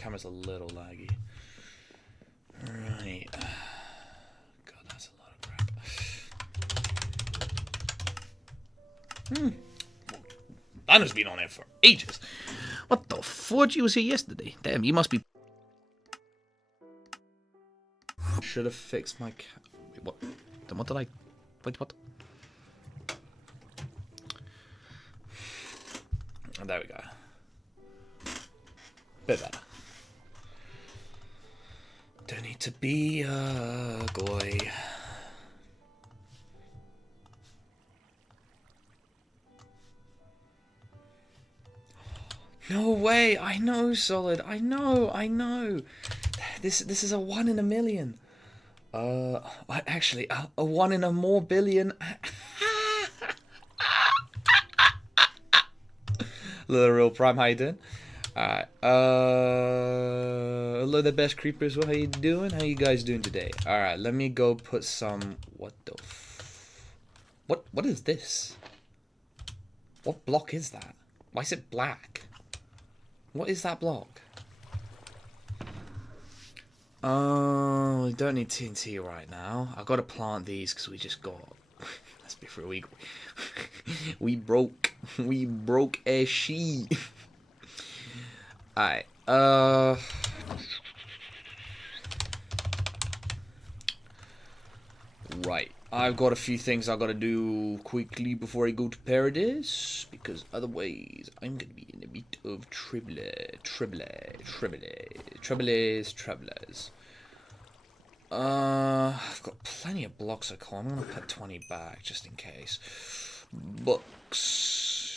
Camera's a little laggy. Right. God, that's a lot of crap. Banner's been on there for ages. What the fudge? You was here yesterday. Damn, you must be... Should have fixed my Wait, what? Then what did I... Wait, what? Oh, there we go. Bit better. Don't need to be a goy. No way! I know, Solid. I know. This is a 1 in a million. Actually, a 1 in a more billion. Little Real Prime, how you doing? Alright, hello the best creepers, what are you doing? How you guys doing today? Alright, let me go put some, what is this? What block is that? Why is it black? What is that block? Oh, we don't need TNT right now. I've got to plant these because we just got... Let's be for a week. We broke a sheet. Alright, right, I've got a few things I've got to do quickly before I go to Paradise, because otherwise I'm going to be in a bit of troubles. I've got plenty of blocks of coal. I'm going to put 20 back, just in case. Books.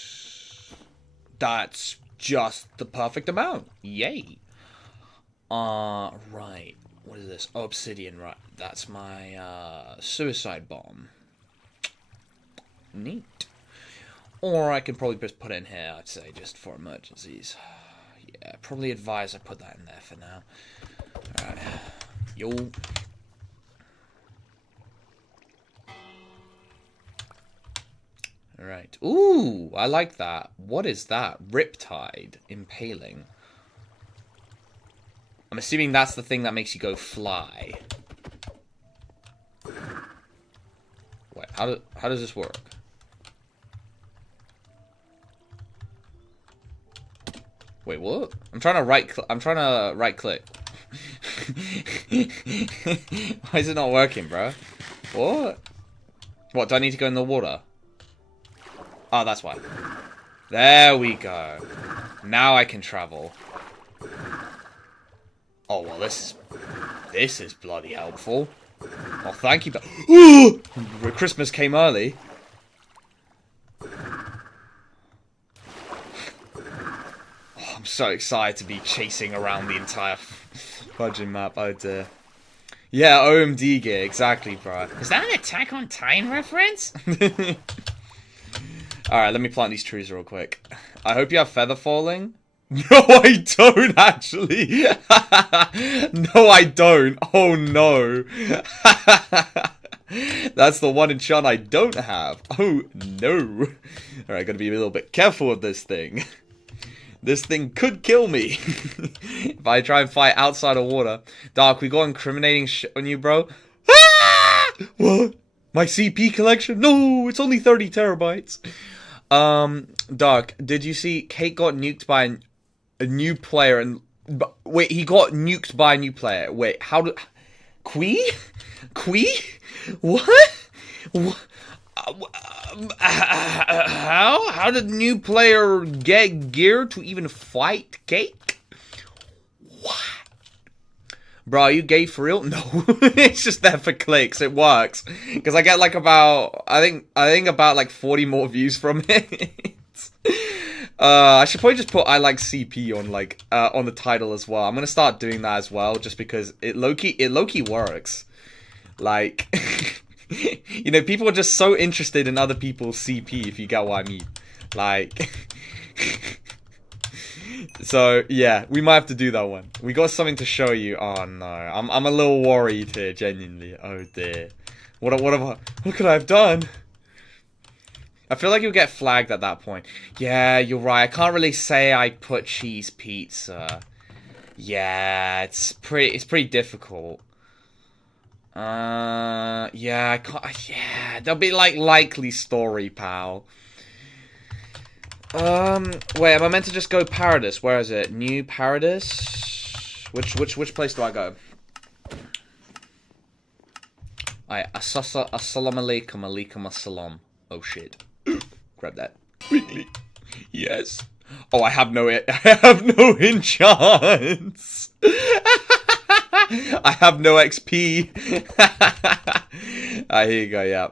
That's just the perfect amount. Yay. Right. What is this? Oh, obsidian, right. That's my, suicide bomb. Neat. Or I can probably just put it in here, I'd say, just for emergencies. Yeah, probably advise I put that in there for now. Alright. Yo. Alright. Ooh, I like that. What is that? Riptide. Impaling. I'm assuming that's the thing that makes you go fly. Wait, how does this work? Wait, what? I'm trying to right click. Why is it not working, bro? What? What, do I need to go in the water? Oh, that's why. There we go. Now I can travel. Oh, well, this is bloody helpful. Oh, thank you. Christmas came early. Oh, I'm so excited to be chasing around the entire fudging map. Oh, dear. Yeah, OMD gear, exactly, bro. Is that an Attack on Titan reference? Alright, let me plant these trees real quick. I hope you have feather falling. No, I don't, actually. No, I don't. Oh, no. That's the one enchant I don't have. Oh, no. Alright, gotta be a little bit careful with this thing. This thing could kill me. If I try and fight outside of water. Dark, we got incriminating shit on you, bro. Ah! What? My CP collection? No, it's only 30 terabytes. Dark, did you see Kate got nuked by a new player and... Wait, he got nuked by a new player. Wait, how did... Quin? What? How did the new player get gear to even fight Cake? What? Bro, are you gay for real? No, it's just there for clicks. It works because I get like about I think about like 40 more views from it. I should probably just put I like CP on like on the title as well. I'm gonna start doing that as well, just because it low-key works. Like, you know, people are just so interested in other people's CP, if you get what I mean. Like, so yeah, we might have to do that one. We got something to show you. Oh no, I'm a little worried here, genuinely. Oh dear, what could I have done? I feel like you'll get flagged at that point. Yeah, you're right. I can't really say I put cheese pizza. Yeah, it's pretty difficult. Yeah, I can't, yeah, there'll be like likely story, pal. Wait, am I meant to just go Paradise? Where is it? New Paradise? Which place do I go? Assalamu alaikum assalam. Oh shit. Grab that. Quickly. Yes. Oh, I have no enchants. I have no XP. Here you go, yeah.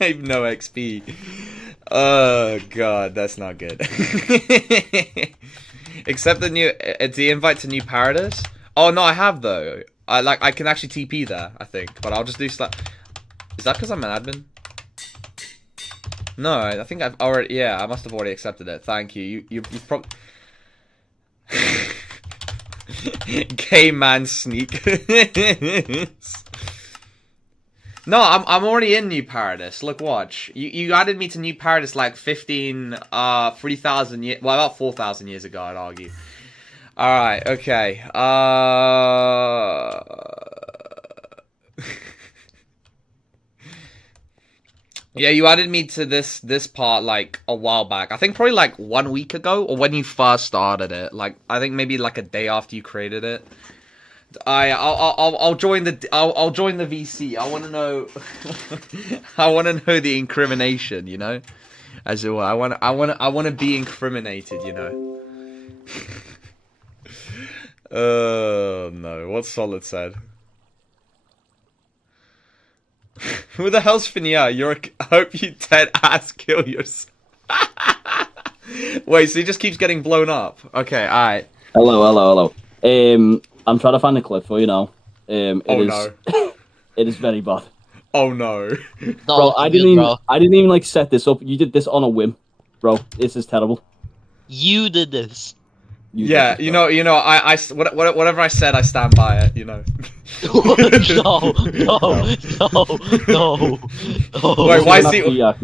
I have no XP. Oh god, that's not good. Except the invite to New Paradise. Oh no, I have though. I can actually TP there, I think. But I'll just do Is that because I'm an admin? No, I think I've already. Yeah, I must have already accepted it. Thank you. You probably. Gay man sneak. No, I'm already in New Paradise. Look, watch. You added me to New Paradise like 3,000 years. Well, about 4,000 years ago, I'd argue. All right. Okay. Yeah, you added me to this part like a while back. I think probably like 1 week ago, or when you first started it. Like I think maybe like a day after you created it. I'll join the VC. I want to know. I want to know the incrimination. You know, as it were. I want to be incriminated. You know. Oh no! What Solid said. Who the hell's Finia? I hope you dead ass kill yourself. Wait, so he just keeps getting blown up. Okay, alright. Hello. I'm trying to find a clip for you now. It is very bad. Oh no. Bro, I didn't even like set this up. You did this on a whim. Bro, this is terrible. You did this. Yeah, you know, whatever I said, I stand by it, you know. No.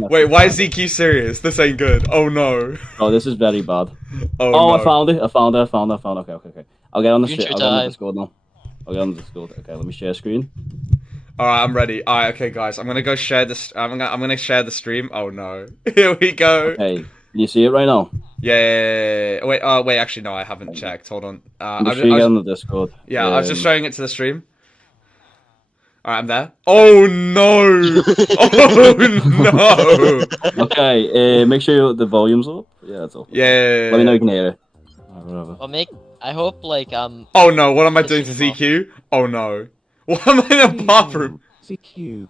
Wait, why is ZQ serious? This ain't good. Oh no. Oh, this is very bad. Oh no. I found it. Okay. I'll get on the Discord now. I'll get on the Discord. Okay, let me share screen. Alright, I'm ready. Alright, okay guys, I'm gonna go share this. I'm gonna share the stream. Oh no. Here we go. Okay, can you see it right now? Yeah. Wait, actually no, I haven't checked. Hold on. I'm sure you get on the Discord. Yeah, I was just showing it to the stream. Alright, I'm there. Oh no! Oh no! Okay, make sure the volume's up. Yeah, it's up. Yeah. Let me know you can hear it. Well, I hope like Oh no! What am I doing to ZQ? Oh no! What am I in a bathroom? ZQ.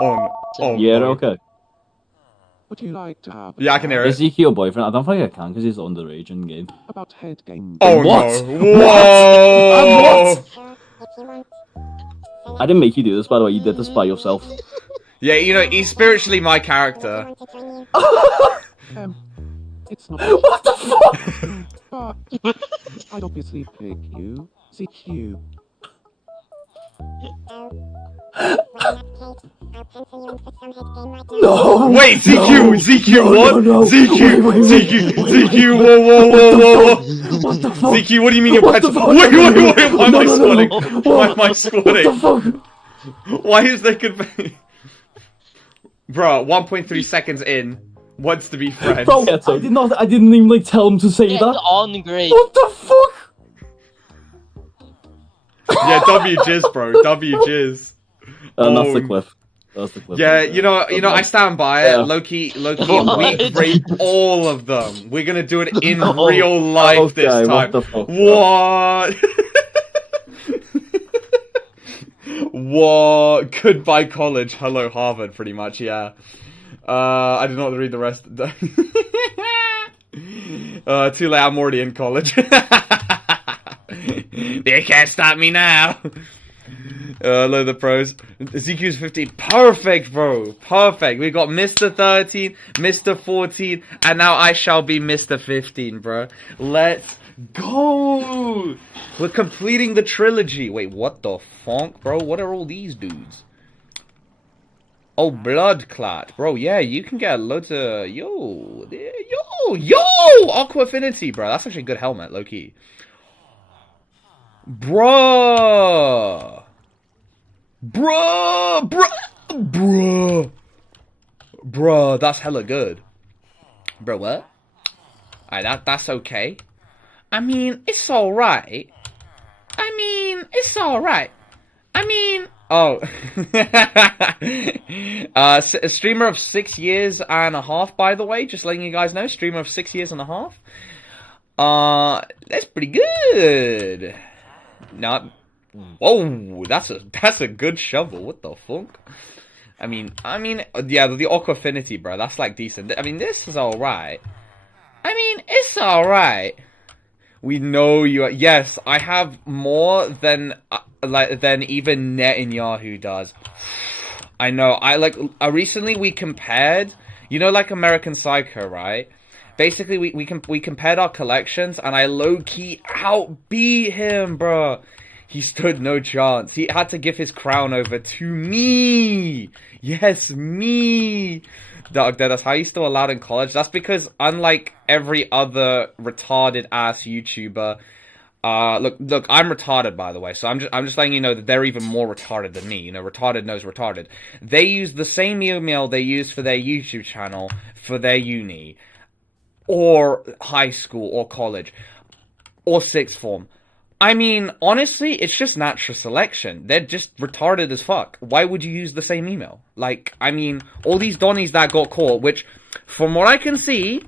Oh no! Oh yeah, no. okay. Would you like to have? Yeah, I can hear it. Is ZQ your boyfriend? I don't think I can because he's underage in game. About head game. Oh what? No! What? I didn't make you do this, by the way. You did this by yourself. Yeah, you know, he's spiritually my character. It's not. What the fuck? But I'd obviously pick you. ZQ. No! Wait, ZQ, what? No. ZQ, whoa. What the fuck? ZQ, what do you mean you're What the fuck? Wait, why am I No. squatting? Why am I squatting? What the fuck? Why is there good... Bro, 1.3 seconds in, wants to be friends. Bro, I didn't even like tell him to say it's that. on great. What the fuck? Yeah, W jizz, bro. W jizz. That's the clip. That's the clip. Yeah, you know, I stand by it. Yeah. Low-key, we rape all of them. We're gonna do it in real life Okay, this time. what the fuck? What? What? Goodbye college, hello Harvard, pretty much, yeah. I did not read the rest. Too late, I'm already in college. They can't stop me now. Load of the pros. ZQ's 15. Perfect, bro. Perfect. We got Mr. 13, Mr. 14, and now I shall be Mr. 15, bro. Let's go. We're completing the trilogy. Wait, what the funk, bro? What are all these dudes? Oh, blood clot, bro. Yeah, you can get loads of yo, Aqua Affinity, bro. That's actually a good helmet, low key. Bruh. Bruh, that's hella good. Bro, what? Alright, that's okay. I mean, it's alright. It's alright. Oh. A streamer of 6 years and a half, by the way. Just letting you guys know. Streamer of 6 years and a half. That's pretty good. Not. Whoa, that's a good shovel. What the fuck? I mean, yeah, the Aquafinity, bro. That's like decent. I mean, this is alright. It's alright. We know you are. Yes, I have more than even Netanyahu does. I know. Recently we compared. You know, like American Psycho, right? Basically, we compared our collections, and I low-key outbeat him, bro. He stood no chance. He had to give his crown over to me. Yes, me. Dog, that's how he's still allowed in college. That's because, unlike every other retarded-ass YouTuber, look, I'm retarded, by the way, so I'm just letting you know that they're even more retarded than me. You know, retarded knows retarded. They use the same email they use for their YouTube channel for their uni, or high school, or college, or sixth form. I mean, honestly, it's just natural selection. They're just retarded as fuck. Why would you use the same email? Like, I mean, all these Donnies that got caught, which, from what I can see,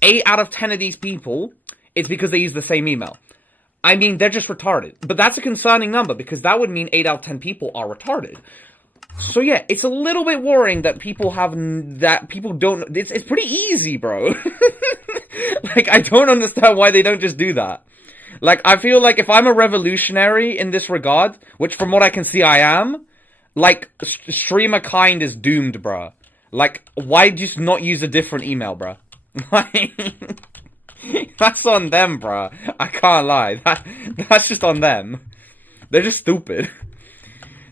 8 out of 10 of these people, it's because they use the same email. I mean, they're just retarded. But that's a concerning number, because that would mean 8 out of 10 people are retarded. So yeah, it's a little bit worrying that people don't... It's pretty easy, bro. Like, I don't understand why they don't just do that. Like, I feel like if I'm a revolutionary in this regard, which from what I can see I am, like, streamer kind is doomed, bruh. Like, why just not use a different email, bruh? Like, that's on them, bruh. I can't lie. That's just on them. They're just stupid.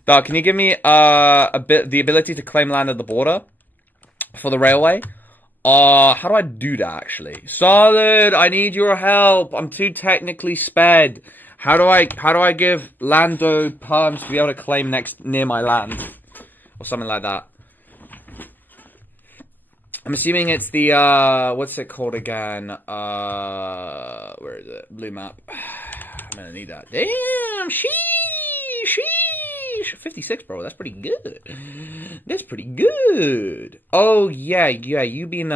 Dog, can you give me the ability to claim land at the border for the railway? How do I do that, actually? Solid, I need your help. I'm too technically sped. How do I give Lando perms to be able to claim near my land? Or something like that. I'm assuming it's the, what's it called again? Where is it? Blue map. I'm gonna need that. Damn, sheesh. 56, bro. That's pretty good. That's pretty good. Oh yeah. You been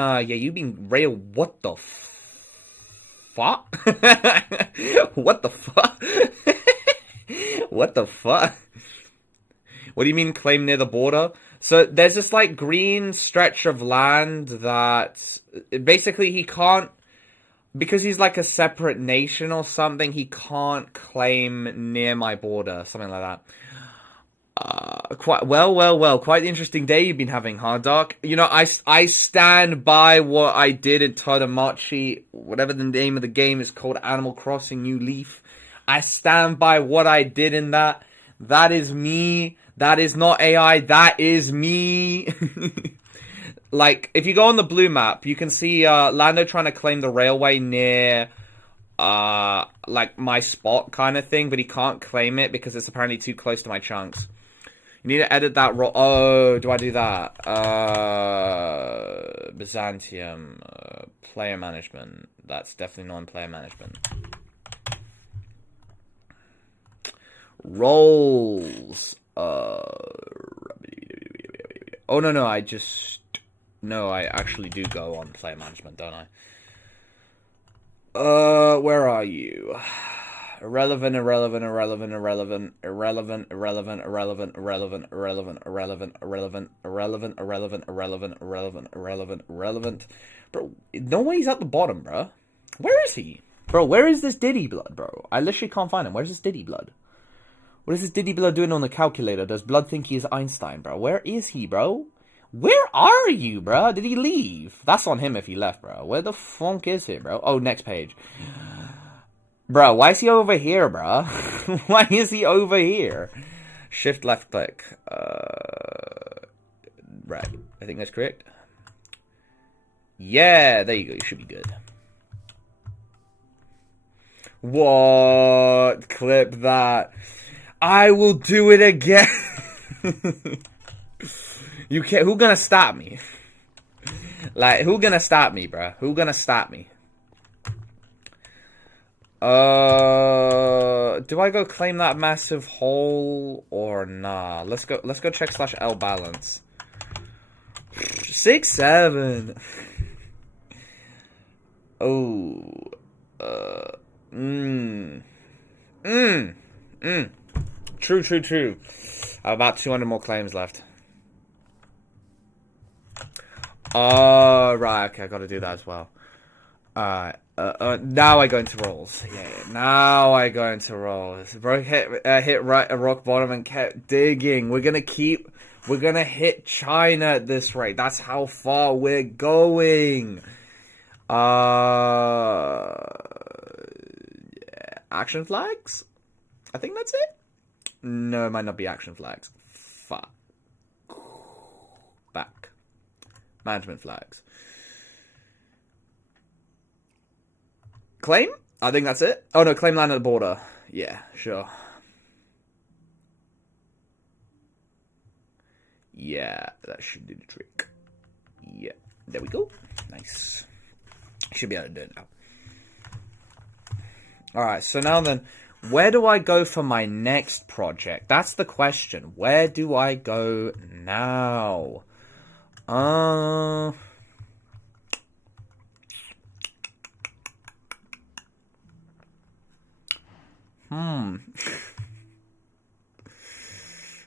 rail. What the fuck? What the fuck? What the fuck? What do you mean claim near the border? So there's this like green stretch of land that basically he can't, because he's like a separate nation or something, he can't claim near my border, something like that. Quite the interesting day you've been having, huh, Doc? You know, I stand by what I did in Tomodachi, whatever the name of the game is called, Animal Crossing New Leaf. I stand by what I did in that. That is me. That is not AI. That is me. Like, if you go on the blue map, you can see Lando trying to claim the railway near, like, my spot kind of thing, but he can't claim it because it's apparently too close to my chunks. You need to edit that Oh, do I do that? Byzantium. Player management. That's definitely not in player management. Roles. Oh, no, I actually do go on player management, don't I? Where are you? Irrelevant. Bro, no way he's at the bottom, bro. Where is he? Bro, where is this Diddy Blood, bro? I literally can't find him. Where's this Diddy Blood? What is this Diddy Blood doing on the calculator? Does Blood think he is Einstein, bro? Where is he, bro? Where are you, bro? Did he leave? That's on him if he left, bro. Where the funk is he, bro? Oh, next page. Bro, why is he over here, bro? Why is he over here? Shift left click. Right. I think that's correct. Yeah, there you go. You should be good. What? Clip that. I will do it again. You can't. Who gonna stop me? Like, who gonna stop me, bruh? Who gonna stop me? Do I go claim that massive hole or nah? Let's go check /L balance. 6-7. Oh. True. I have about 200 more claims left. Right, okay, I gotta do that as well. Alright, now I go into rolls. Yeah, now I go into rolls. Bro hit right rock bottom and kept digging. We're gonna hit China at this rate. That's how far we're going. Yeah. Action flags? I think that's it. No, it might not be action flags. Fuck. Back. Management flags. Claim? I think that's it. Oh no, claim land at the border. Yeah, sure. Yeah, that should do the trick. Yeah, there we go. Nice. Should be able to do it now. Alright, so now then, where do I go for my next project? That's the question. Where do I go now?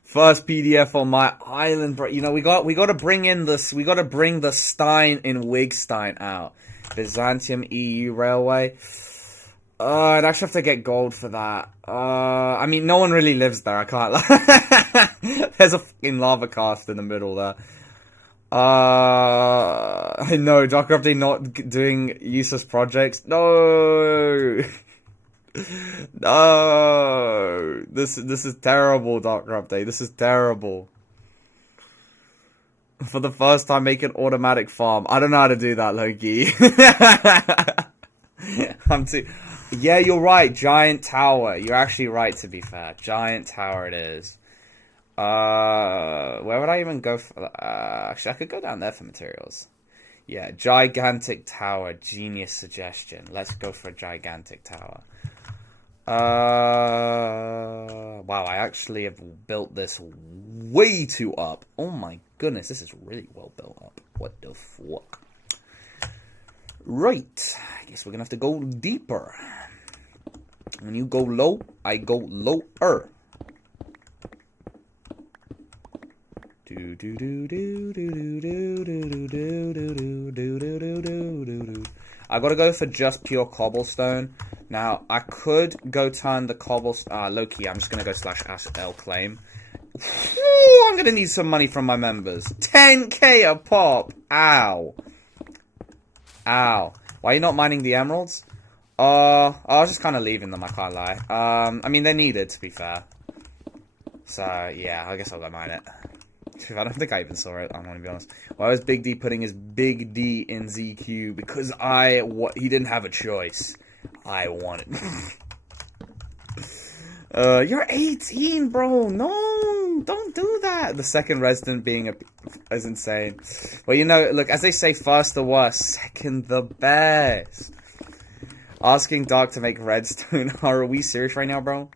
First PDF on my island, bro. You know, we got to bring in this. We got to bring the Stein in Wigstein out. Byzantium EU Railway. I'd actually have to get gold for that. I mean, no one really lives there. I can't lie. There's a fucking lava cast in the middle there. I know, Docker Update not doing useless projects. No. No. This is terrible, Docker Update. This is terrible. For the first time, make an automatic farm. I don't know how to do that, Loki. I'm too... Yeah, you're right. Giant tower. You're actually right, to be fair. Giant tower it is. Where would I even go for... actually, I could go down there for materials. Yeah, gigantic tower. Genius suggestion. Let's go for a gigantic tower. Wow, I actually have built this way too up. Oh my goodness, this is really well built up. What the fuck? Right, I guess we're gonna have to go deeper. When you go low, I go lower. I gotta go for just pure cobblestone. Now, I could go turn the cobblestone... low-key, I'm just gonna go /L claim. Ooh, I'm gonna need some money from my members. 10k a pop! Ow. Ow. Why are you not mining the emeralds? I was just kind of leaving them, I can't lie. I mean, they're needed, to be fair. So, yeah, I guess I'll go mine it. I don't think I even saw it, I'm gonna be honest. Why was Big D putting his Big D in ZQ? Because he didn't have a choice. I wanted. You're 18, bro. No, don't do that. The second resident being is insane. Well, you know, look, as they say, first the worst, second the best. Asking Doc to make redstone. Are we serious right now, bro?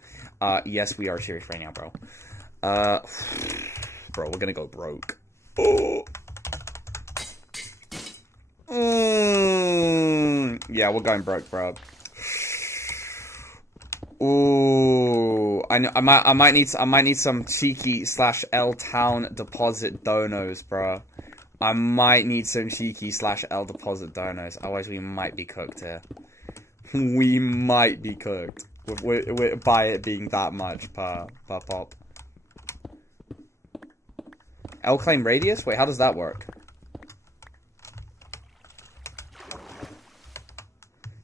Yes, we are serious right now, bro. Bro, we're gonna go broke. Oh. Yeah, we're going broke, bro. Ooh, I might need some cheeky /L town deposit donos, bro. I might need some cheeky /L deposit donos. Otherwise, we might be cooked here. We might be cooked by it being that much per pop. L claim radius? Wait, how does that work?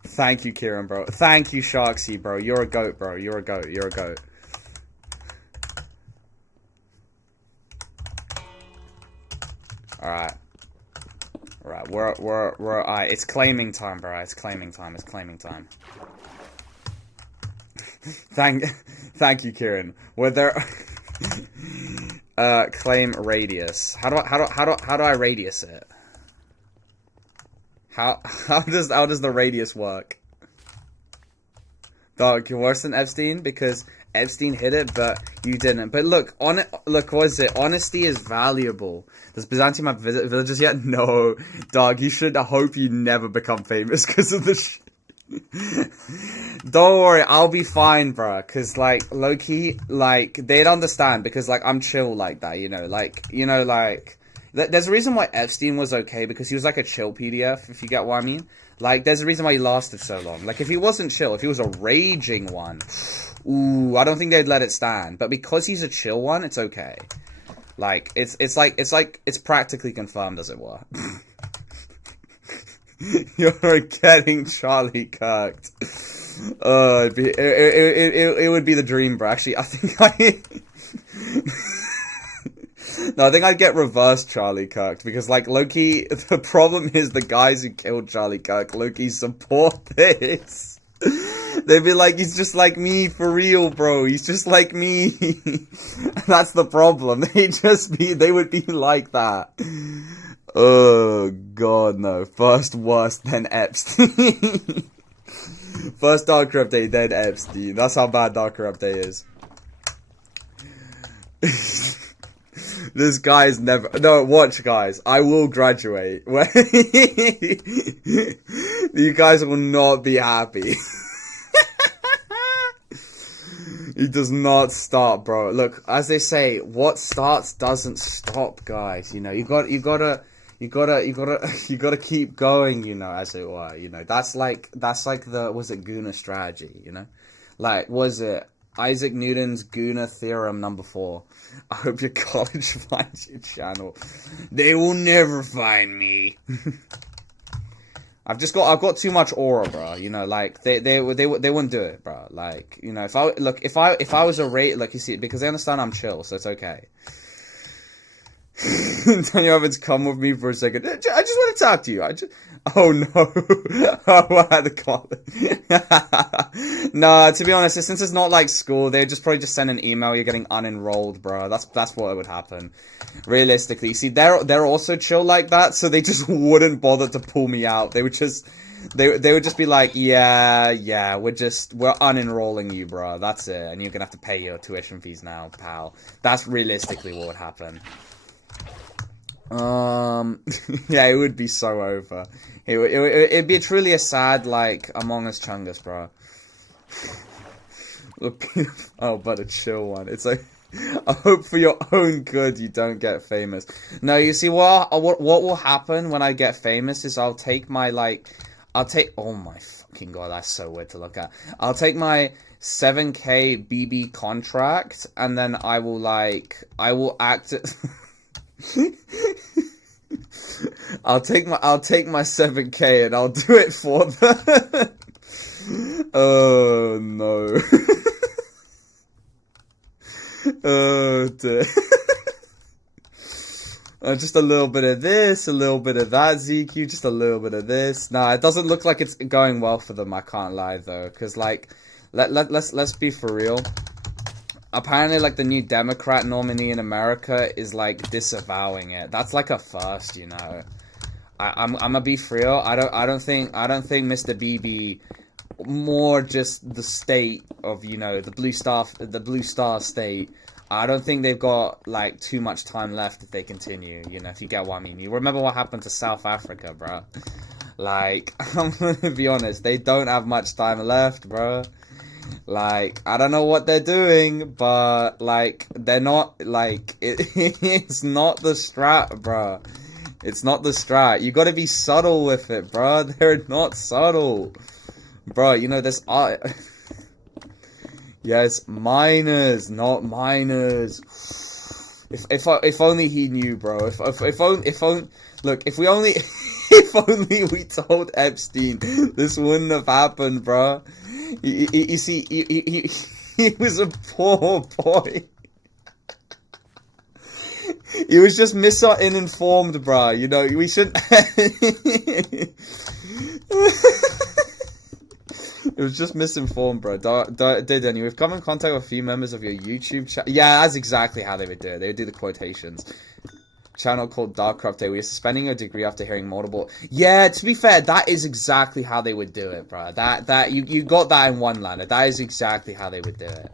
Thank you, Kieran, bro. Thank you, Sharksy, bro. You're a goat, bro. You're a goat. You're a goat. Alright. Alright, we're alright. It's claiming time, bro. It's claiming time. It's claiming time. Thank you, Kieran. Were there claim radius? How do I radius it? How does the radius work? Dog, you're worse than Epstein because Epstein hit it, but you didn't. But look, what is it? Honesty is valuable. Does Byzantium have villagers yet? No, dog. You should hope you never become famous because of the shit. Don't worry, I'll be fine, bro. Cause like low key, like they'd understand because like I'm chill like that, you know. Like there's a reason why Epstein was okay because he was like a chill PDF, if you get what I mean. Like there's a reason why he lasted so long. Like if he wasn't chill, if he was a raging one, ooh, I don't think they'd let it stand. But because he's a chill one, it's okay. Like it's practically confirmed, as it were. You're getting Charlie Kirked. It would be the dream, bro. Actually, I think I think I'd get reverse Charlie Kirked because, like, Loki. The problem is the guys who killed Charlie Kirk, Loki, support this. They'd be like, he's just like me for real, bro. He's just like me. That's the problem. They would be like that. Oh, God, no. First worse than Epstein. First Darker Update, then Epstein. That's how bad Darker Update is. This guy's never... No, watch, guys. I will graduate. You guys will not be happy. He does not stop, bro. Look, as they say, what starts doesn't stop, guys. You know, you gotta keep going, you know, as it were. You know, that's like the, was it Guna strategy, you know? Like, was it Isaac Newton's Guna theorem number 4? I hope your college finds your channel. They will never find me. I've got too much aura, bro. You know, like they wouldn't do it, bro. Like, you know, if I was a rate, like, you see, because they understand I'm chill, so it's okay. Tony Evans, come with me for a second. I just want to talk to you. Oh no. Oh, I had to call it. No, to be honest, since it's not like school, they'd probably just send an email. You're getting unenrolled, bro. That's what would happen. Realistically, you see, they're also chill like that, so they just wouldn't bother to pull me out. They would just be like, yeah, we're unenrolling you, bro. That's it, and you're gonna have to pay your tuition fees now, pal. That's realistically what would happen. Yeah, it would be so over. It'd be truly a sad, like, Among Us Chungus, bro. Oh, but a chill one. It's like, I hope for your own good you don't get famous. No, you see, what will happen when I get famous is oh my fucking god, that's so weird to look at. I'll take my 7K BB contract, and then I will act it. I'll take my 7K and I'll do it for them. Oh no. Oh dear. Just a little bit of this, a little bit of that, ZQ, just a little bit of this. Nah, it doesn't look like it's going well for them, I can't lie though, because like let's be for real. Apparently, like, the new Democrat nominee in America is, like, disavowing it. That's, like, a first, you know. I'm gonna be for real. I don't think Mr. BB, more just the state of, you know, the Blue Star state. I don't think they've got, like, too much time left if they continue, you know, if you get what I mean. You remember what happened to South Africa, bro? Like, I'm gonna be honest, they don't have much time left, bro. Like, I don't know what they're doing, but, like, they're not, like, it's not the strat, bro. It's not the strat. You gotta be subtle with it, bro. They're not subtle. Bro, you know, there's yes, miners, not miners. If only he knew, bro. If only, look, if only we told Epstein, this wouldn't have happened, bro. You see, he was a poor boy. He was just uninformed, bro. You know, we shouldn't. was just misinformed, bro. Danny, we've come in contact with a few members of your YouTube channel. Yeah, that's exactly how they would do it. They would do the quotations. Channel called Dark Crossplay. We are suspending your degree after hearing multiple. Yeah, to be fair, that is exactly how they would do it, bro. You got that in one liner. That is exactly how they would do it.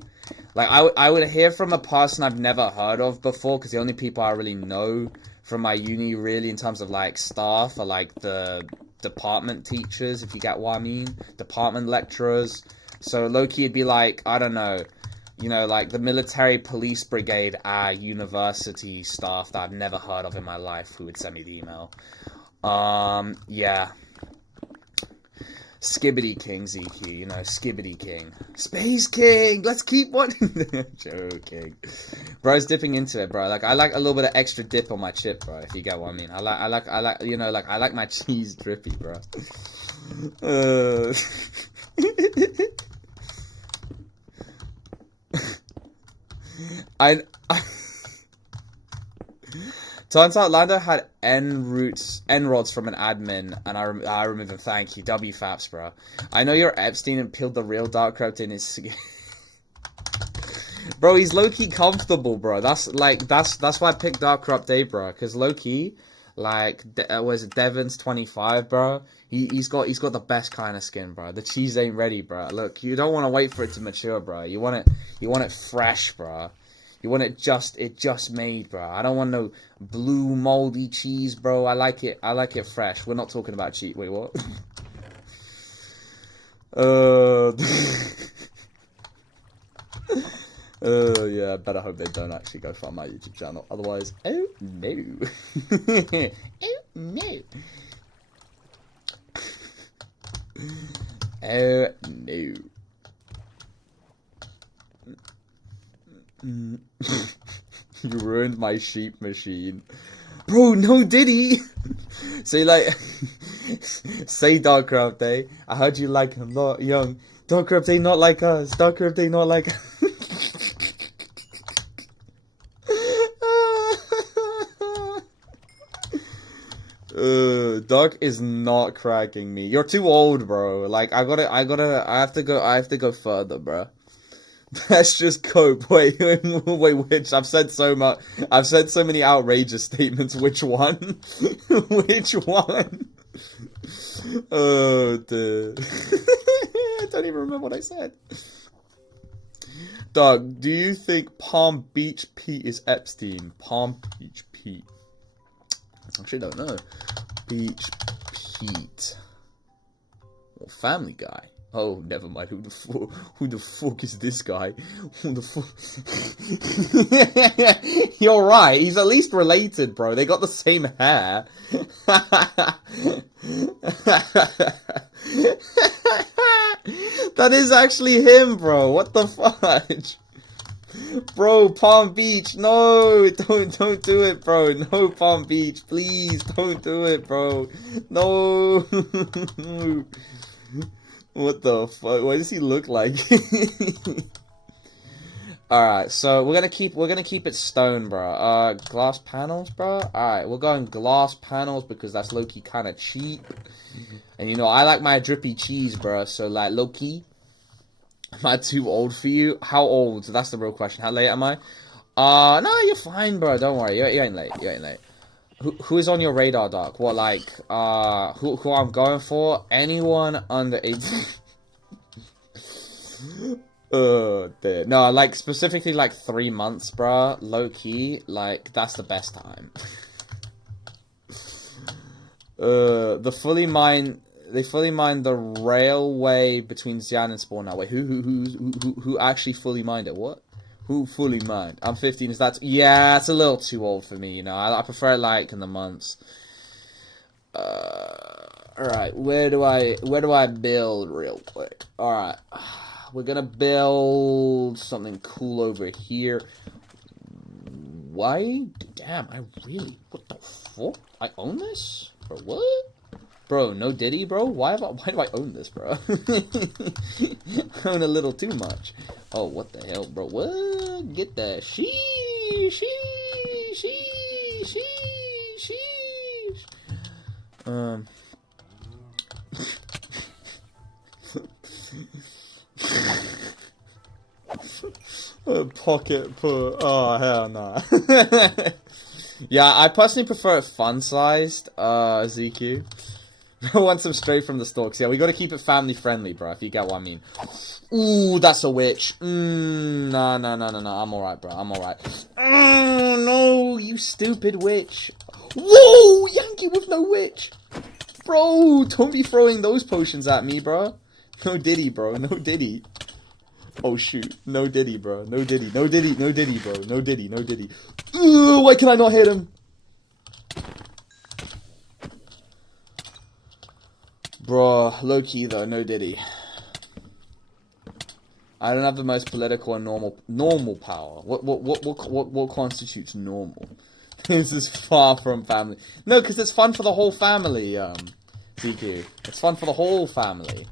Like I would hear from a person I've never heard of before, because the only people I really know from my uni, really, in terms of like staff, are like the department teachers, if you get what I mean, department lecturers. So low-key it'd be like, I don't know, you know, like the military police brigade university staff that I've never heard of in my life who would send me the email. Yeah. Skibbity King, ZQ, you know, Skibbity King. Space King! Let's keep one! Joking. Bro's dipping into it, bro. Like, I like a little bit of extra dip on my chip, bro, if you get what I mean. I like, you know, like, I like my cheese drippy, bro. Turns out Lando had N-rods from an admin, and I removed them. Thank you, WFAPS, bro. I know you're Epstein and peeled the real Dark Crypt in his. Bro, he's low-key comfortable, bro. That's why I picked Dark Corrupt Day, bro. Cause low-key, like, was it Devon's 25, bro? He's got the best kind of skin, bro. The cheese ain't ready, bro. Look, you don't want to wait for it to mature, bro. You want it fresh, bro. You want it just made, bro. I don't want no blue moldy cheese, bro. I like it fresh. We're not talking about cheese. Wait, what? Yeah, I better hope they don't actually go find my YouTube channel. Otherwise, oh no. Oh no. Oh no. You ruined my sheep machine. Bro, no diddy. Say like say Dark Corrupt Day. I heard you like him lot young. Dark Corrupt Day not like us. Dark Corrupt Day not like us. Dark is not cracking me. You're too old, bro. Like I have to go further, bro. Let's just cope. Wait, which? I've said so many outrageous statements. Which one? Which one? Oh, dude. I don't even remember what I said. Doug, do you think Palm Beach Pete is Epstein? Palm Beach Pete. I actually don't know. Beach Pete. Well, Family Guy. Oh, never mind. Who the fuck is this guy? Who the fuck? You're right. He's at least related, bro. They got the same hair. That is actually him, bro. What the fudge? Bro, Palm Beach. No, don't do it, bro. No, Palm Beach. Please, don't do it, bro. No. What the fuck? What does he look like? Alright, so we're gonna keep it stone, bro. Glass panels, bro. Alright, we're going glass panels because that's low-key kinda cheap. And you know, I like my drippy cheese, bro. So like low-key. Am I too old for you? How old? That's the real question. How late am I? No, you're fine, bro. Don't worry. You ain't late. You ain't late. Who is on your radar, Doc? What, like, who I'm going for? Anyone under 18? Dude. No, like, specifically, like, 3 months, bruh. Low-key, like, that's the best time. They fully mine the railway between Xi'an and Spawn now. Wait, who actually fully mined it? What? Who fully mined? I'm 15. Is that? Yeah, it's a little too old for me. You know, I prefer it like in the months. All right, where do I build real quick? All right, we're gonna build something cool over here. Why? Damn, what the fuck? I own this? Bro, what? Bro, no Diddy, bro? Why do I own this, bro? I own a little too much. Oh, what the hell, bro? What? Get that. Sheesh. Pocket put. Oh, hell nah. Yeah, I personally prefer it fun-sized, ZQ. I want some straight from the stalks. Yeah, we gotta keep it family-friendly, bro, if you get what I mean. Ooh, that's a witch. No. I'm alright, bro. I'm alright. No, you stupid witch. Whoa, Yankee with no witch. Bro, don't be throwing those potions at me, bro. No diddy, bro. No diddy. Oh, shoot. No diddy, bro. No diddy. No diddy. No diddy, bro. No diddy. No diddy. Ooh, why can I not hit him? Bro, low key though, no diddy. I don't have the most political and normal power. What constitutes normal? This is far from family. No, because it's fun for the whole family, CQ. It's fun for the whole family.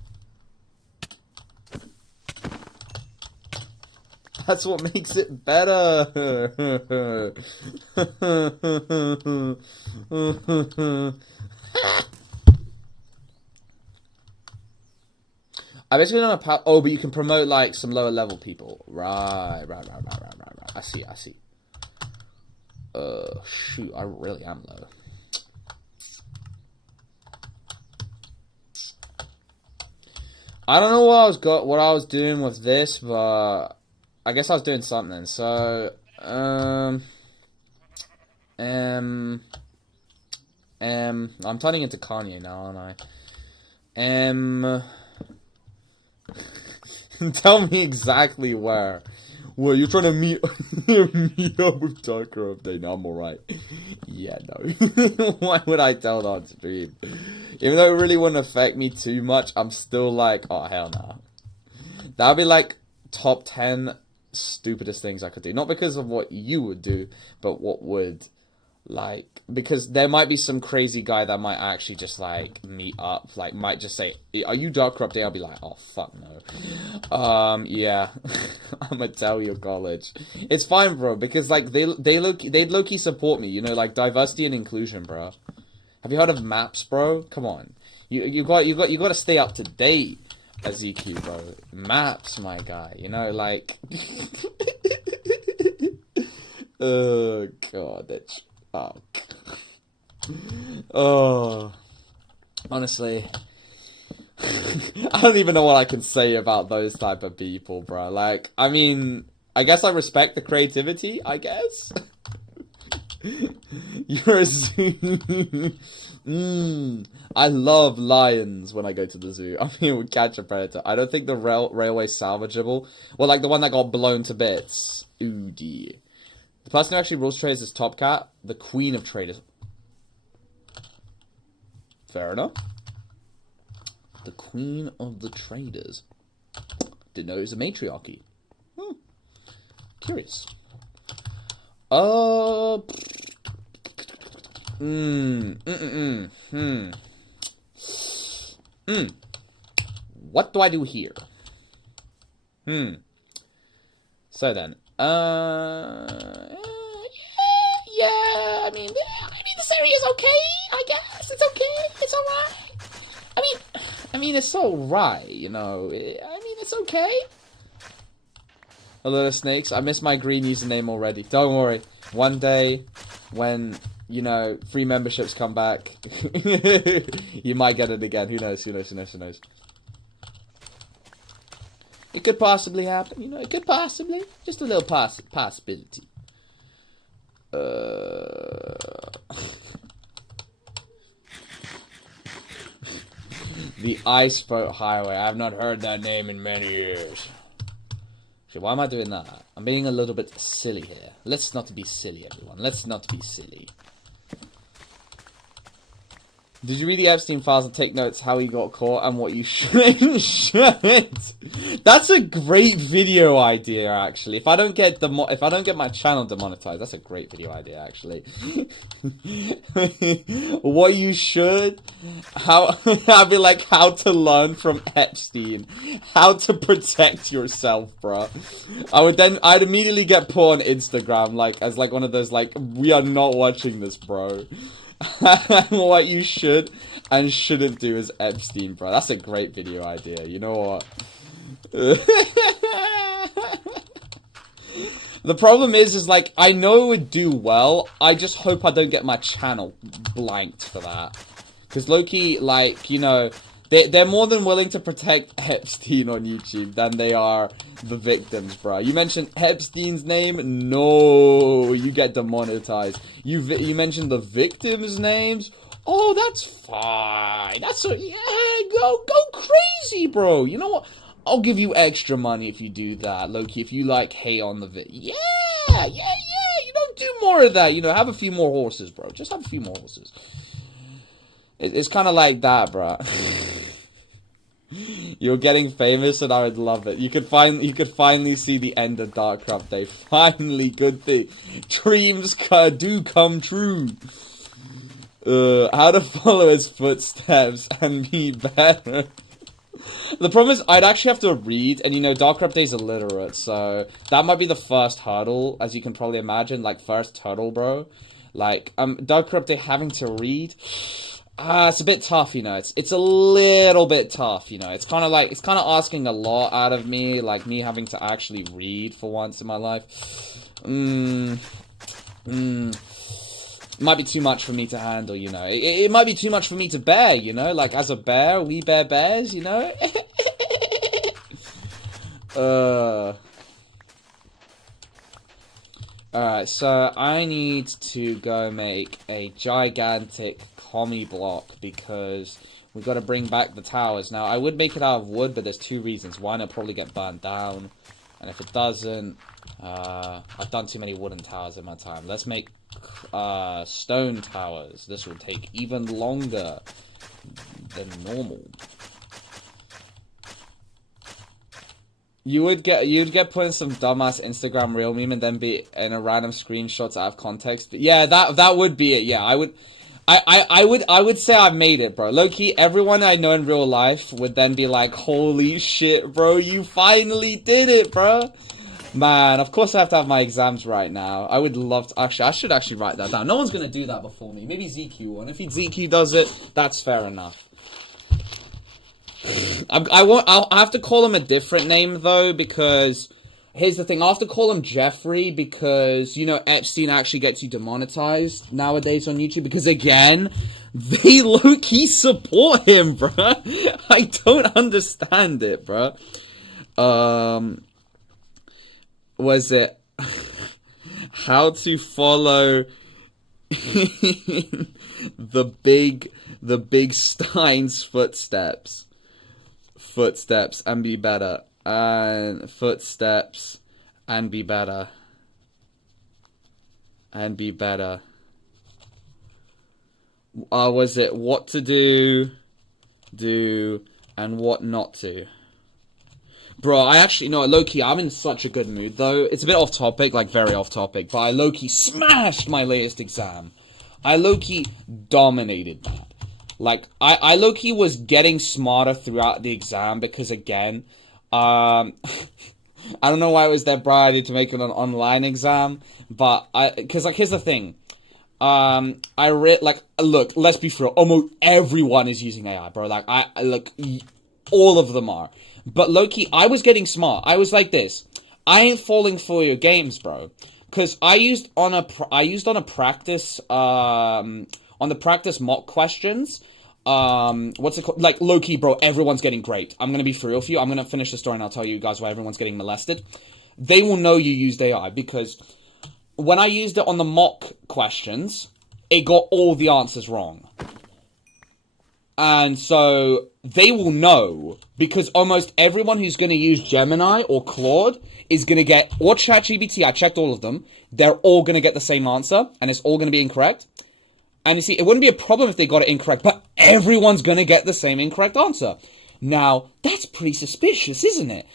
That's what makes it better. I basically don't know. Oh, but you can promote like some lower level people. Right. I see. Shoot, I really am low. I don't know what I was doing with this, but I guess I was doing something. So, I'm turning into Kanye now, aren't I? Tell me exactly where. Well, you're trying to meet up with Darker Update. No, I'm alright. Yeah, no. Why would I tell that on stream? Even though it really wouldn't affect me too much, I'm still like, oh, hell no. That would be like top 10 stupidest things I could do. Not because of what you would do, but what would, like, because there might be some crazy guy that might actually just, like, meet up, like, might just say, are you Darker Update? I'll be like, oh, fuck no. Yeah. I'm gonna tell your college. It's fine, bro, because, like, they'd low-key support me, you know, like, diversity and inclusion, bro. Have you heard of maps, bro? Come on. You got to stay up to date as ZQ, bro. Maps, my guy, you know, like... Oh, God, that's... Oh, honestly, I don't even know what I can say about those type of people, bro. Like, I mean, I guess I respect the creativity, I guess. You're a zoo. I love lions when I go to the zoo. I mean, we catch a predator. I don't think the railway's salvageable. Well, like the one that got blown to bits. Ooh, dear. The person who actually rules traders is Top Cat, the queen of traders. Fair enough. The queen of the traders. Didn't know it was a matriarchy. Curious. What do I do here? So then, yeah, I mean, this area is okay, I guess. It's okay, it's alright. I mean, it's alright, you know. I mean, it's okay. Hello, snakes. I missed my green username already. Don't worry. One day, when, you know, free memberships come back, you might get it again. Who knows? It could possibly happen, you know. It could possibly. Just a little possibility. The Iceboat Highway. I have not heard that name in many years. Actually, why am I doing that? I'm being a little bit silly here. Let's not be silly, everyone. Let's not be silly. Did you read the Epstein files and take notes how he got caught and what you shouldn't? That's a great video idea, actually. If I don't get my channel demonetized, that's a great video idea, actually. What you should, I'd be like, how to learn from Epstein, how to protect yourself, bro. I'd immediately get put on Instagram, like as like one of those like, we are not watching this, bro. What you should and shouldn't do is Epstein, bro. That's a great video idea. You know what? The problem is like, I know it would do well. I just hope I don't get my channel blanked for that. Because low-key, like, you know, they're more than willing to protect Epstein on YouTube than they are the victims, bro. You mentioned Epstein's name? No, you get demonetized. You mentioned the victims' names? Oh, that's fine. Yeah, go crazy, bro. You know what? I'll give you extra money if you do that, Loki. If you like hate on the yeah. You don't do more of that. You know, have a few more horses, bro. Just have a few more horses. It's kind of like that, bro. You're getting famous, and I would love it. You could finally see the end of Darkcraft Day. Finally, good thing. Dreams do come true. How to follow his footsteps and be better. The problem is, I'd actually have to read, and you know, Darkcraft Day's illiterate, so that might be the first hurdle, as you can probably imagine, like, first hurdle, bro. Like, Darkcraft Day having to read, it's a bit tough, you know, it's a little bit tough, you know, it's kind of asking a lot out of me, like, me having to actually read for once in my life. Might be too much for me to handle, you know. It might be too much for me to bear, you know. Like, as a bear, we bear bears, you know. Alright, so I need to go make a gigantic commie block because we've got to bring back the towers. Now, I would make it out of wood, but there's two reasons. One, it'll probably get burned down. And if it doesn't, I've done too many wooden towers in my time. Let's make stone towers. This will take even longer than normal. You'd get put in some dumbass Instagram reel meme and then be in a random screenshots out of context. But yeah, that would be it. Yeah, I would say I've made it, bro. Low-key, everyone I know in real life would then be like, holy shit, bro, you finally did it, bro. Man, of course I have to have my exams right now. I would love to, I should actually write that down. No one's gonna do that before me. Maybe ZQ will, and if ZQ does it, that's fair enough. I'll have to call him a different name, though, because here's the thing. I'll have to call him Jeffrey because, you know, Epstein actually gets you demonetized nowadays on YouTube because, again, they low-key support him, bruh. I don't understand it, bruh. Was it how to follow the big Stein's footsteps and be better, and footsteps and be better was it what to do and what not to? Bro, I actually, no, low-key, I'm in such a good mood, though. It's a bit off-topic, like, very off-topic, but I low-key smashed my latest exam. I low-key dominated that. Like, I low-key was getting smarter throughout the exam, because, again, I don't know why it was their priority to make it an online exam, but because, like, here's the thing. Look, let's be real, almost everyone is using AI, bro. Like, all of them are. But low-key, I was getting smart. I was like this. I ain't falling for your games, bro. Because I used on a practice, on the practice mock questions, what's it called? Like, low-key, bro, everyone's getting great. I'm going to be for real for you. I'm going to finish the story and I'll tell you guys why everyone's getting molested. They will know you used AI because when I used it on the mock questions, it got all the answers wrong. And so they will know because almost everyone who's going to use Gemini or Claude is going to get, or ChatGPT, I checked all of them, they're all going to get the same answer and it's all going to be incorrect. And you see, it wouldn't be a problem if they got it incorrect, but everyone's going to get the same incorrect answer. Now, that's pretty suspicious, isn't it?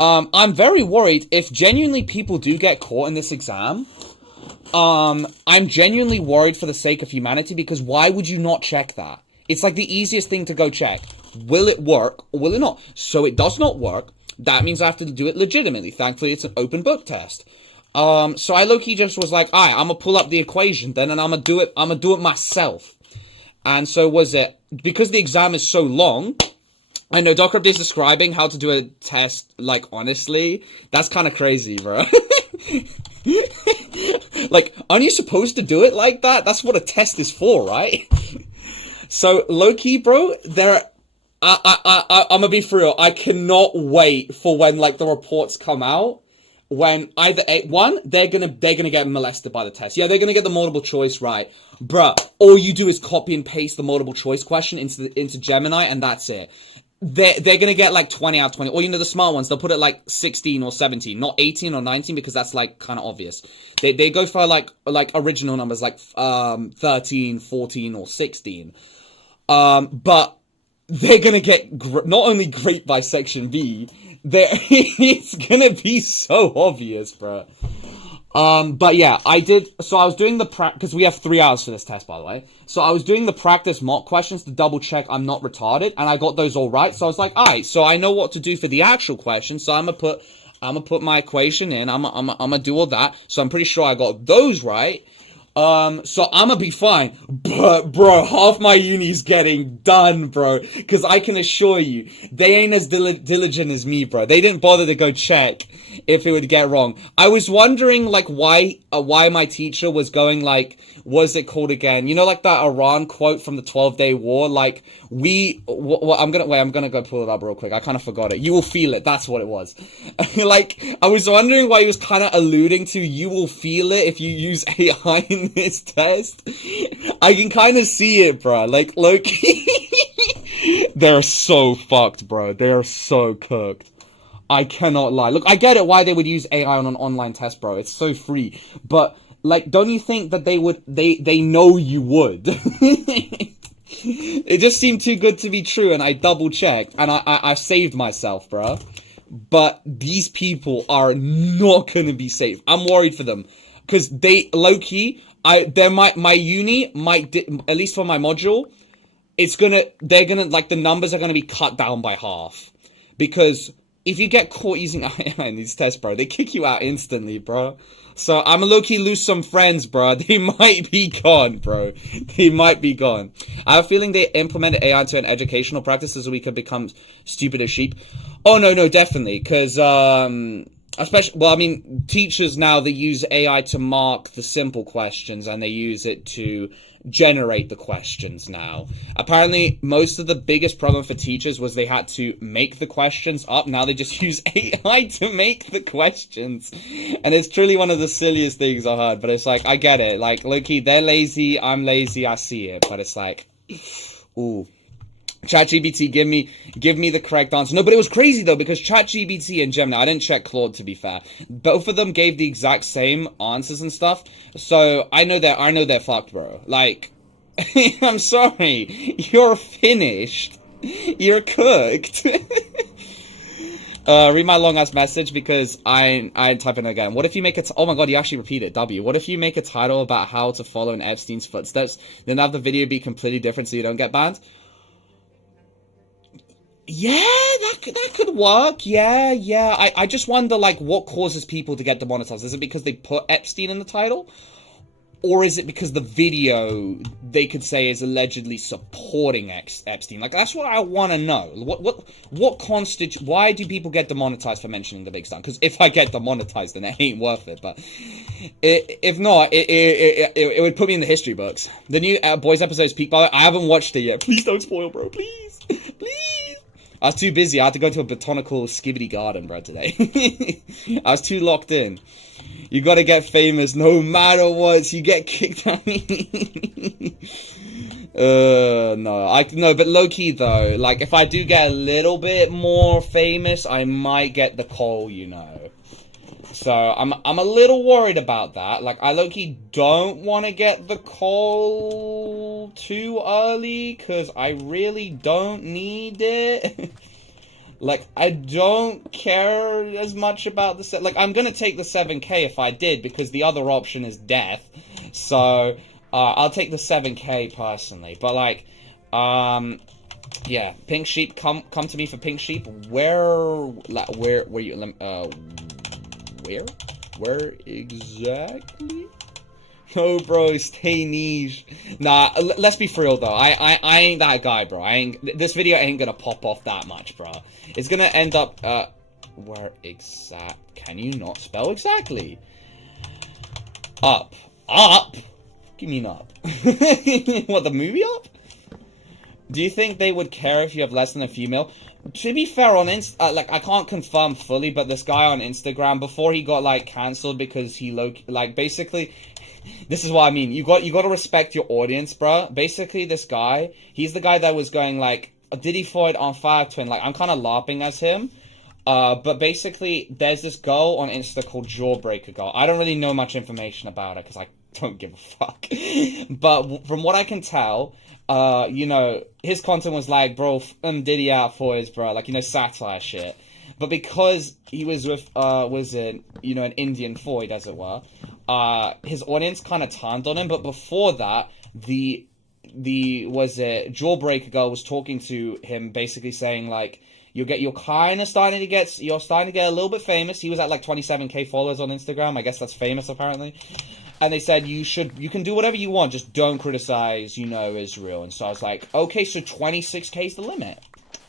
I'm very worried if genuinely people do get caught in this exam. I'm genuinely worried for the sake of humanity because why would you not check that? It's like the easiest thing to go check. Will it work or will it not? So it does not work. That means I have to do it legitimately. Thankfully, it's an open book test. So I low-key just was like, alright, I'm gonna pull up the equation then and I'm gonna do it myself. And so was it, because the exam is so long, I know Docker is describing how to do a test, like, honestly, that's kind of crazy, bro. Like, aren't you supposed to do it like that? That's what a test is for, right? So, low-key, bro, I'm gonna be for real. I cannot wait for when, like, the reports come out. When either they're gonna get molested by the test. Yeah, they're gonna get the multiple choice right. Bruh, all you do is copy and paste the multiple choice question into Gemini, and that's it. They're gonna get like 20 out of 20. Or, you know, the smart ones, they'll put it like 16 or 17, not 18 or 19, because that's like kind of obvious. They go for like original numbers, like 13, 14, or 16. But they're gonna get not only great by section B, it's gonna be so obvious, bro. But yeah, I was doing the because we have 3 hours for this test, by the way. So I was doing the practice mock questions to double check I'm not retarded, and I got those all right. So I was like, alright, so I know what to do for the actual question, so I'm gonna put my equation in, I'm gonna do all that. So I'm pretty sure I got those right. So I'm gonna be fine, but bro, half my uni's getting done, bro, because I can assure you, they ain't as diligent as me, bro. They didn't bother to go check if it would get wrong. I was wondering, like, why my teacher was going, like, what's it called again? You know, like that Iran quote from the 12-Day War, like, I'm gonna go pull it up real quick. I kind of forgot it. You will feel it. That's what it was. Like, I was wondering why he was kind of alluding to you will feel it if you use AI in this test. I can kind of see it, bro. Like, Loki, they're so fucked, bro. They are so cooked. I cannot lie. Look, I get it why they would use AI on an online test, bro. It's so free. But, like, don't you think that they know you would? It just seemed too good to be true, and I double checked, and I saved myself, bro. But these people are not gonna be safe. I'm worried for them. Cause they, low-key, my uni might, at least for my module, like, the numbers are gonna be cut down by half. Because if you get caught using AI in these tests, bro, they kick you out instantly, bro. So I'm low-key lose some friends, bro. They might be gone, bro. They might be gone. I have a feeling they implemented AI into an educational practice so we could become stupid as sheep. Oh, no, definitely. Because, especially, well, I mean, teachers now, they use AI to mark the simple questions, and they use it to generate the questions now. Apparently, most of the biggest problem for teachers was they had to make the questions up. Now they just use AI to make the questions. And it's truly one of the silliest things I heard. But it's like, I get it. Like, low-key, they're lazy, I'm lazy, I see it. But it's like, ooh. ChatGPT, give me the correct answer. No, but it was crazy though, because ChatGPT and Gemini, I didn't check Claude to be fair. Both of them gave the exact same answers and stuff. So I know they're fucked, bro. Like, I'm sorry. You're finished. You're cooked. Read my long ass message because I type in again. What if you make oh my god, you actually repeat it, W. What if you make a title about how to follow in Epstein's footsteps, then have the video be completely different so you don't get banned? Yeah, that could work. Yeah. I just wonder, like, what causes people to get demonetized? Is it because they put Epstein in the title? Or is it because the video, they could say, is allegedly supporting Epstein? Like, that's what I want to know. What constitutes... Why do people get demonetized for mentioning the big star? Because if I get demonetized, then it ain't worth it. But if not, it would put me in the history books. The new Boiz episode is peak, by the way. I haven't watched it yet. Please don't spoil, bro. Please. Please. I was too busy. I had to go to a botanical skibbity garden, bro, today. I was too locked in. You gotta get famous no matter what. You get kicked out. No, but low-key, though. Like, if I do get a little bit more famous, I might get the call, you know. So, I'm a little worried about that. Like, I low-key don't want to get the call too early, because I really don't need it. Like, I don't care as much about the like, I'm gonna take the 7K if I did, because the other option is death. So, I'll take the 7K personally. But, like, yeah, Pink Sheep, come to me for Pink Sheep. Where exactly? No, bro, stay niche. Nah, let's be for real, though. I ain't that guy, bro. This video ain't gonna pop off that much, bro. It's gonna end up, where exact... Can you not spell exactly? Up. Up? What do you mean up? What, the movie Up? Do you think they would care if you have less than a female? To be fair, on like, I can't confirm fully, but this guy on Instagram, before he got, like, cancelled because he, like, basically, this is what I mean. You got to respect your audience, bruh. Basically, this guy, he's the guy that was going, like, did he fight on Fire Twin? Like, I'm kind of LARPing as him. But basically, there's this girl on Insta called Jawbreaker Girl. I don't really know much information about her, because I don't give a fuck. But from what I can tell, you know, his content was like, bro, Diddy out for his, bro, like, you know, satire shit. But because he was with, you know, an Indian Floyd, as it were, his audience kind of turned on him. But before that, Jawbreaker Girl was talking to him, basically saying, like, you're starting to get a little bit famous. He was at like 27k followers on Instagram. I guess that's famous apparently. And they said you can do whatever you want, just don't criticize, you know, Israel. And so I was like, okay, so 26k is the limit.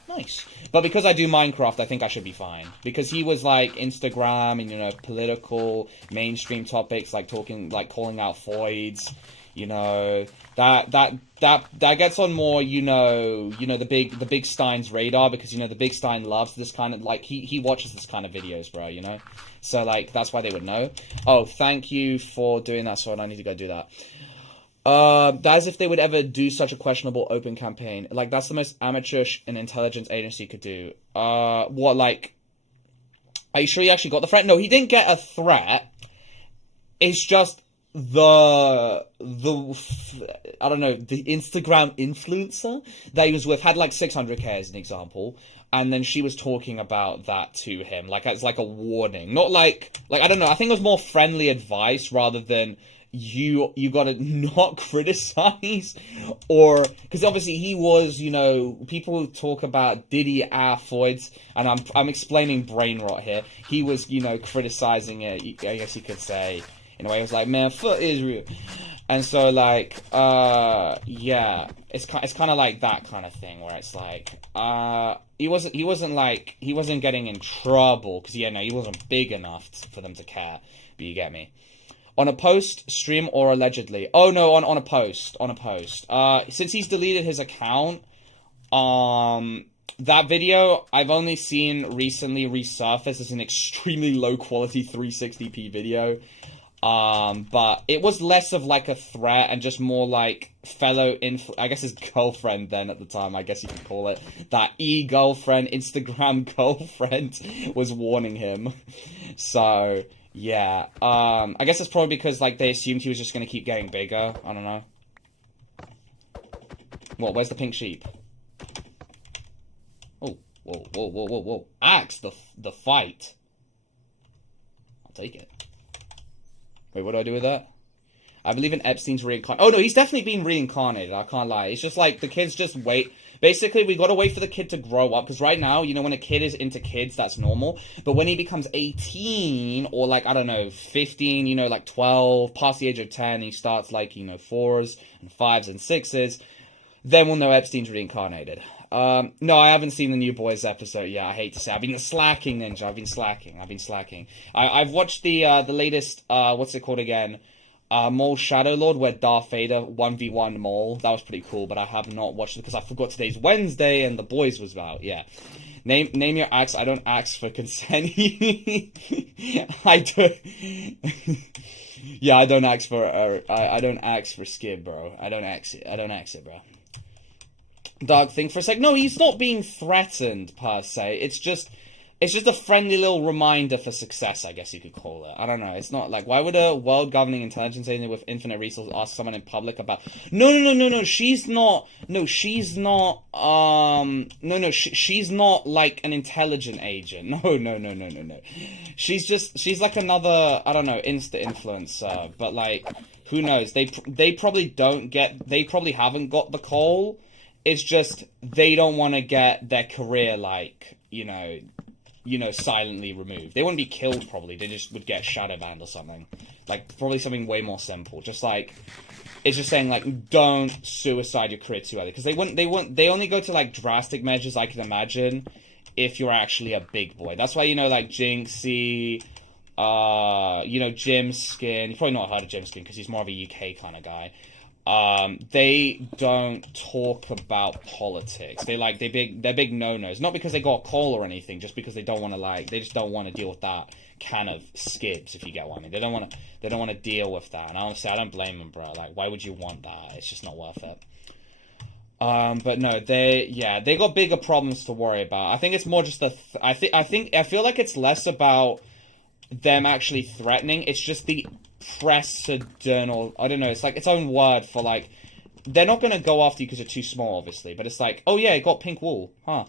Nice. But because I do Minecraft, I think I should be fine. Because he was like Instagram and, you know, political mainstream topics, like talking, like calling out Floyds, you know, that gets on more, you know, the big Stein's radar, because, you know, the big Stein loves this kind of, like, he watches this kind of videos, bro, you know? So, like, that's why they would know. Oh, thank you for doing that, so I need to go do that. As if they would ever do such a questionable open campaign. Like, that's the most amateurish an intelligence agency could do. What, like, are you sure he actually got the threat? No, he didn't get a threat. It's just I don't know, the Instagram influencer that he was with had like 600k as an example, and then she was talking about that to him, like, as like a warning, not like I don't know, I think it was more friendly advice rather than you gotta not criticize, or because obviously he was, you know, people talk about Diddy Floyds, and I'm explaining brain rot here. He was, you know, criticizing it, I guess you could say. In a way, it was like, man, fuck Israel. And so, like, yeah, it's kind of like that kind of thing, where it's like, he wasn't getting in trouble, because, yeah, no, he wasn't big enough for them to care, but you get me. On a post, stream, or allegedly? Oh, no, on a post, since he's deleted his account, that video, I've only seen recently resurface as an extremely low-quality 360p video. But it was less of like a threat and just more like I guess his girlfriend then at the time, I guess you could call it, that girlfriend, Instagram girlfriend, was warning him. So, yeah. I guess it's probably because, like, they assumed he was just gonna keep getting bigger. I don't know. What, where's the pink sheep? Oh, whoa. Axe the fight. I'll take it. Wait, what do I do with that? I believe in Epstein's reincarnation. Oh, no, he's definitely been reincarnated. I can't lie. It's just like the kids just wait. Basically, we gotta wait for the kid to grow up. Because right now, you know, when a kid is into kids, that's normal. But when he becomes 18, or like, I don't know, 15, you know, like 12, past the age of 10, he starts like, you know, 4s and 5s and 6s. Then we'll know Epstein's reincarnated. No, I haven't seen the new Boiz episode yet. I hate to say. I've been slacking, Ninja. I've been slacking. I've watched the latest, what's it called again? Mole Shadowlord, where Darth Vader 1v1 Mole. That was pretty cool, but I have not watched it because I forgot today's Wednesday and the Boiz was out. Yeah. Name your axe. I don't axe for consent. I don't. Yeah, I don't axe for. I don't axe for skid, bro. I don't axe it, bro. Dog, think for a sec. No, he's not being threatened per se. It's just a friendly little reminder for success, I guess you could call it. I don't know. It's not like, why would a world governing intelligence agency with infinite resources ask someone in public about? No. She's not like an intelligent agent. No. She's like another, I don't know, Insta influencer. But like, who knows? They probably haven't got the call. It's just they don't want to get their career, like, you know, silently removed. They wouldn't be killed, probably. They just would get shadow banned or something. Like, probably something way more simple. Just like, it's just saying, like, don't suicide your career too early. Because they only go to, like, drastic measures, I can imagine, if you're actually a big boy. That's why, you know, like, Jinxie, you know, Jim Skin. You've probably not heard of Jim Skin because he's more of a UK kind of guy. They don't talk about politics. They're big no-nos. Not because they got a call or anything, just because they don't want to they just don't want to deal with that kind of skibs, if you get what I mean. They don't want to deal with that. And honestly, I don't blame them, bro. Like, why would you want that? It's just not worth it. But no, they got bigger problems to worry about. I think it's more just I feel like it's less about them actually threatening. It's just the precedent, or I don't know, it's like its own word for like, they're not gonna go after you because you're too small, obviously, but it's like, oh yeah, it got pink wool, huh?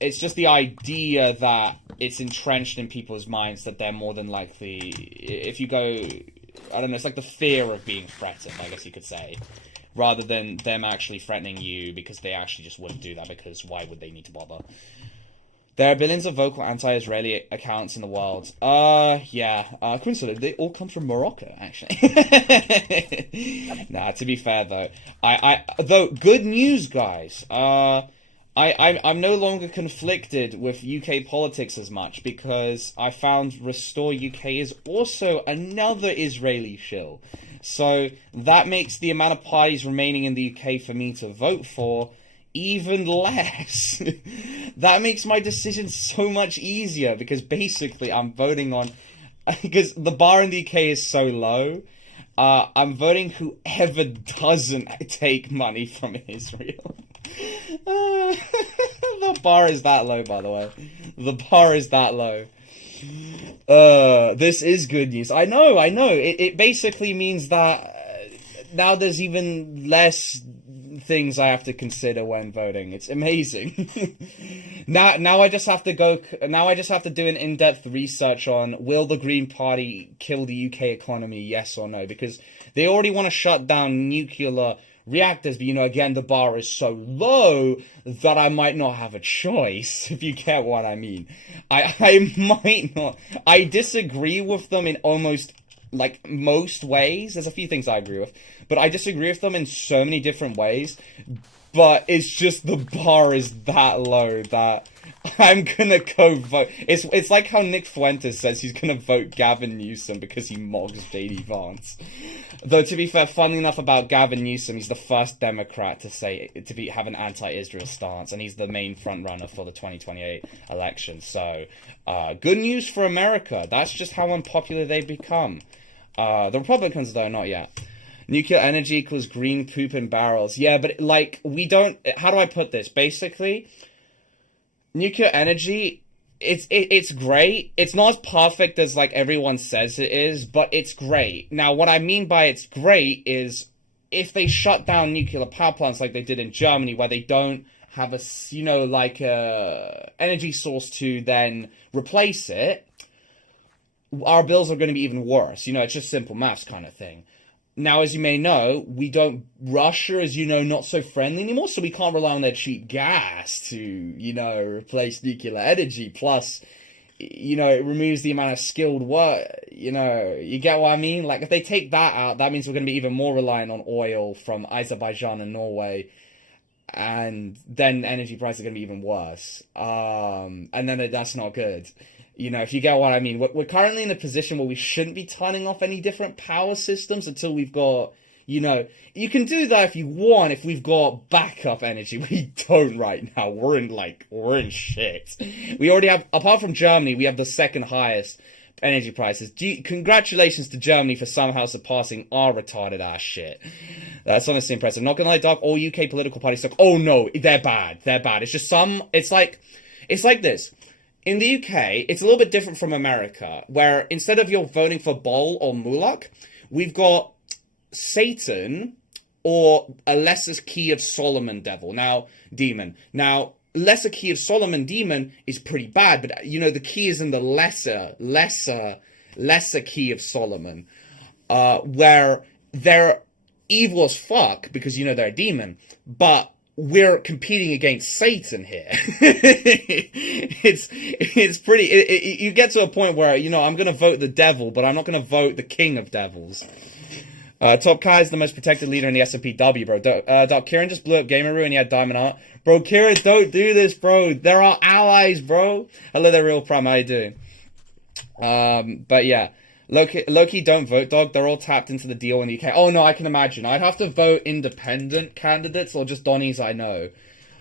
It's just the idea that it's entrenched in people's minds that they're more than likely, if you go, I don't know, it's like the fear of being threatened, I guess you could say, rather than them actually threatening you, because they actually just wouldn't do that, because why would they need to bother? There are billions of vocal anti-Israeli accounts in the world. Yeah. Coincidentally, they all come from Morocco, actually. Nah, to be fair, though. Though, good news, guys. I'm no longer conflicted with UK politics as much, because I found Restore UK is also another Israeli shill. So, that makes the amount of parties remaining in the UK for me to vote for even less. That makes my decision so much easier, because basically I'm voting on, because the bar in the UK is so low, I'm voting whoever doesn't take money from Israel. The bar is that low, by the way. The bar is that low. This is good news. I know. It basically means that now there's even less things I have to consider when voting. It's amazing. Now I just have to do an in-depth research on, will the Green Party kill the UK economy, yes or no? Because they already want to shut down nuclear reactors, but, you know, again, the bar is so low that I might not have a choice, if you get what I mean. I might not. I disagree with them in almost, like, most ways. There's a few things I agree with, but I disagree with them in so many different ways. But it's just the bar is that low that I'm gonna go vote. It's like how Nick Fuentes says he's gonna vote Gavin Newsom because he mocks JD Vance. Though, to be fair, funny enough about Gavin Newsom, he's the first Democrat to have an anti-Israel stance, and he's the main frontrunner for the 2028 election. So, good news for America. That's just how unpopular they've become. The Republicans, though, not yet. Nuclear energy equals green poop in barrels. Yeah, but, like, we don't... How do I put this? Basically, nuclear energy, it's great. It's not as perfect as, like, everyone says it is, but it's great. Now, what I mean by it's great is if they shut down nuclear power plants like they did in Germany, where they don't have a, you know, like, a energy source to then replace it, our bills are going to be even worse. You know, it's just simple maths kind of thing. Now, as you may know, Russia is, you know, not so friendly anymore, so we can't rely on their cheap gas to, you know, replace nuclear energy. Plus, you know, it removes the amount of skilled work, you know, you get what I mean? Like, if they take that out, that means we're going to be even more reliant on oil from Azerbaijan and Norway, and then energy prices are going to be even worse. And then that's not good. You know, if you get what I mean. We're currently in a position where we shouldn't be turning off any different power systems until we've got, you know, you can do that if you want, if we've got backup energy. We don't right now. We're in shit. We already have, apart from Germany, we have the second highest energy prices. Congratulations to Germany for somehow surpassing our retarded ass shit. That's honestly impressive. Not gonna lie, Doc, all UK political parties suck. Oh no, they're bad. It's just it's like this. In the UK, it's a little bit different from America, where instead of you're voting for Bol or Mulak, we've got Satan or a lesser key of Solomon demon. Now, lesser key of Solomon demon is pretty bad, but, you know, the key is in the lesser key of Solomon, where they're evil as fuck because, you know, they're a demon, but we're competing against Satan here. It's pretty... you get to a point where, you know, I'm going to vote the devil, but I'm not going to vote the king of devils. Top Kai is the most protected leader in the SMPW, bro. Kieran just blew up Gameroo and he had Diamond Art. Bro, Kieran, don't do this, bro. They're our allies, bro. Hello there, Real Prime. How you doing? But yeah. Loki, don't vote, dog. They're all tapped into the deal in the UK. Oh, no, I can imagine. I'd have to vote independent candidates or just Donnies I know.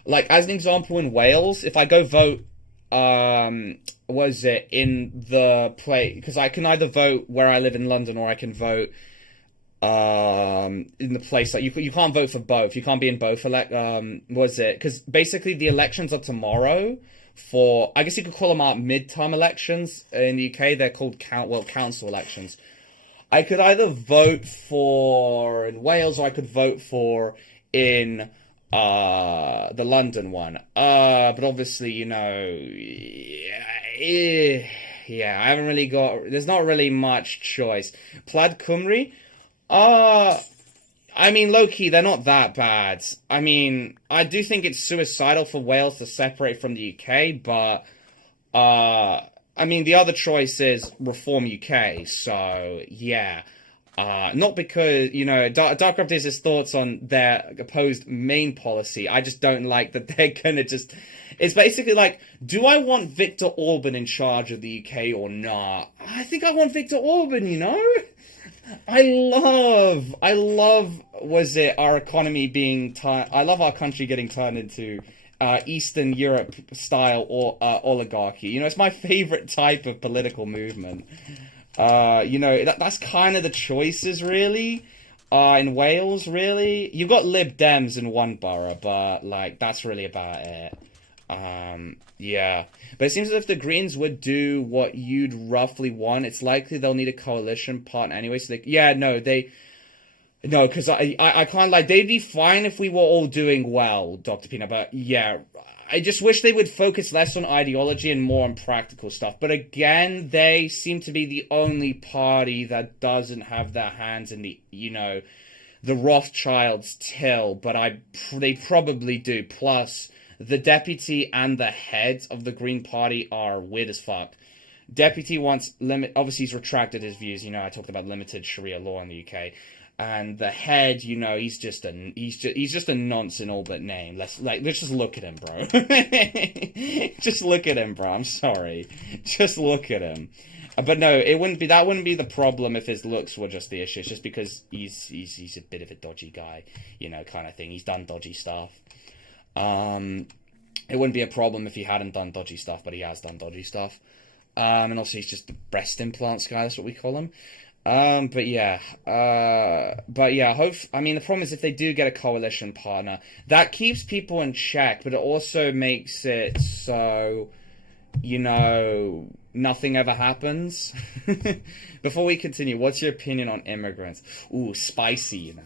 Like, as an example, in Wales, if I go vote, was it in the place? Because I can either vote where I live in London or I can vote in the place that you can't vote for both. You can't be in both was it? Because basically the elections are tomorrow for, I guess you could call them out midterm elections in the UK. They're called council elections. I could either vote for in Wales or I could vote for in the London one. But obviously, you know, yeah, I haven't really got, there's not really much choice. Plaid Cymru, I mean, low-key, they're not that bad. I mean, I do think it's suicidal for Wales to separate from the UK, but, I mean, the other choice is Reform UK, so, yeah. Not because, you know, Dark has his thoughts on their opposed main policy. I just don't like that they're gonna just... It's basically like, do I want Viktor Orban in charge of the UK or not? I think I want Viktor Orban, you know? I love, was it our economy being I love our country getting turned into Eastern Europe style or oligarchy. You know, it's my favorite type of political movement. You know, that's kind of the choices, really. In Wales, really. You've got Lib Dems in one borough, but, like, that's really about it. Yeah. But it seems as if the Greens would do what you'd roughly want. It's likely they'll need a coalition partner anyway, so they... Yeah, no, because I can't, like, they'd be fine if we were all doing well, Dr. Pina, but, yeah... I just wish they would focus less on ideology and more on practical stuff. But again, they seem to be the only party that doesn't have their hands in the, you know, the Rothschilds' till. But they probably do. Plus, the deputy and the head of the Green Party are weird as fuck. Deputy wants obviously he's retracted his views. You know, I talked about limited Sharia law in the UK. And the head, you know, he's just a nonce in all but name. Let's just look at him, bro. Just look at him, bro. I'm sorry. Just look at him. But no, that wouldn't be the problem if his looks were just the issue. It's just because he's a bit of a dodgy guy, you know, kind of thing. He's done dodgy stuff. It wouldn't be a problem if he hadn't done dodgy stuff, but he has done dodgy stuff. And also he's just the breast implants guy. That's what we call him. But yeah, I mean, the problem is if they do get a coalition partner, that keeps people in check, but it also makes it so, you know, nothing ever happens. Before we continue, what's your opinion on immigrants? Ooh, spicy, you know.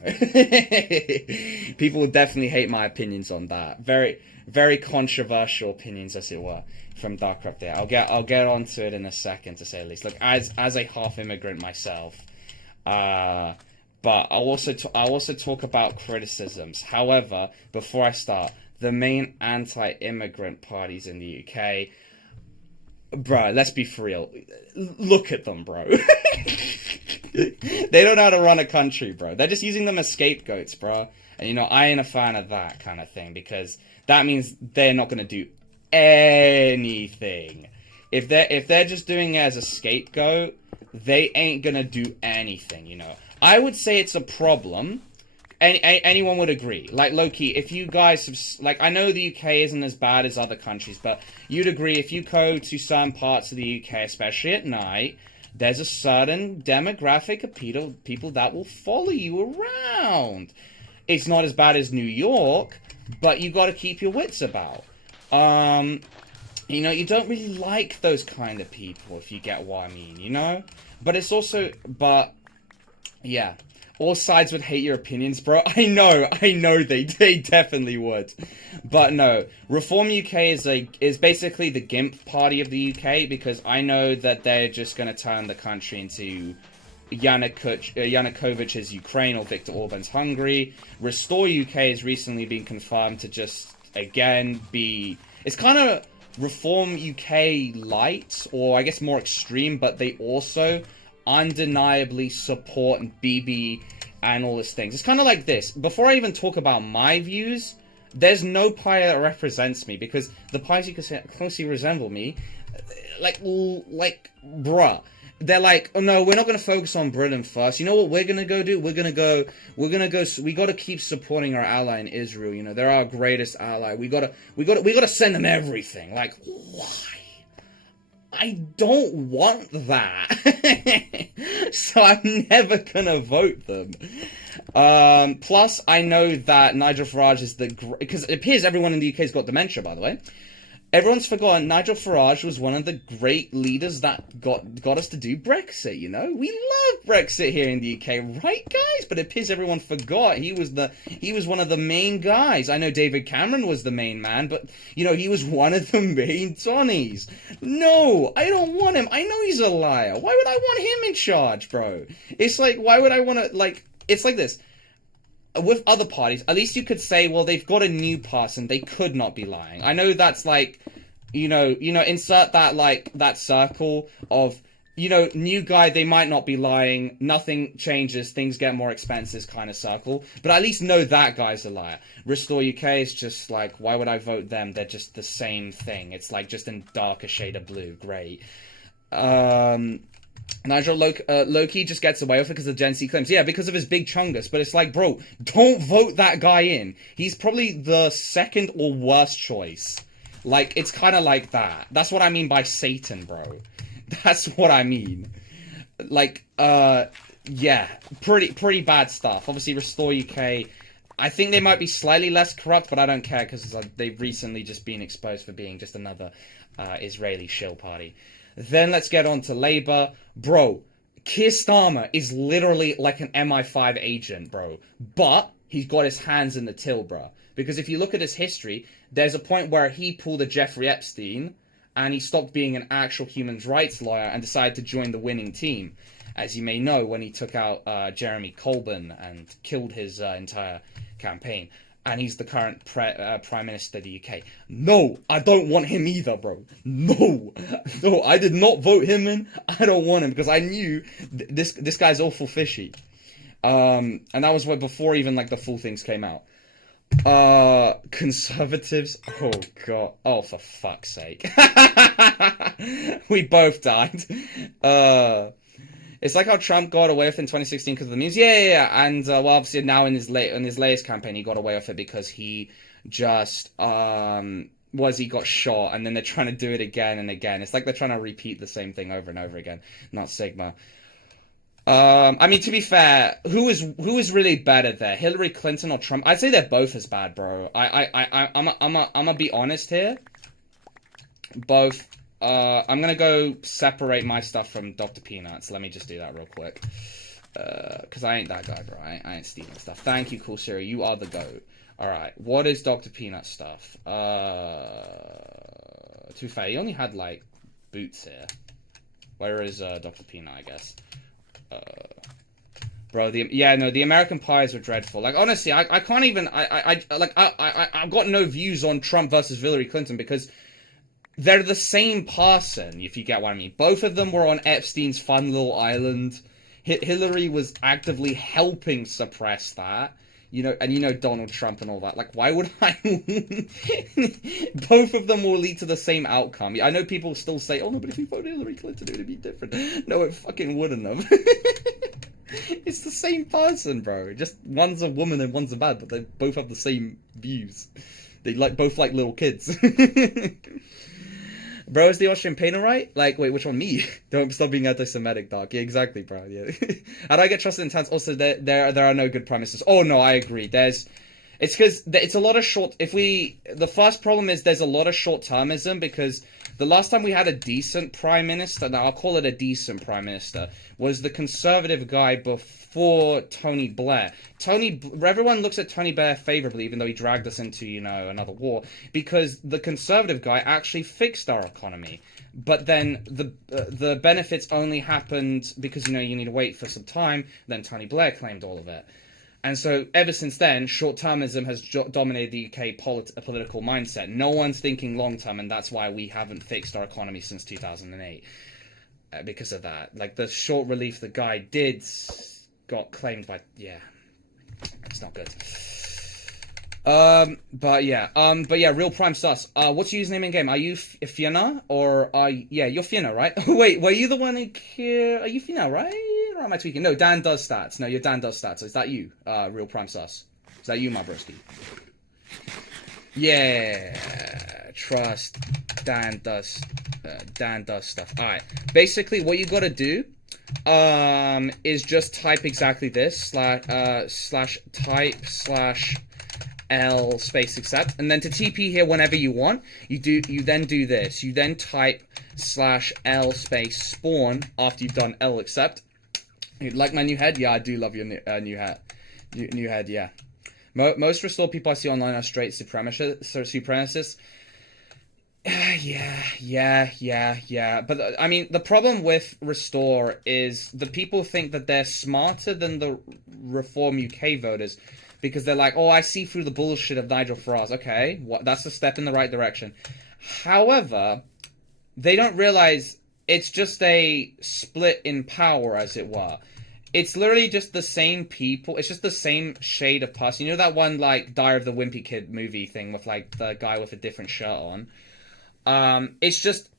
People will definitely hate my opinions on that. Very, very controversial opinions, as it were, from Dark Up there. I'll get onto it in a second, to say the least. Look, as a half immigrant myself, but I'll also talk about criticisms. However, before I start, the main anti-immigrant parties in the UK, bro, let's be for real. Look at them, bro. They don't know how to run a country, bro. They're just using them as scapegoats, bro. And, you know, I ain't a fan of that kind of thing, because that means they're not going to do anything. If they're just doing it as a scapegoat, they ain't going to do anything, you know. I would say it's a problem. Anyone would agree. Like, low-key, if you guys have... Like, I know the UK isn't as bad as other countries, but you'd agree if you go to certain parts of the UK, especially at night, there's a certain demographic of people that will follow you around. It's not as bad as New York, but you got to keep your wits about. You know, you don't really like those kind of people, if you get what I mean, you know? But it's also... But, yeah... All sides would hate your opinions, bro. I know they definitely would. But no, Reform UK is basically the GIMP party of the UK, because I know that they're just going to turn the country into Yanukovych's Ukraine or Viktor Orban's Hungary. Restore UK has recently been confirmed to just, again, be... It's kind of Reform UK light, or I guess more extreme, but they also... undeniably support BB and all these things. It's kind of like this. Before I even talk about my views, there's no pie that represents me, because the pies you can say closely resemble me, like, bruh. They're like, oh no, we're not going to focus on Britain first. You know what we're going to go do? We got to keep supporting our ally in Israel. You know, they're our greatest ally. We got to send them everything. Like, why? I don't want that. So I'm never going to vote them. Plus, I know that Nigel Farage is because it appears everyone in the UK has got dementia, by the way. Everyone's forgotten Nigel Farage was one of the great leaders that got us to do Brexit, you know? We love Brexit here in the UK, right, guys? But it appears everyone forgot he was one of the main guys. I know David Cameron was the main man, but, you know, he was one of the main Tonnies. No, I don't want him. I know he's a liar. Why would I want him in charge, bro? It's like, why would I want to, like, it's like this. With other parties, at least you could say, well, they've got a new person, they could not be lying. I know that's like, you know, insert that, like, that circle of, you know, new guy, they might not be lying, nothing changes, things get more expensive kind of circle, but at least know that guy's a liar. Restore UK is just like, why would I vote them? They're just the same thing. It's like just in darker shade of blue. Great. Nigel Loki just gets away with it because of Gen Z claims. Yeah, because of his big chungus. But it's like, bro, don't vote that guy in. He's probably the second or worst choice. Like, it's kind of like that. That's what I mean by Satan, bro. That's what I mean. Like, yeah, pretty bad stuff. Obviously, Restore UK. I think they might be slightly less corrupt, but I don't care because they've recently just been exposed for being just another Israeli shill party. Then let's get on to Labour. Bro, Keir Starmer is literally like an MI5 agent, bro. But he's got his hands in the till, bro. Because if you look at his history, there's a point where he pulled a Jeffrey Epstein and he stopped being an actual human rights lawyer and decided to join the winning team. As you may know, when he took out Jeremy Corbyn and killed his entire campaign. And he's the current Prime Minister of the UK. No, I don't want him either, bro. No, I did not vote him in. I don't want him because I knew this guy's awful fishy. And that was before even like the full things came out. Conservatives. Oh god. Oh, for fuck's sake. We both died. It's like how Trump got away with it in 2016 because of the memes. Yeah. And well, obviously now in his latest campaign, he got away with it because he just he got shot, and then they're trying to do it again and again. It's like they're trying to repeat the same thing over and over again. Not Sigma. I mean, to be fair, who is really better there, Hillary Clinton or Trump? I'd say they're both as bad, bro. I'm gonna be honest here. Both. I'm gonna go separate my stuff from Dr. Peanuts. Let me just do that real quick. Because I ain't that guy, bro. I ain't stealing stuff. Thank you, Cool Siri. You are the GOAT. Alright, what is Dr. Peanut stuff? To be fair, he only had, like, boots here. Where is Dr. Peanut, I guess? Bro, the American pies were dreadful. Like, honestly, I can't even... I've got no views on Trump versus Hillary Clinton because... they're the same person, if you get what I mean. Both of them were on Epstein's fun little island. Hillary was actively helping suppress that. You know, and you know Donald Trump and all that. Like, why would I... Both of them will lead to the same outcome. I know people still say, oh no, but if you vote Hillary Clinton, it would be different. No, it fucking wouldn't have. It's the same person, bro. Just one's a woman and one's a man, but they both have the same views. They both like little kids. Bro, is the Austrian painter right? Like, wait, which one? Me? Don't stop being anti-Semitic, dog. Yeah, exactly, bro. Yeah. How do I get trusted in towns? Also, there are no good prime ministers. Oh, no, I agree. It's because it's a lot of the first problem is there's a lot of short-termism because the last time we had a decent prime minister, now I'll call it a decent prime minister, was the conservative guy before Tony Blair. Everyone looks at Tony Blair favorably, even though he dragged us into, you know, another war, because the conservative guy actually fixed our economy. But then the benefits only happened because, you know, you need to wait for some time. Then Tony Blair claimed all of it. And so ever since then, short-termism has dominated the UK political mindset. No one's thinking long-term, and that's why we haven't fixed our economy since 2008. Because of that. Like, the short relief the guy did got claimed by... Yeah. It's not good. But yeah, Real Prime Sus. What's your username in game? Are you Fiona or yeah, you're Fiona, right? Wait, were you the one in here? Are you Fiona, right? Or am I tweaking? No, Dan does stats. No, you're Dan does stats. Is that you? Real Prime Sus. Is that you, my broski? Yeah, trust. Dan does stuff. All right. Basically, what you gotta do, is just type exactly this slash type slash L space accept, and then to TP here whenever you want, you then do this. You then type slash L space spawn after you've done L accept. You like my new head? Yeah, I do love your new hat. New head, yeah. Most Restore people I see online are straight supremacists. Yeah. But I mean, the problem with Restore is the people think that they're smarter than the Reform UK voters because they're like, oh, I see through the bullshit of Nigel Farage. Okay, that's a step in the right direction. However, they don't realize it's just a split in power, as it were. It's literally just the same people. It's just the same shade of person. You know that one, like, Diary of the Wimpy Kid movie thing with, like, the guy with a different shirt on? It's just,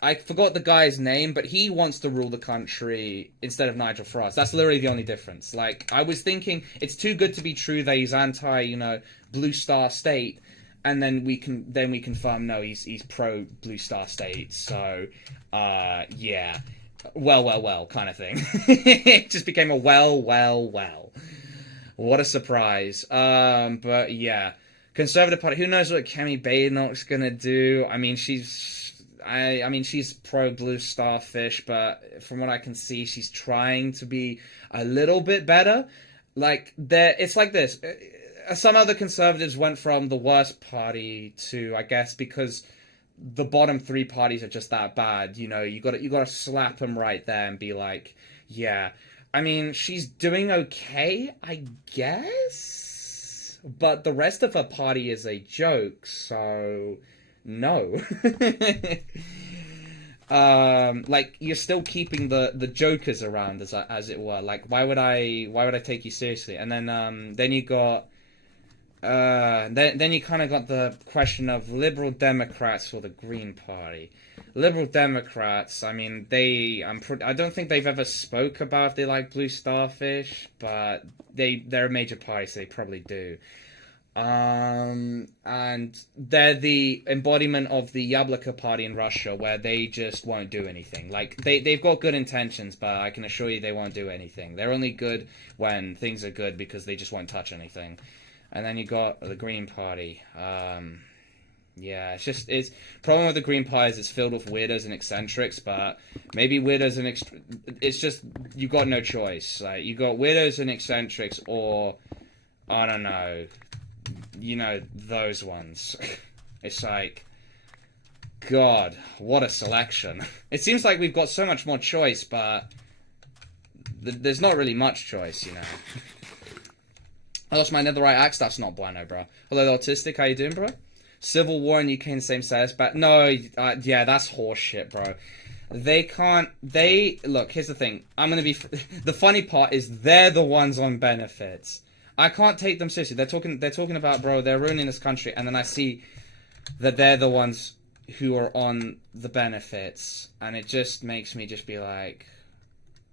I forgot the guy's name, but he wants to rule the country instead of Nigel Farage. That's literally the only difference. Like, I was thinking, it's too good to be true that he's anti, you know, Blue Star State, and then we confirm, no, he's pro Blue Star State, so, yeah. Well, kind of thing. It just became a well. What a surprise. But yeah. Conservative Party, who knows what Kemi Badenoch's gonna do? I mean, she's pro Blue Starfish, but from what I can see, she's trying to be a little bit better. Like, it's like this. Some other conservatives went from the worst party to, I guess, because the bottom three parties are just that bad, you know, you gotta slap them right there and be like, yeah. I mean, she's doing okay, I guess? But the rest of her party is a joke, so no. Like, you're still keeping the jokers around, as it were. Like, why would I take you seriously? And then you got then you kind of got the question of Liberal Democrats or the Green Party. Liberal Democrats, I mean, I don't think they've ever spoke about if they like Blue Starfish, but they're a major party, so they probably do. And they're the embodiment of the Yabloko party in Russia, where they just won't do anything. Like, they've got good intentions, but I can assure you they won't do anything. They're only good when things are good because they just won't touch anything. And then you got the Green Party. Yeah, it's problem with the Green Party is it's filled with weirdos and eccentrics, but maybe weirdos and it's just, you got no choice. Like, you got weirdos and eccentrics, or, I don't know, you know, those ones. It's like, God, what a selection. It seems like we've got so much more choice, but there's not really much choice, you know. I lost my netherite axe. That's not bueno, bro. Hello, Autistic. How you doing, bro? Civil War in UK in the same status, but no, yeah, that's horseshit, bro. Look, here's the thing. The funny part is they're the ones on benefits. I can't take them seriously. They're talking about, bro, they're ruining this country, and then I see that they're the ones who are on the benefits, and it just makes me just be like,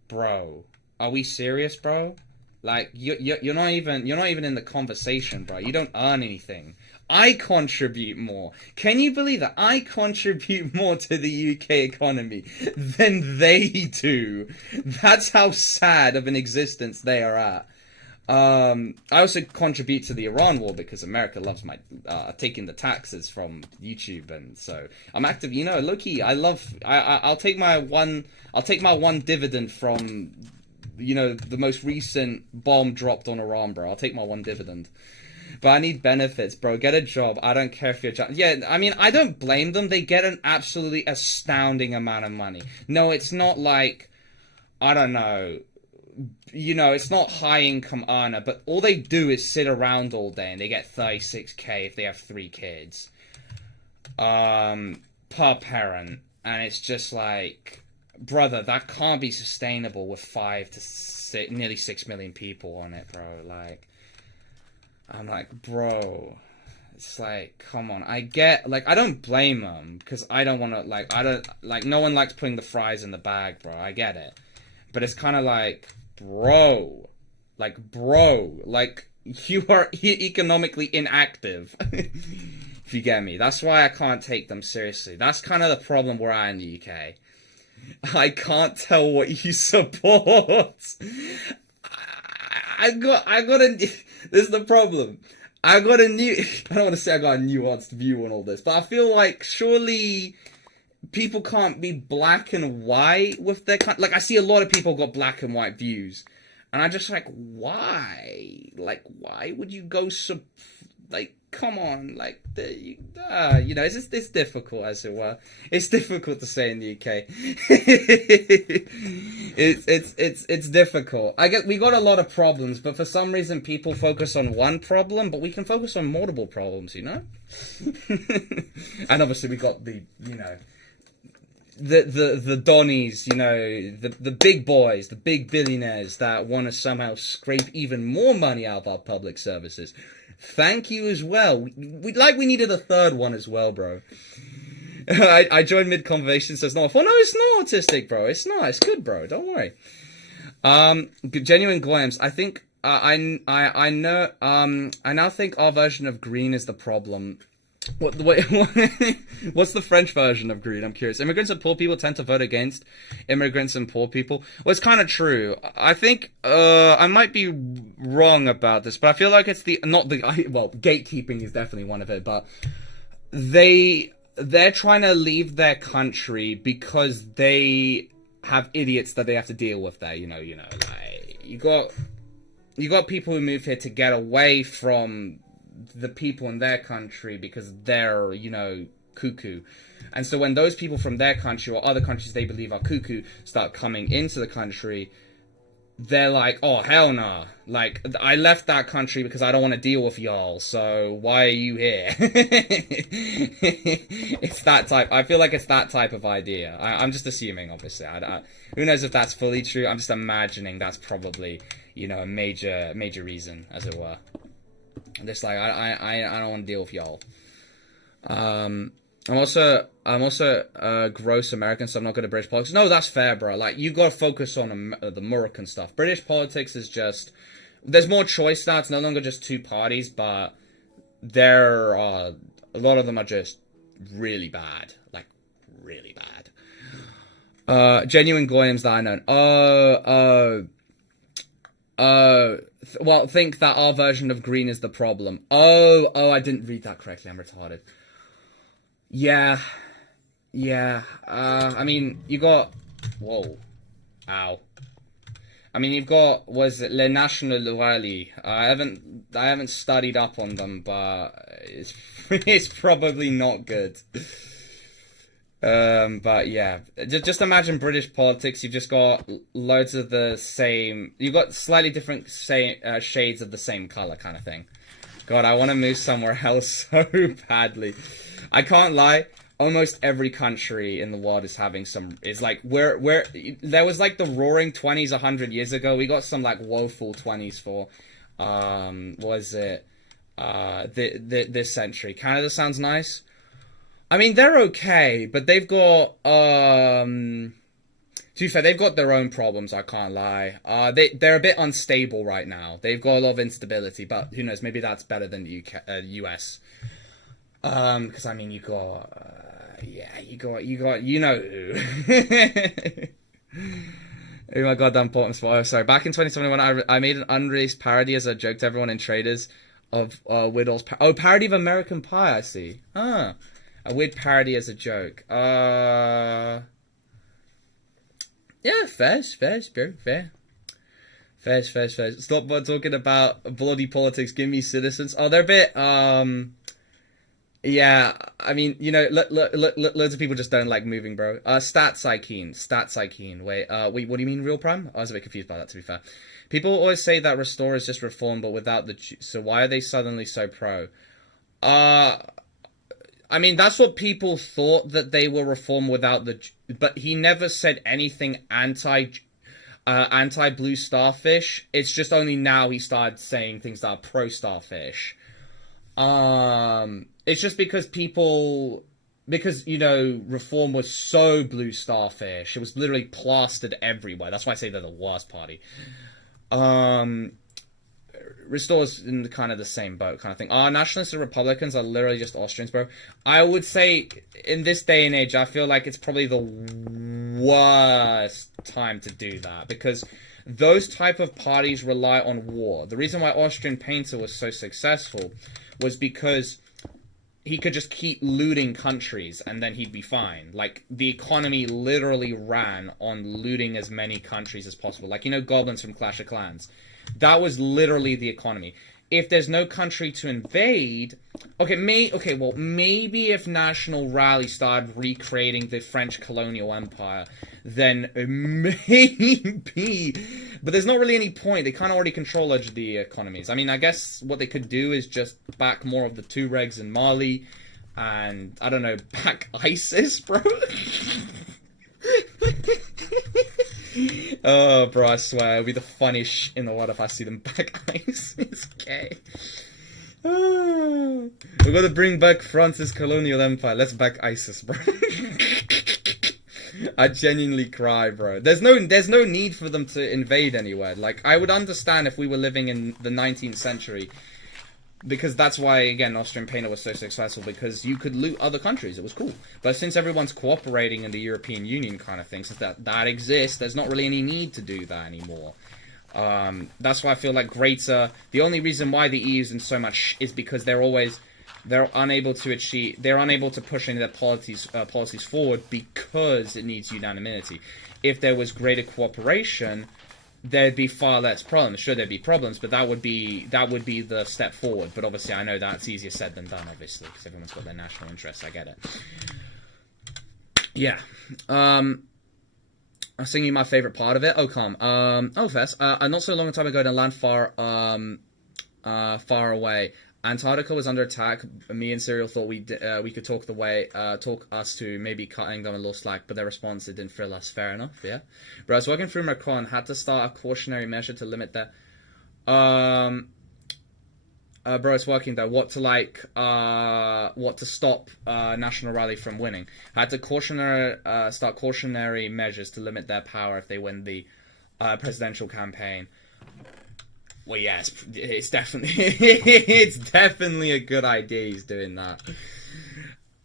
bro, are we serious, bro? Like, you're not even in the conversation, bro. You don't earn anything. I contribute more. Can you believe that? I contribute more to the UK economy than they do. That's how sad of an existence they are at. I also contribute to the Iran war because America loves my taking the taxes from YouTube, and so I'm active. You know, low-key, I'll take my one dividend from, you know, the most recent bomb dropped on Iran, bro. I'll take my one dividend. But I need benefits, bro. Get a job. I don't care if you're... Yeah, I mean, I don't blame them. They get an absolutely astounding amount of money. No, it's not like, I don't know, you know, it's not high-income earner, but all they do is sit around all day, and they get 36k if they have 3 kids. Per parent. And it's just like, brother, that can't be sustainable with 5 to 6, nearly 6 million people on it, bro. Like, I'm like, bro, it's like, come on. I get, like, I don't blame them, because I don't want to, like, no one likes putting the fries in the bag, bro. I get it. But it's kind of like, bro, you are economically inactive. If you get me. That's why I can't take them seriously. That's kind of the problem we're at in the UK. I can't tell what you support. I got this is the problem. I don't want to say I got a nuanced view on all this, but I feel like surely people can't be black and white with their, like, I see a lot of people got black and white views, and I'm just like, why? Like, why would you go like, come on, like, you know, it's difficult, as it were. It's difficult to say in the UK. it's difficult. I get, we got a lot of problems, but for some reason people focus on one problem, but we can focus on multiple problems, you know? And obviously we got the, you know, the Donnies, you know, the big boys, the big billionaires that want to somehow scrape even more money out of our public services. Thank you as well. We needed a third one as well, bro. I joined mid-conversation, says no. Well, no, it's not autistic, bro. It's not. It's good, bro. Don't worry. Genuine Goyams. I think I know. I now think our version of green is the problem. What's the French version of green? I'm curious. Immigrants and poor people tend to vote against immigrants and poor people. Well, it's kind of true. I think I might be wrong about this, but I feel like it's gatekeeping is definitely one of it. But they're trying to leave their country because they have idiots that they have to deal with there. You know, like you got people who move here to get away from the people in their country because they're, you know, cuckoo. And so when those people from their country or other countries they believe are cuckoo start coming into the country, they're like, oh, hell nah. Like, I left that country because I don't want to deal with y'all, so why are you here? It's that type. I feel like it's that type of idea. I'm just assuming, obviously. Who knows if that's fully true? I'm just imagining that's probably, you know, a major reason, as it were. Just like, I don't want to deal with y'all. I'm also gross American, so I'm not good at British politics. No, that's fair, bro. Like, you gotta focus on the American stuff. British politics is just, there's more choice now. It's no longer just two parties, but there are, a lot of them are just really bad. Like, really bad. Genuine Goyams that I know. Well, think that our version of green is the problem. I didn't read that correctly. I'm retarded. Yeah. I mean, you got... Whoa. Ow. I mean, you've got... Was it Les National Rally? I haven't studied up on them, but it's probably not good. But yeah, just imagine British politics. You've just got loads of the same. You've got slightly different shades of the same color, kind of thing. God, I want to move somewhere else so badly. I can't lie. Almost every country in the world is having some. It's like where there was like the Roaring 20s 100 years ago. We got some like woeful 20s for. Was it this century? Canada sounds nice. I mean, they're okay, but they've got, to be fair, they've got their own problems, I can't lie. They're a bit unstable right now. They've got a lot of instability, but who knows, maybe that's better than the US. Because, I mean, you got, you know who. Oh my god, that important spot. Oh, sorry. Back in 2021, I made an unreleased parody as a joke to everyone in traders of Whittle's, parody of American Pie, I see. A weird parody as a joke. Yeah, fair. Stop talking about bloody politics. Give me citizens. Oh, they're a bit, yeah, I mean, you know, loads of people just don't like moving, bro. Stats I keen. Wait, what do you mean, real prime? I was a bit confused by that, to be fair. People always say that Restore is just reform, but without the... So why are they suddenly so pro? I mean, that's what people thought, that they were reform without the... But he never said anything anti... anti-blue starfish. It's just only now he started saying things that are pro-starfish. It's just because you know, reform was so blue starfish. It was literally plastered everywhere. That's why I say they're the worst party. Restore's in kind of the same boat kind of thing. Nationalists and Republicans are literally just Austrians, bro. I would say, in this day and age, I feel like it's probably the worst time to do that, because those type of parties rely on war. The reason why Austrian Painter was so successful was because he could just keep looting countries and then he'd be fine. Like, the economy literally ran on looting as many countries as possible. Like, you know, goblins from Clash of Clans. That was literally the economy. If there's no country to invade... well, maybe if National Rally started recreating the French colonial empire, then maybe... But there's not really any point. They kind of already control the economies. I mean, I guess what they could do is just back more of the Tuaregs in Mali, and, I don't know, back ISIS, bro? Oh, bro, I swear, it'll be the funniest shit in the world if I see them back ISIS. Okay. Oh, we're gonna bring back France's colonial empire. Let's back ISIS, bro. I genuinely cry, bro. There's no need for them to invade anywhere. Like, I would understand if we were living in the 19th century, because that's why, again, Austrian Painter was so successful, because you could loot other countries. It was cool. But since everyone's cooperating in the European Union kind of thing, since that exists, there's not really any need to do that anymore. That's why I feel like the only reason why the EU is in so much is because they're unable to push any of their policies forward because it needs unanimity. If there was greater cooperation, there'd be far less problems. Sure, there'd be problems, but that would be the step forward. But obviously, I know that's easier said than done, obviously, because everyone's got their national interests. I get it. Yeah. I'll sing you my favorite part of it. Oh, calm. Fess. Not so long a time ago in a land far away, Antarctica was under attack. Me and Serial thought we could talk us to maybe cutting them a little slack, but their response, it didn't thrill us. Fair enough, yeah. But I was working through Macron, had to start a cautionary measure to limit that. Bro, it's working though. What to stop National Rally from winning? Had to start cautionary measures to limit their power if they win the presidential campaign. Well, yeah, it's definitely a good idea. He's doing that.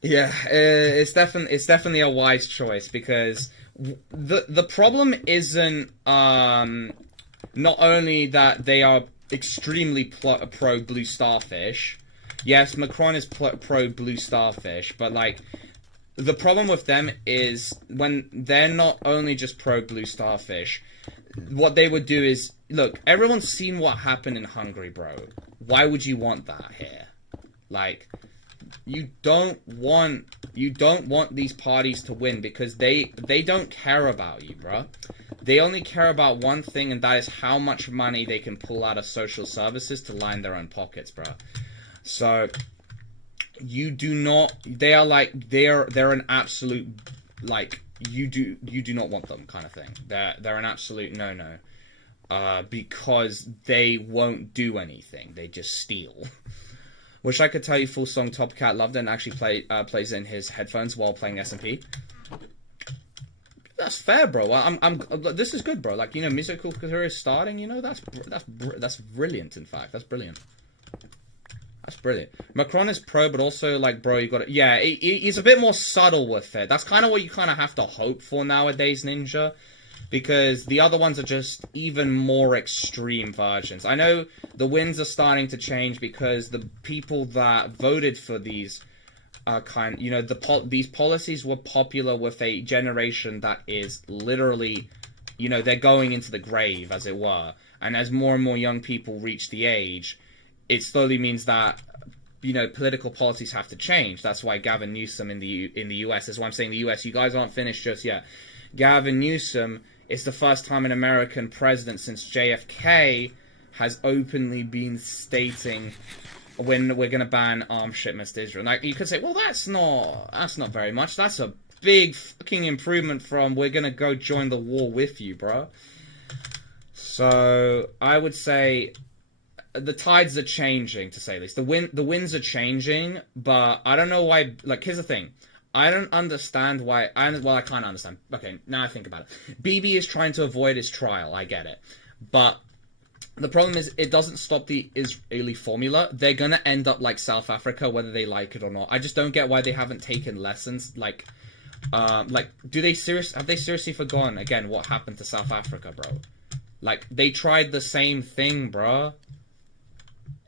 Yeah, it's definitely a wise choice, because the problem isn't not only that they are extremely pro blue starfish. Yes, Macron is pro blue starfish, but like the problem with them is when they're not only just pro blue starfish. What they would do is, look, everyone's seen what happened in Hungary, bro. Why would you want that here? Like, you don't want these parties to win, because they don't care about you, bro. They only care about one thing, and that is how much money they can pull out of social services to line their own pockets, bro. So you do not. They're an absolute, like, you do not want them kind of thing. They're an absolute no-no. Because they won't do anything. They just steal. Wish I could tell you full song Top Cat loved it and actually plays in his headphones while playing SMP. That's fair, bro. This is good, bro. Like, you know, musical career is starting. You know, that's brilliant. In fact, that's brilliant. That's brilliant. Macron is pro, but also, like, bro, you got to... Yeah, he's a bit more subtle with it. That's kind of what you kind of have to hope for nowadays, Ninja. Because the other ones are just even more extreme versions. I know the winds are starting to change because the people that voted for these these policies were popular with a generation that is literally, you know, they're going into the grave, as it were. And as more and more young people reach the age, it slowly means that, you know, political policies have to change. That's why Gavin Newsom in the US, that's why I'm saying the US, you guys aren't finished just yet. Gavin Newsom is the first time an American president since JFK has openly been stating when we're going to ban arms shipments to Israel. Like, you could say, well, that's not very much. That's a big fucking improvement from we're going to go join the war with you, bro. So I would say the tides are changing, to say the least. The winds are changing, but I don't know why. Like, here's the thing. I don't understand why. I can't understand. Okay, now I think about it. BB is trying to avoid his trial. I get it, but the problem is it doesn't stop the Israeli formula. They're gonna end up like South Africa, whether they like it or not. I just don't get why they haven't taken lessons. Like, have they seriously forgotten again what happened to South Africa, bro? Like, they tried the same thing, bro.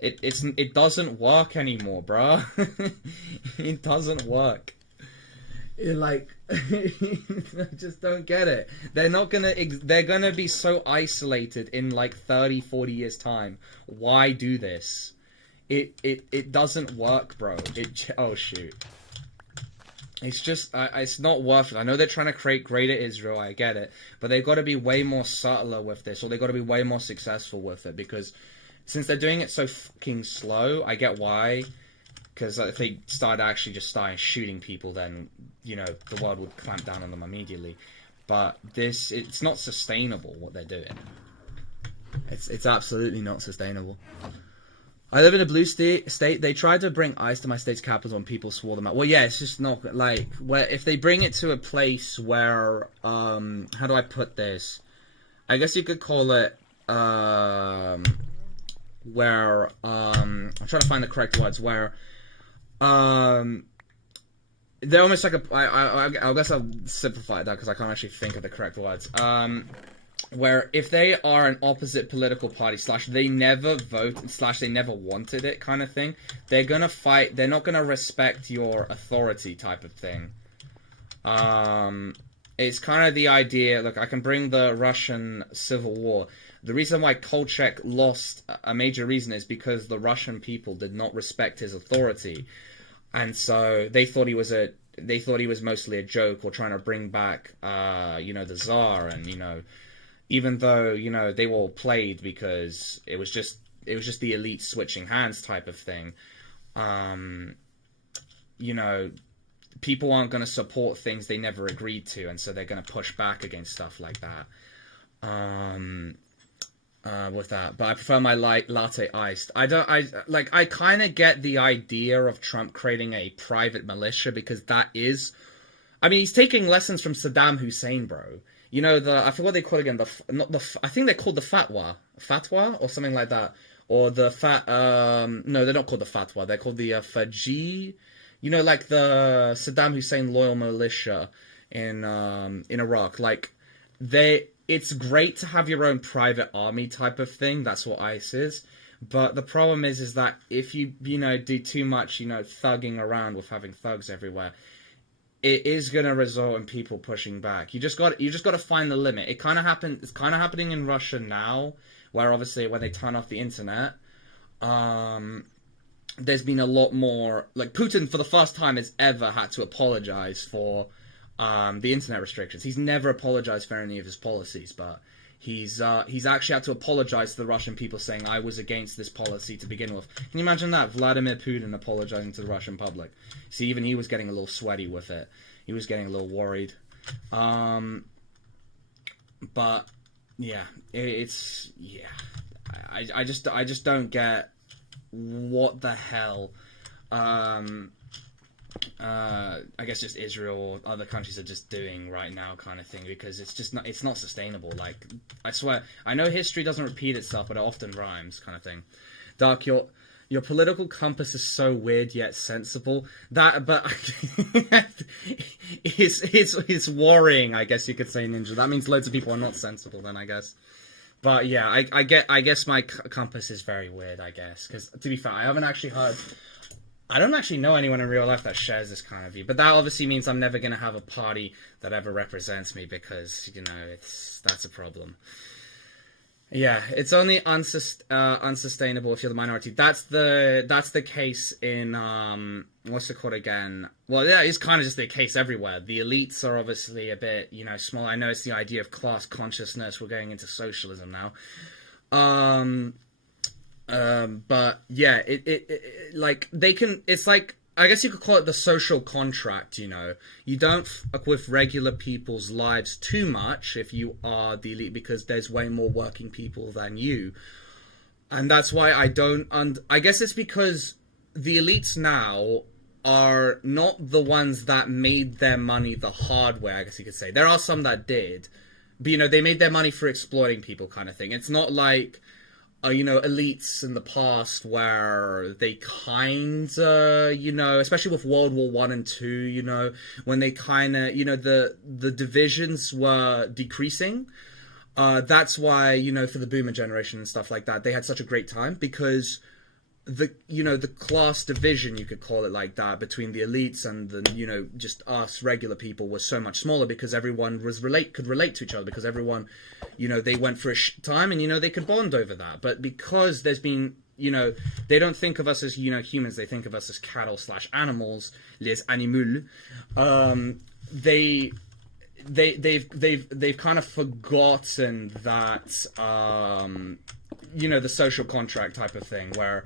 It doesn't work anymore, bro. It doesn't work. I just don't get it. They're gonna be so isolated in like 30, 40 years time. Why do this? It doesn't work, bro. Oh shoot. It's just, it's not worth it. I know they're trying to create greater Israel, I get it, but they've got to be way more subtler with this, or they've got to be way more successful with it, because since they're doing it so fucking slow, I get why. Because if they started shooting people, then, you know, the world would clamp down on them immediately. But it's not sustainable, what they're doing. It's absolutely not sustainable. I live in a blue state. They tried to bring ICE to my state's capital and people swore them out. Well, yeah, it's just not, like, where if they bring it to a place where, how do I put this? I guess you could call it, where, I'm trying to find the correct words, where, they're almost like I guess I'll simplify that because I can't actually think of the correct words. Where if they are an opposite political party / they never vote / they never wanted it kind of thing, they're gonna fight. They're not gonna respect your authority type of thing. It's kind of the idea. Look, I can bring the Russian Civil War. The reason why Kolchak lost, a major reason, is because the Russian people did not respect his authority, and so they thought he was mostly a joke or trying to bring back, you know, the Tsar, and you know, even though you know they were all played because it was just the elite switching hands type of thing. You know, people aren't going to support things they never agreed to, and so they're going to push back against stuff like that. With that, but I prefer my latte iced. I kind of get the idea of Trump creating a private militia, because that is, I mean, he's taking lessons from Saddam Hussein, bro. You know, I forget what they call it again. I think they're called the fatwa or something like that, or the no, they're not called the fatwa. They're called the Fajr. You know, like the Saddam Hussein loyal militia in Iraq. Like it's great to have your own private army type of thing. That's what ICE is. But the problem is that if you know, do too much, you know, thugging around with having thugs everywhere, it is going to result in people pushing back. You just got to find the limit. It's kind of happening in Russia now, where obviously when they turn off the internet, there's been a lot more, like, Putin for the first time has ever had to apologize for the internet restrictions. He's never apologized for any of his policies, but he's actually had to apologize to the Russian people, saying, I was against this policy to begin with. Can you imagine that? Vladimir Putin apologizing to the Russian public. See, even he was getting a little sweaty with it. He was getting a little worried. But yeah, I just don't get what the hell I guess just Israel or other countries are just doing right now, kind of thing, because it's not sustainable. Like, I swear, I know history doesn't repeat itself, but it often rhymes, kind of thing. Dark, your political compass is so weird yet sensible. But it's worrying, I guess you could say, Ninja. That means loads of people are not sensible, then, I guess. But yeah, I guess my compass is very weird, I guess, because to be fair, I don't actually know anyone in real life that shares this kind of view, but that obviously means I'm never going to have a party that ever represents me, because, you know, that's a problem. Yeah, it's only unsustainable if you're the minority. That's the case in, what's it called again? Well, yeah, it's kind of just the case everywhere. The elites are obviously a bit, you know, small. I know it's the idea of class consciousness. We're going into socialism now. But yeah, it like they can. It's like I guess you could call it the social contract, you know. You don't fuck with regular people's lives too much if you are the elite, because there's way more working people than you. And that's why I don't... I guess it's because the elites now are not the ones that made their money the hard way, I guess you could say. There are some that did. But, you know, they made their money for exploiting people kind of thing. It's not like... you know, elites in the past where they kind of, you know, especially with World War One and Two, you know, when they kind of, you know, the divisions were decreasing. That's why, you know, for the boomer generation and stuff like that, they had such a great time because the, you know, the class division, you could call it like that, between the elites and the, you know, just us regular people was so much smaller because everyone could relate to each other, because everyone, you know, they went for a time and, you know, they could bond over that. But because there's been, you know, they don't think of us as, you know, humans, they think of us as cattle/animals, les animaux. They've kind of forgotten that, you know, the social contract type of thing, where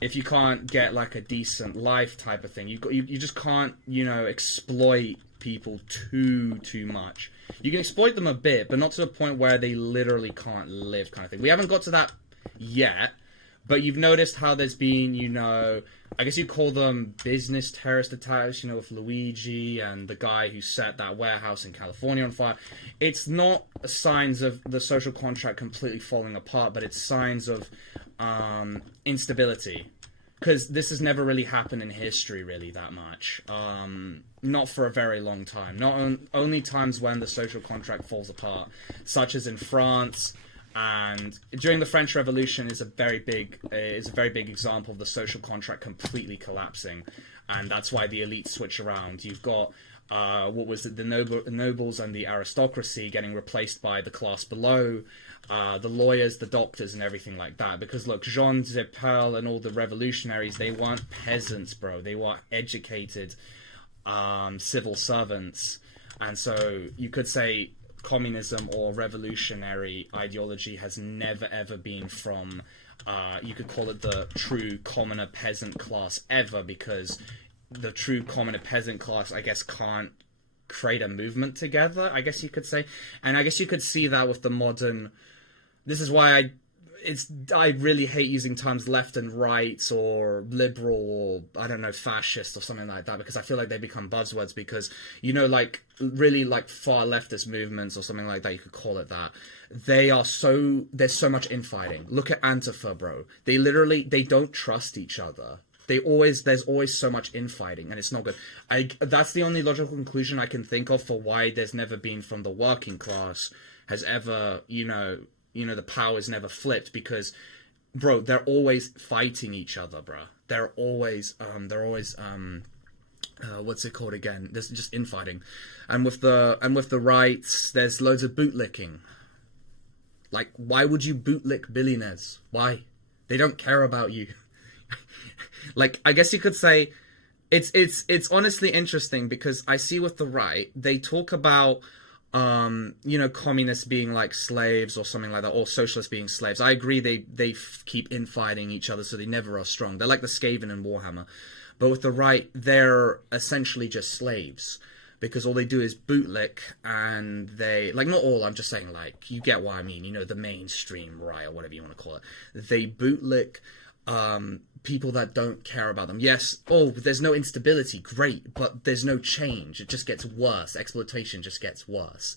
if you can't get like a decent life type of thing, you just can't, you know, exploit people too much. You can exploit them a bit, but not to the point where they literally can't live kind of thing. We haven't got to that yet, but you've noticed how there's been, you know, I guess you'd call them business terrorist attacks, you know, with Luigi and the guy who set that warehouse in California on fire. It's not signs of the social contract completely falling apart, but it's signs of instability. Because this has never really happened in history, really, that much. Not for a very long time. Only times when the social contract falls apart, such as in France, and during the French Revolution is a very big example of the social contract completely collapsing, and that's why the elites switch around. You've got the nobles and the aristocracy getting replaced by the class below, the lawyers, the doctors, and everything like that. Because look, Jean Zepel and all the revolutionaries, they weren't peasants, bro. They were educated civil servants, and so you could say communism or revolutionary ideology has never ever been from, you could call it the true commoner peasant class ever, because the true commoner peasant class, I guess, can't create a movement together, I guess you could say. And I guess you could see that with the modern... This is why I really hate using terms left and right or liberal or, I don't know, fascist or something like that, because I feel like they become buzzwords, because, you know, like, really, like, far leftist movements or something like that, you could call it that, there's so much infighting. Look at Antifa, bro. They don't trust each other. There's always so much infighting, and it's not good. That's the only logical conclusion I can think of for why there's never been from the working class has ever, you know, the power's never flipped, because, bro, they're always fighting each other, bro. They're always, what's it called again? There's just infighting. And with the rights, there's loads of bootlicking. Like, why would you bootlick billionaires? Why? They don't care about you. Like, I guess you could say, it's honestly interesting, because I see with the right, they talk about, you know, communists being like slaves or something like that, or socialists being slaves. I agree, they keep infighting each other, so they never are strong. They're like the Skaven in Warhammer. But with the right, they're essentially just slaves, because all they do is bootlick, and they, like, not all, I'm just saying, like, you get what I mean, you know, the mainstream right, or whatever you want to call it. They bootlick people that don't care about them. Yes, there's no instability, great, but there's no change. It just gets worse. Exploitation just gets worse.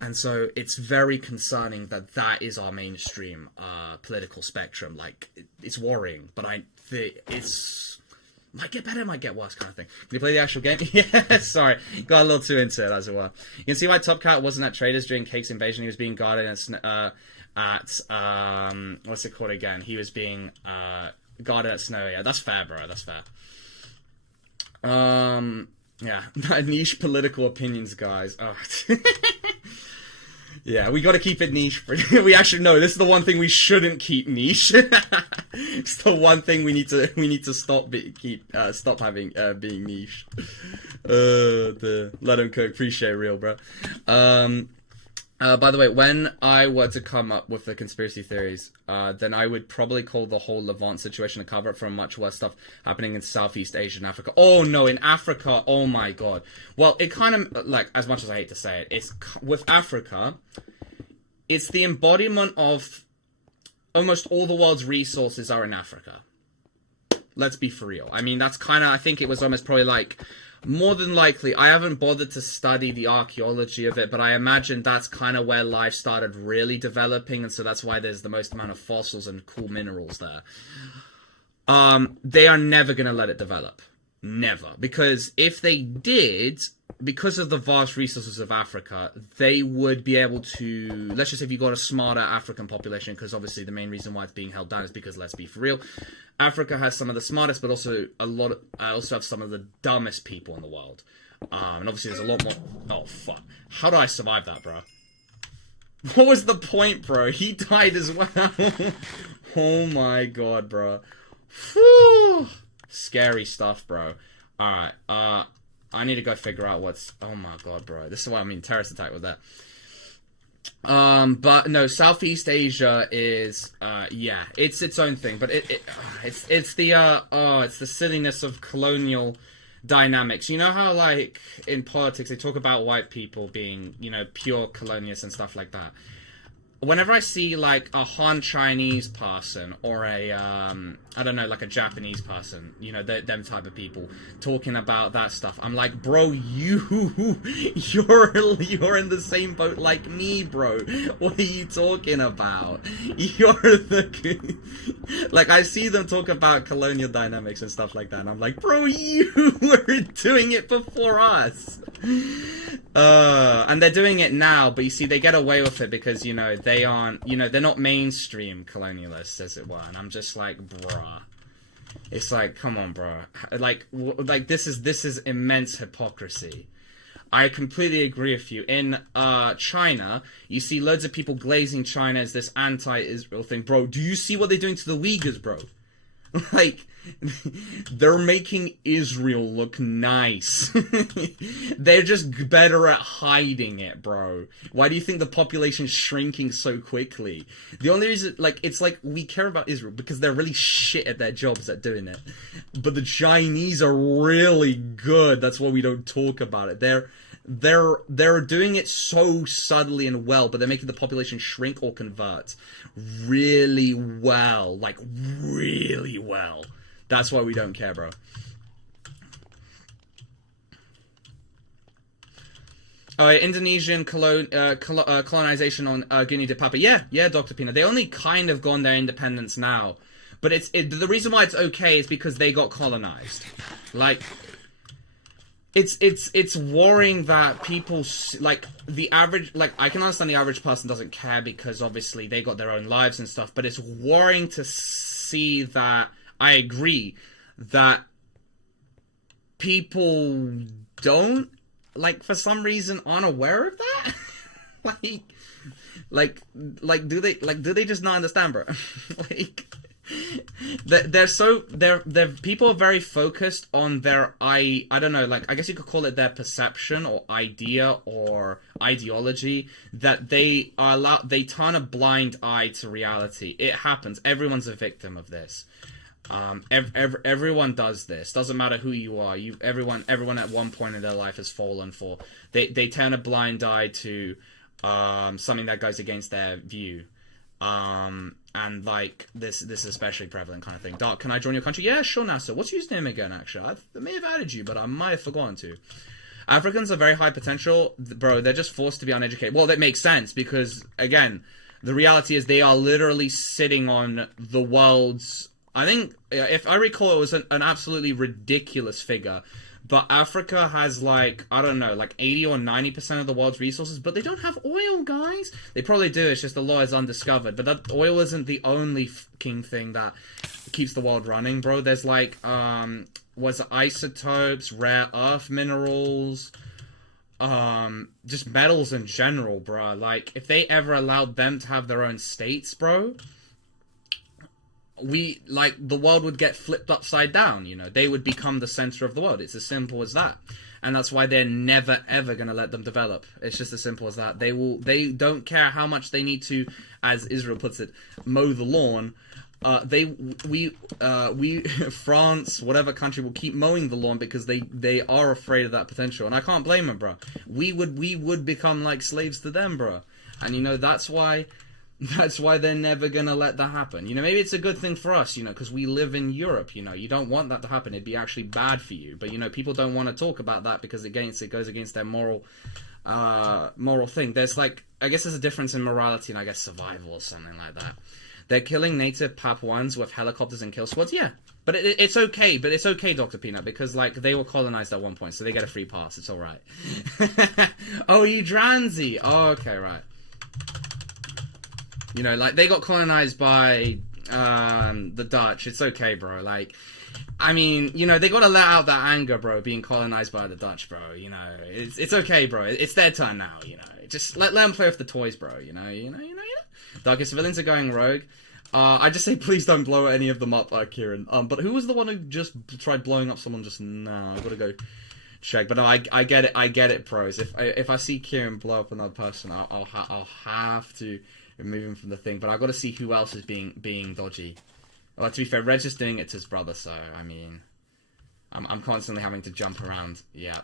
And so it's very concerning that is our mainstream political spectrum. Like, it's worrying, but it's might get better, might get worse kind of thing. Can you play the actual game? Yeah, sorry. Got a little too into it, as it were. You can see why Top Cat wasn't at Traders during Cake's invasion. He was being guarded at what's it called again? He was being guarded at Snow. Yeah, that's fair, bro. That's fair. Yeah, niche political opinions, guys. Oh. Yeah, we got to keep it niche. We actually no. This is the one thing we shouldn't keep niche. It's the one thing we need to stop having being niche. Let him cook. Appreciate it, real, bro. By the way, when I were to come up with the conspiracy theories, then I would probably call the whole Levant situation a cover-up from much worse stuff happening in Southeast Asia and Africa. Oh, no, in Africa, oh my god. Well, it kind of, like, as much as I hate to say it, it's, with Africa, it's the embodiment of almost all the world's resources are in Africa. Let's be for real. I mean, that's kind of, I think it was almost probably like, more than likely, I haven't bothered to study the archaeology of it, but I imagine that's kind of where life started really developing, and so that's why there's the most amount of fossils and cool minerals there. They are never going to let it develop. Never. Because if they did, because of the vast resources of Africa, they would be able to, let's just say if you got a smarter African population, because obviously the main reason why it's being held down is because, let's be for real, Africa has some of the smartest, but also also have some of the dumbest people in the world. And obviously there's a lot more, oh fuck. How do I survive that, bro? What was the point, bro? He died as well. Oh my god, bro. Whew. Scary stuff, bro. Alright, I need to go figure out what's... Oh my god, bro. This is what I mean, terrorist attack with that. But no, Southeast Asia is, yeah, it's its own thing. But it's the silliness of colonial dynamics. You know how, like, in politics, they talk about white people being, you know, pure colonialists and stuff like that. Whenever I see, like, a Han Chinese person or a, I don't know, like a Japanese person, you know, them type of people talking about that stuff, I'm like, bro, you're in the same boat like me, bro. What are you talking about? You're the... Like, I see them talk about colonial dynamics and stuff like that, and I'm like, bro, you were doing it before us. And they're doing it now, but you see, they get away with it because, you know, they aren't, you know, they're not mainstream colonialists, as it were, and I'm just like, bruh. It's like, come on, bruh. Like this is immense hypocrisy. I completely agree with you. In China, you see loads of people glazing China as this anti-Israel thing. Bro, do you see what they're doing to the Uyghurs, bro? Like, they're making Israel look nice. They're just better at hiding it, bro. Why do you think the population's shrinking so quickly? The only reason, like, it's like we care about Israel because they're really shit at their jobs at doing it. But the Chinese are really good. That's why we don't talk about it. They're doing it so subtly and well, but they're making the population shrink or convert really well. Like, really well. That's why we don't care, bro. Indonesian colonization on Guinea de Papua. Yeah, Dr. Pina. They only kind of gone their independence now. But the reason why it's okay is because they got colonized. Like... It's worrying that people, like, the average, like, I can understand the average person doesn't care because obviously they got their own lives and stuff, but it's worrying to see that, I agree, that people don't, like, for some reason aren't aware of that? like, do they just not understand, bro? Like... people are very focused on their I don't know, like, I guess you could call it their perception or idea or ideology, that they turn a blind eye to reality. It happens. Everyone's a victim of this. Everyone does this. Doesn't matter who you are. Everyone at one point in their life has fallen for. They turn a blind eye to something that goes against their view. And like this is especially prevalent kind of thing. Dark, can I join your country? Yeah, sure, NASA. What's your name again? Actually, I may have added you, but I might have forgotten to. Africans are very high potential, bro. They're just forced to be uneducated. Well, that makes sense because again, the reality is they are literally sitting on the world's. I think, if I recall, it was an absolutely ridiculous figure. But Africa has, like, I don't know, like 80 or 90% of the world's resources, but they don't have oil, guys. They probably do, it's just the law is undiscovered. But that oil isn't the only fucking thing that keeps the world running, bro. There's, like, isotopes, rare earth minerals, just metals in general, bro. Like, if they ever allowed them to have their own states, bro... the world would get flipped upside down, you know. They would become the center of the world. It's as simple as that. and that's why they're never ever gonna let them develop. It's just as simple as that. They don't care how much they need to, as Israel puts it, mow the lawn. France, whatever country, will keep mowing the lawn because they are afraid of that potential, and I can't blame them, bro. We would become like slaves to them, bro, and you know that's why they're never gonna let that happen. You know, maybe it's a good thing for us, you know, because we live in Europe. You know, you don't want that to happen. It'd be actually bad for you, but you know, people don't want to talk about that because it goes against their moral thing. There's like, I guess there's a difference in morality and I guess survival or something like that. They're killing native Papuans with helicopters and kill squads, yeah. But it's okay, Dr. Peanut, because, like, they were colonized at one point, so they get a free pass, it's alright. Oh, you Dranzy! Oh, okay, right. You know, like, they got colonized by, the Dutch, it's okay, bro, like... I mean, you know, they gotta let out that anger, bro, being colonized by the Dutch, bro, you know. It's okay, bro, it's their turn now, you know. Just let them play with the toys, bro, you know. Darkest civilians are going rogue. I just say please don't blow any of them up, Kieran. But who was the one who just tried blowing up someone just now? I gotta go check. But no, I get it, pros. If I see Kieran blow up another person, I'll have to remove him from the thing. But I gotta see who else is being dodgy. Well, to be fair, Red's just doing it to his brother, so I mean, I'm constantly having to jump around. Yeah.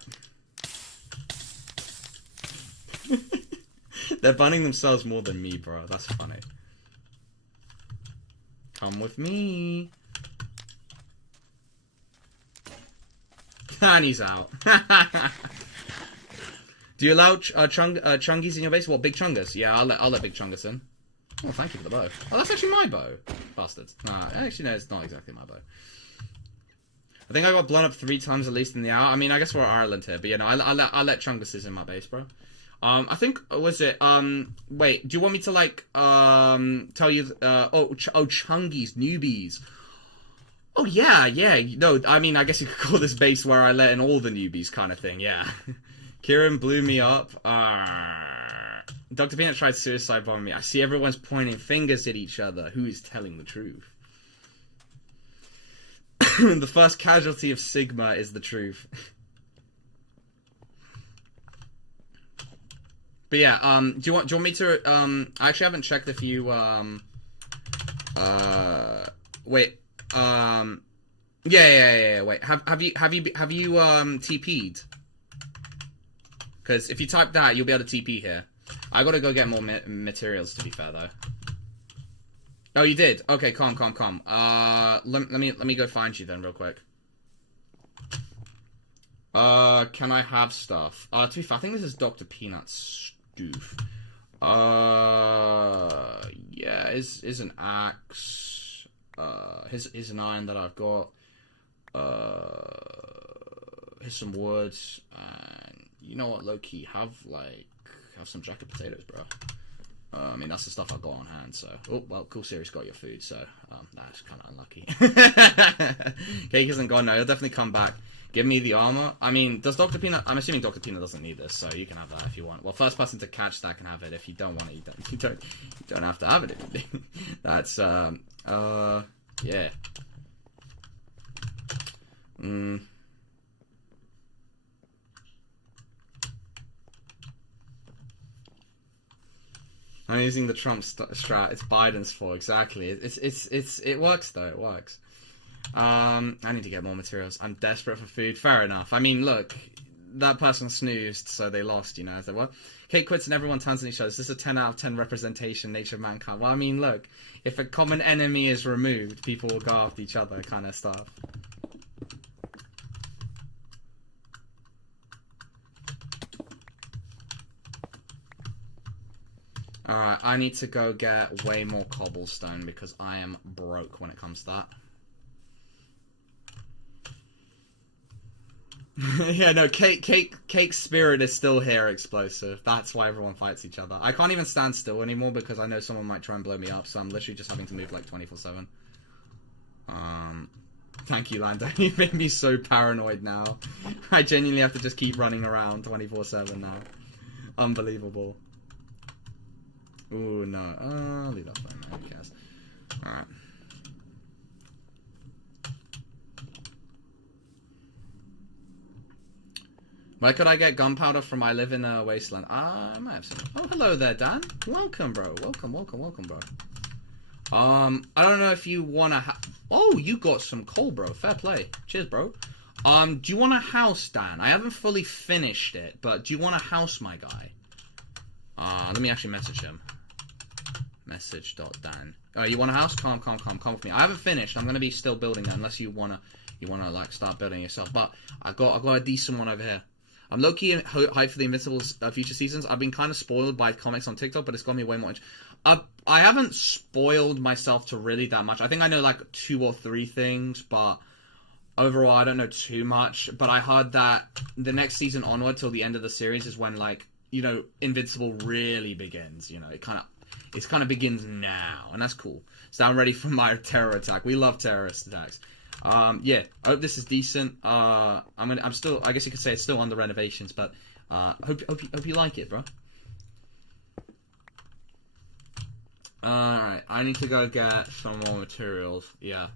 They're banning themselves more than me, bro. That's funny. Come with me. And he's out. Do you allow chungies in your base? What, big chungus? Yeah, I'll let big chungus in. Oh, thank you for the bow. Oh, that's actually my bow. Bastards. Nah, actually, no, it's not exactly my bow. I think I got blown up 3 times at least in the hour. I mean, I guess we're Ireland here, but you know, I'll let chunguses in my base, bro. I think, was it, wait, do you want me to, like, tell you, chungies, newbies. Oh, yeah, no, I mean, I guess you could call this base where I let in all the newbies kind of thing, yeah. Kieran blew me up. Dr. Peanut tried suicide bombing me. I see everyone's pointing fingers at each other. Who is telling the truth? The first casualty of Sigma is the truth. But yeah, do you want me to, I actually haven't checked if you, wait, yeah, wait, have you TP'd? Because if you type that, you'll be able to TP here. I gotta go get more materials, to be fair, though. Oh, you did? Okay, calm. Let me go find you then, real quick. Can I have stuff? To be fair, I think this is Dr. Peanut's stoof. Yeah, is an axe. Here's an iron that I've got. Here's some wood. And you know what, low-key, have some jacket potatoes, bro. I mean, that's the stuff I got on hand, so... Oh, well, Cool Series got your food, so... that's kind of unlucky. Cake isn't gone, no, he'll definitely come back. Give me the armor. I mean, does Dr. Peanut... I'm assuming Dr. Peanut doesn't need this, so you can have that if you want. Well, first person to catch that can have it. If you don't want it, you don't have to have it. That's, yeah. I'm using the Trump strat. It's Biden's fault, exactly. It works though. It works. I need to get more materials. I'm desperate for food. Fair enough. I mean, look, that person snoozed, so they lost. You know, as they were. Kate quits and everyone turns on each other. Is this a 10 out of 10 representation, nature of mankind? Well, I mean, look, if a common enemy is removed, people will go after each other, kind of stuff. Alright, I need to go get way more cobblestone because I am broke when it comes to that. Yeah, no, Cake's spirit is still here, Explosive. That's why everyone fights each other. I can't even stand still anymore because I know someone might try and blow me up, so I'm literally just having to move like 24/7. Thank you, Lando. You made me so paranoid now. I genuinely have to just keep running around 24/7 now. Unbelievable. Ooh, no. I'll leave that for now, I guess. Alright. Where could I get gunpowder from? I live in a wasteland. I might have some. Oh, hello there, Dan. Welcome, bro. Welcome, bro. I don't know if you wanna. Oh, you got some coal, bro. Fair play. Cheers, bro. Do you want a house, Dan? I haven't fully finished it, but do you want a house, my guy? Let me actually message him. Message.dan. You want a house? Come with me. I haven't finished. I'm gonna be still building it unless you wanna like start building yourself. But I got a decent one over here. I'm low-key hyped for the Invincibles future seasons. I've been kind of spoiled by comics on TikTok, but it's got me way more. I haven't spoiled myself to really that much. I think I know like 2 or 3 things, but overall I don't know too much. But I heard that the next season onward till the end of the series is when like, you know, Invincible really begins. You know, it kind of begins now, and that's cool. So I'm ready for my terror attack. We love terrorist attacks. Yeah, I hope this is decent. I'm still, I guess you could say it's still under renovations, but hope you like it, bro. Alright, I need to go get some more materials. Yeah.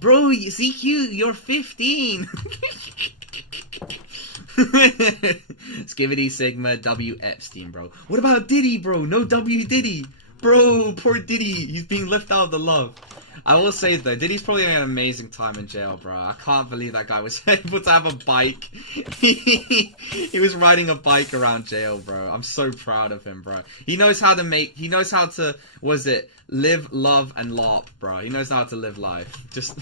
Bro, ZQ, you're 15. Skivity Sigma W Epstein, bro. What about Diddy, bro? No W Diddy, bro. Poor Diddy. He's being left out of the love. I will say though, Diddy's probably having an amazing time in jail, bro. I can't believe that guy was able to have a bike. He was riding a bike around jail, bro. I'm so proud of him, bro. He knows how to, live, love, and LARP, bro. He knows how to live life. Just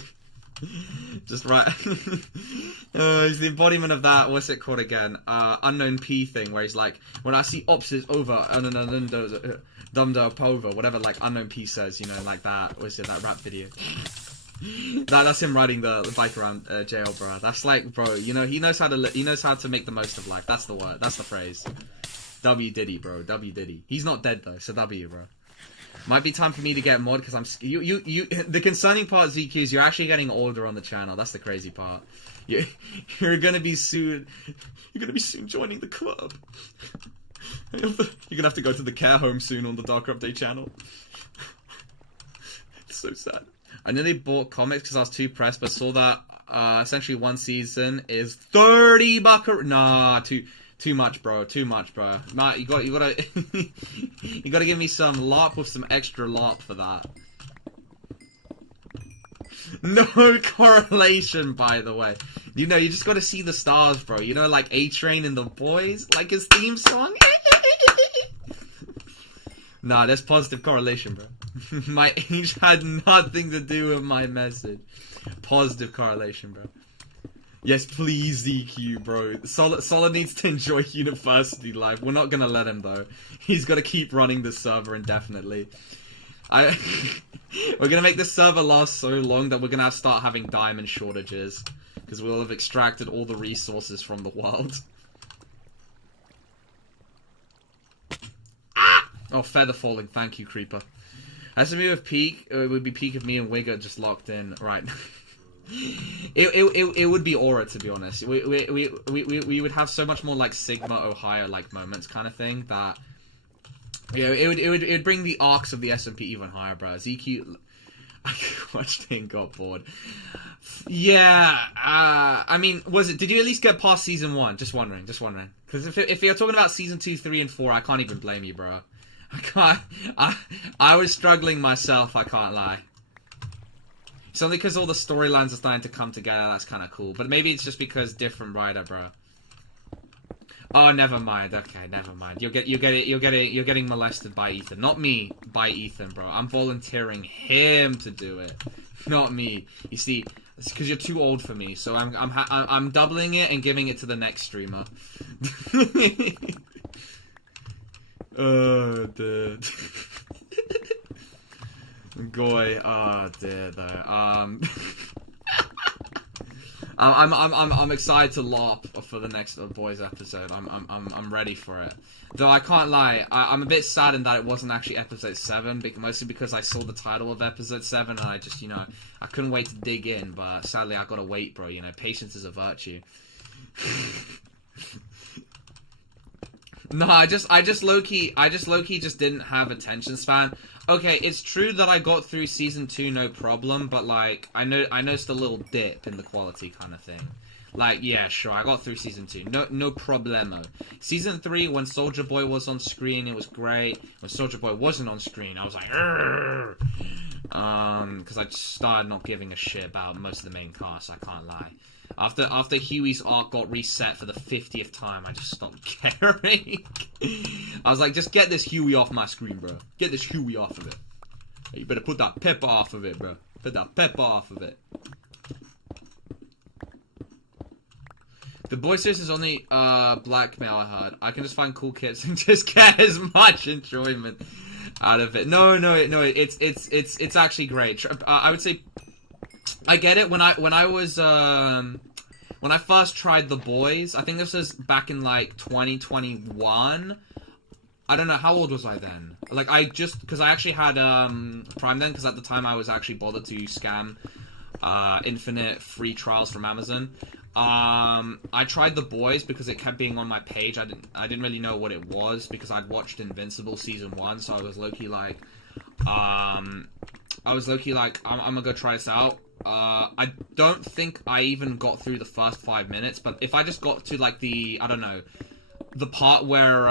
right. He's the embodiment of that, what's it called again? Unknown P thing, where he's like, when I see opposites over, Dumda Pova, whatever, like, Unknown P says, you know, like that, what's it, that rap video. That's him riding the bike around jail, bro. That's like, bro, you know, he knows how to make the most of life. That's the word, that's the phrase. W Diddy, bro, W Diddy. He's not dead, though, so W, bro. Might be time for me to get mod, because I'm, the concerning part, ZQ, is you're actually getting older on the channel. That's the crazy part. You're gonna be soon joining the club. You're gonna have to go to the care home soon on the Darker Update channel. It's so sad. I nearly bought comics because I was too pressed, but saw that essentially one season is 30 buckaroo. Nah, too much, bro. Too much, bro. Nah, you gotta you gotta give me some LARP with some extra LARP for that. No correlation, by the way. You know, you just gotta see the stars, bro. You know, like A-Train and the Boiz, like his theme song. Nah, there's positive correlation, bro. My age had nothing to do with my message. Positive correlation, bro. Yes, please, ZQ, bro. Solid needs to enjoy university life. We're not gonna let him, though. He's gotta keep running the server indefinitely. We're gonna make this server last so long that we're gonna start having diamond shortages. Because we'll have extracted all the resources from the world. Ah! Oh, feather falling. Thank you, Creeper. SMP with Peak, it would be Peak if me and Wigger just locked in. Right. It would be Aura, to be honest. We would have so much more like Sigma Ohio like moments kind of thing that, you know, it would bring the arcs of the SMP even higher, bro. ZQ, I watched it and got bored. Yeah, I mean, did you at least get past season 1? Just wondering. Because if you're talking about season 2, 3, and 4, I can't even blame you, bro. I was struggling myself, I can't lie. It's only because all the storylines are starting to come together, that's kind of cool. But maybe it's just because different writer, bro. Oh, never mind. Okay, never mind. You're getting molested by Ethan, not me. By Ethan, bro. I'm volunteering him to do it, not me. You see, it's because you're too old for me. So I'm doubling it and giving it to the next streamer. Oh, dude. Goy, oh dear though. I'm excited to LARP for the next Boiz episode. I'm ready for it. Though I can't lie, I'm a bit saddened that it wasn't actually episode 7, mostly because I saw the title of episode 7 and I just, I couldn't wait to dig in. But sadly, I gotta wait, bro. Patience is a virtue. No, I just low-key just didn't have attention span. Okay, it's true that I got through season 2 no problem, but like I noticed a little dip in the quality kind of thing. Like, yeah, sure, I got through season 2, no problemo. Season 3, when Soldier Boy was on screen, it was great. When Soldier Boy wasn't on screen, I was like, "Arr!" Because I just started not giving a shit about most of the main cast. I can't lie. After Huey's arc got reset for the 50th time, I just stopped caring. I was like, just get this Huey off my screen, bro. Get this Huey off of it. You better put that pepper off of it, bro. Put that pepper off of it. The Boiz series is only blackmail, I heard. I can just find cool kits and just get as much enjoyment out of it. No, it's actually great. I would say I get it. When I was when I first tried the Boiz, I think this was back in like 2021. I don't know, how old was I then? Like, because I actually had Prime then, because at the time I was actually bothered to scam infinite free trials from Amazon. I tried the Boiz because it kept being on my page. I didn't really know what it was because I'd watched Invincible season 1, so I was low-key like, I'm gonna go try this out. I don't think I even got through the first 5 minutes, but if I just got to like the the part where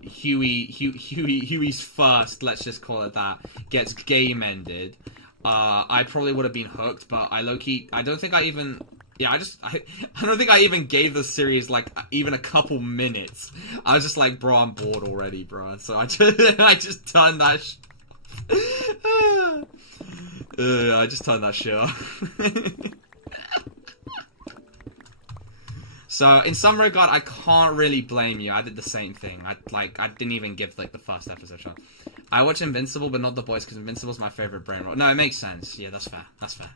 Huey's first, let's just call it that, gets game ended, I probably would have been hooked. But I don't think I even gave the series like even a couple minutes. I was just like, bro, I'm bored already, bro. So I just turned that I just turned that shit off. So, in some regard, I can't really blame you. I did the same thing. I didn't even give, like, the first episode shot. I watch Invincible, but not the Boiz, because Invincible's my favorite brain roll. No, it makes sense. Yeah, that's fair. That's fair.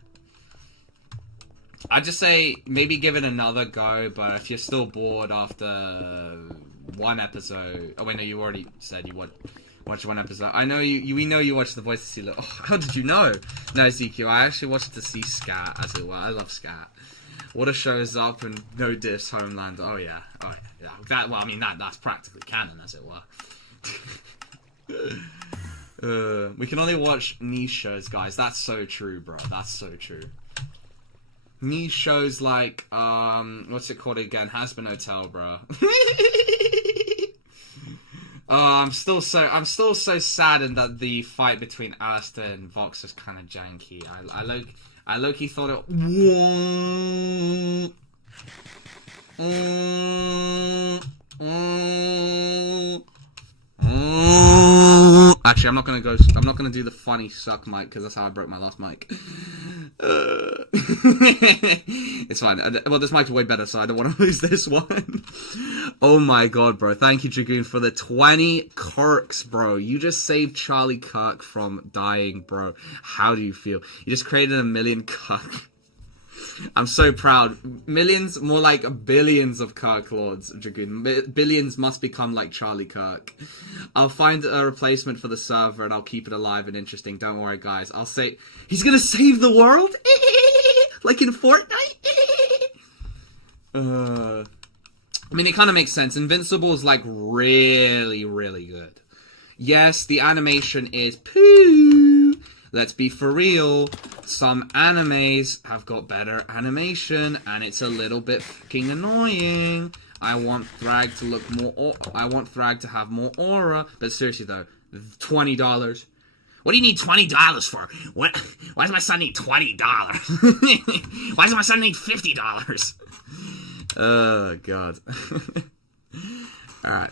I'd just say, maybe give it another go, but if you're still bored after one episode... Oh, wait, no, you already said you watch one episode. I know we know you watched The Boiz to see... Oh, how did you know? No, ZQ, I actually watched it to see Scat, as it were. I love Scat. What a shows up and no diss Homeland. Oh yeah. That's practically canon, as it were. We can only watch niche shows, guys. That's so true, bro. That's so true. Niche shows like what's it called again? Has-Been Hotel, bro. I'm still so saddened that the fight between Alistair and Vox is kind of janky. I low-key thought it... Actually, I'm not gonna do the funny suck mic, because that's how I broke my last mic. It's fine. Well, this mic's way better, so I don't want to lose this one. Oh my god, bro. Thank you, Dragoon, for the 20 Kirks, bro. You just saved Charlie Kirk from dying, bro. How do you feel? You just created a million Kirk. I'm so proud. Millions, more like billions of Cqkelords, Dragoon. Billions must become like Charlie Kirk. I'll find a replacement for the server and I'll keep it alive and interesting. Don't worry, guys. I'll say... He's gonna save the world? Like in Fortnite? I mean, it kind of makes sense. Invincible is like really, really good. Yes, the animation is poo. Let's be for real. Some animes have got better animation, and it's a little bit fucking annoying. I want Thrag to look more. I want Thrag to have more aura. But seriously though, $20. What do you need $20 for? What? Why does my son need $20? Why does my son need $50? Oh god. All right.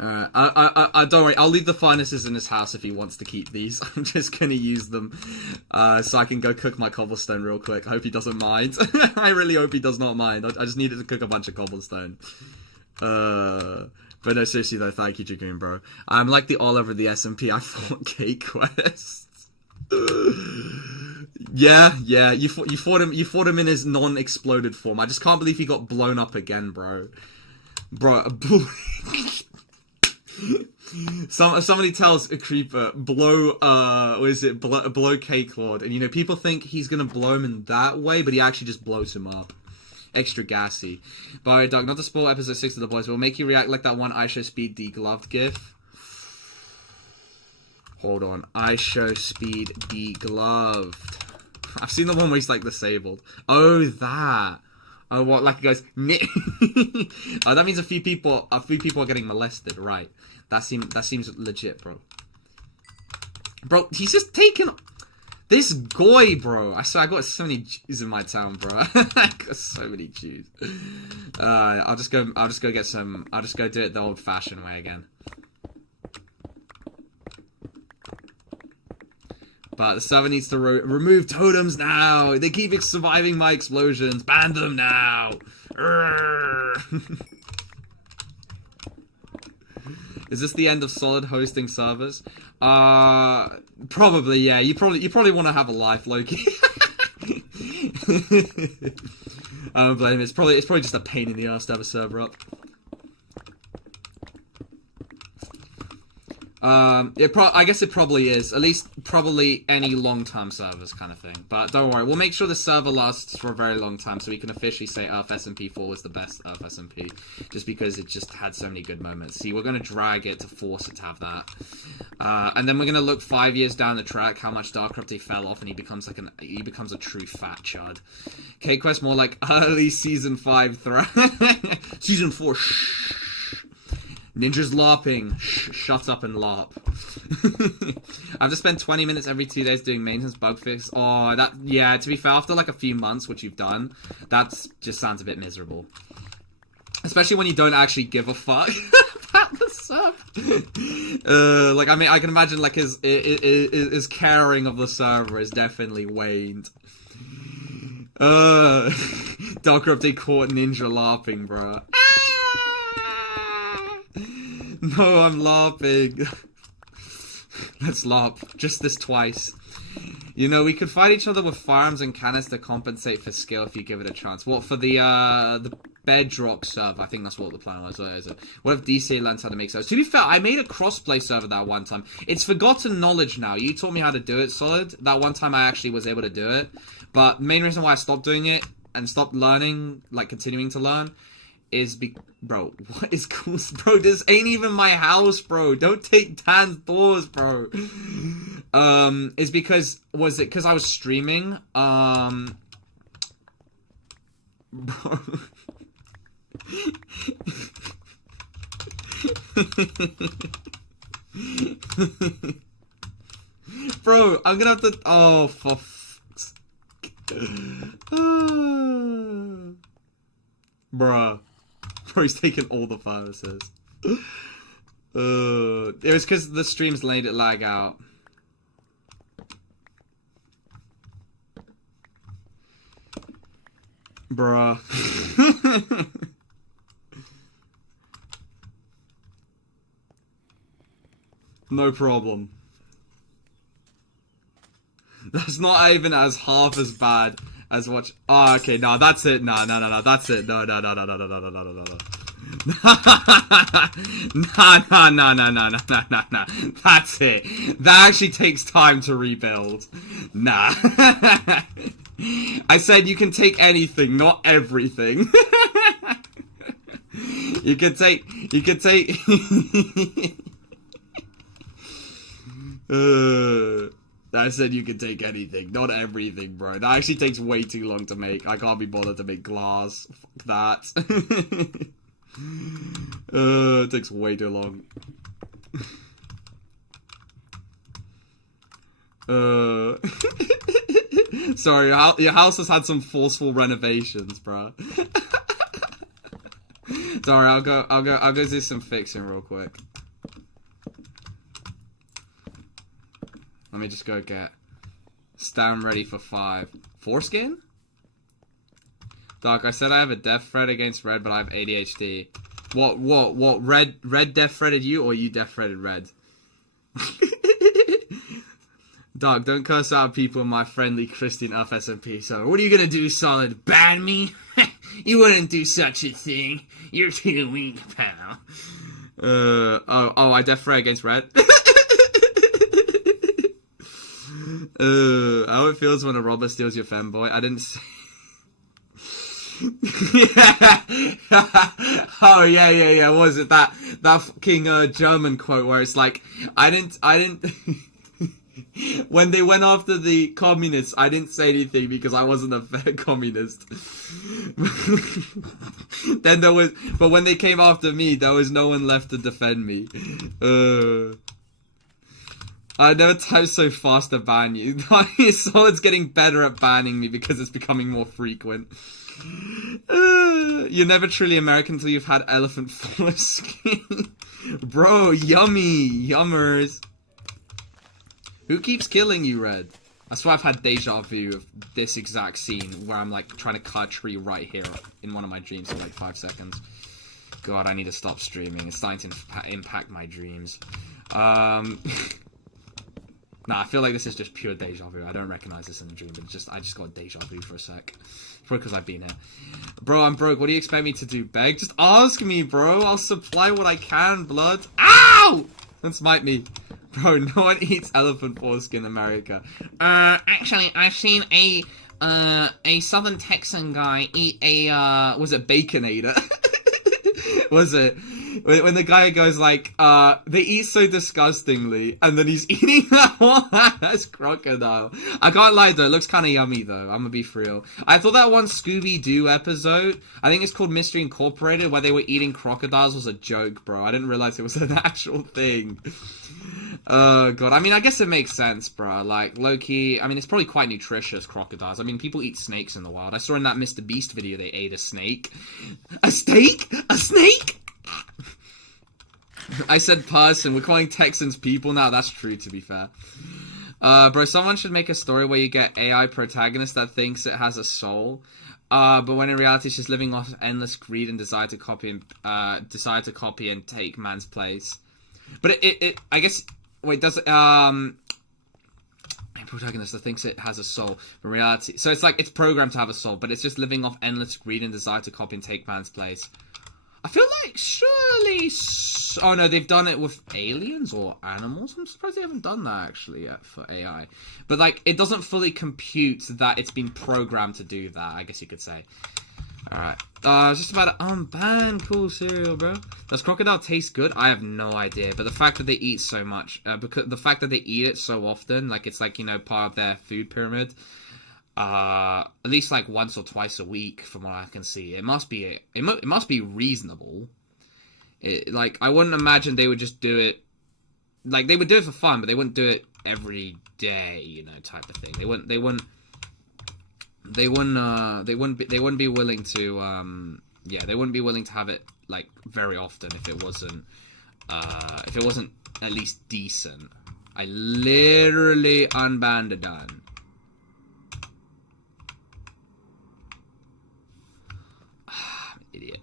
Don't worry, I'll leave the furnaces in his house if he wants to keep these. I'm just gonna use them, so I can go cook my cobblestone real quick. I hope he doesn't mind. I really hope he does not mind. I just needed to cook a bunch of cobblestone. But no, seriously though, thank you, Dragoon, bro. I'm like the all over the SMP. I fought K quests. Yeah, you fought him in his non-exploded form. I just can't believe he got blown up again, bro. Somebody tells a creeper blow blow Cqkelord, and you know people think he's gonna blow him in that way, but he actually just blows him up. Extra gassy. By Doug, not to spoil episode 6 of the Boiz, but will make you react like that one I Show Speed degloved gif. Hold on, I Show Speed degloved. I've seen the one where he's like disabled. Oh, that. Oh, what? Like he goes. Oh, that means a few people are getting molested, right? That seems legit, bro. Bro, he's just taking this guy, bro. I swear I got so many Jews in my town, bro. I got so many Jews. I'll just go get some. I'll just go do it the old-fashioned way again. But the server needs to remove totems now. They keep surviving my explosions. Ban them now. Is this the end of Solid hosting servers? Probably, yeah. You probably want to have a life, Loki. I don't blame him. It's probably just a pain in the ass to have a server up. I guess it probably is. At least probably any long-term servers kind of thing. But don't worry, we'll make sure the server lasts for a very long time so we can officially say Earth SMP 4 was the best Earth SMP. Just because it just had so many good moments. See, we're going to drag it to force it to have that. And then we're going to look 5 years down the track how much Darkrupty fell off and he becomes like he becomes a true fat chud. K-Quest more like early Season 5 threat. Season 4, shh. Ninja's LARPing. Shut up and LARP. I've just spent 20 minutes every 2 days doing maintenance bug fix. Oh, yeah, to be fair, after like a few months, which you've done, that just sounds a bit miserable. Especially when you don't actually give a fuck about the stuff. Like, I mean, I can imagine, like, his caring of the server has definitely waned. Darkrupty caught Ninja LARPing, bro. No, I'm LARPing. Let's LARP. Just this twice. You know, we could fight each other with firearms and cannons to compensate for skill if you give it a chance. What, for the Bedrock server? I think that's what the plan was. What if DCA learns how to make servers? To be fair, I made a crossplay server that one time. It's forgotten knowledge now. You taught me how to do it, Solid. That one time I actually was able to do it. But the main reason why I stopped doing it and stopped learning, like continuing to learn, is bro, what is cool? Bro, this ain't even my house, bro. Don't take Dan's doors, bro. Is because, was it because I was streaming? Bro. Bro, I'm gonna have to, oh, for fuck's bruh. Bro, he's taking all the furnaces. It was because the streams made it lag out. Bruh. No problem. That's not even as half as bad as watch. Oh, okay, no, that's it. No, that's it. No. No. That's it. That actually takes time to rebuild. Nah. I said you can take anything, not everything. You can take. I said you can take anything, not everything, bro. That actually takes way too long to make. I can't be bothered to make glass. Fuck that. It takes way too long. Sorry, your house has had some forceful renovations, bro. Sorry, I'll go do some fixing real quick. Let me just go get stand ready for 5. Foreskin? Doc, I said I have a death threat against Red, but I have ADHD. What? Red death threaded you, or you death threaded Red? Dog, don't curse out people in my friendly Christian Earth SMP. So, what are you gonna do, Solid? Ban me? You wouldn't do such a thing. You're too weak, pal. I def Frey against Red. How it feels when a robber steals your femboy. I didn't say... Oh, yeah. What was it? That fucking German quote where it's like, I didn't... When they went after the communists, I didn't say anything because I wasn't a fair communist. Then there was... But when they came after me, there was no one left to defend me. I never typed so fast to ban you. Solid's getting better at banning me because it's becoming more frequent. You're never truly American until you've had elephant foreskin. Bro, yummy. Yummers. Who keeps killing you, Red? I swear I've had deja vu of this exact scene where I'm like trying to cut a tree right here in one of my dreams for like 5 seconds. God, I need to stop streaming. It's starting to impact my dreams. Nah, I feel like this is just pure deja vu. I don't recognize this in the dream, but I just got deja vu for a sec. Probably because I've been here. Bro, I'm broke. What do you expect me to do? Beg? Just ask me, bro. I'll supply what I can, blood. Ow! Don't smite me. Bro, no one eats elephant foreskin in America. Actually, I've seen a Southern Texan guy eat a, was it Baconator? Was it? When the guy goes like, they eat so disgustingly, and then he's eating that whole ass crocodile. I can't lie though, it looks kind of yummy though, I'm gonna be for real. I thought that one Scooby-Doo episode, I think it's called Mystery Incorporated, where they were eating crocodiles was a joke, bro. I didn't realize it was an actual thing. Oh god, I mean, I guess it makes sense, bro. Like, low-key, I mean, it's probably quite nutritious, crocodiles. I mean, people eat snakes in the wild. I saw in that Mr. Beast video they ate a snake. A steak? A snake? I said person. We're calling Texans people now. That's true, to be fair. Bro, someone should make a story where you get AI protagonist that thinks it has a soul. But when in reality it's just living off endless greed and desire to copy and take man's place. But I guess, wait, does it, a protagonist that thinks it has a soul, but in reality, so it's like, it's programmed to have a soul, but it's just living off endless greed and desire to copy and take man's place. I feel like, surely, oh no, they've done it with aliens or animals. I'm surprised they haven't done that, actually, yet for AI. But, like, it doesn't fully compute that it's been programmed to do that, I guess you could say. Alright. Just about to unban cool cereal, bro. Does crocodile taste good? I have no idea. But the fact that they eat so much, because the fact that they eat it so often, like, it's like, you know, part of their food pyramid. At least like once or twice a week, from what I can see, it must be it must be reasonable. Like, I wouldn't imagine they would just do it. Like, they would do it for fun, but they wouldn't do it every day, you know, type of thing. They wouldn't be willing to yeah, they wouldn't be willing to have it like very often if it wasn't at least decent. I literally unbanned a done. Idiot.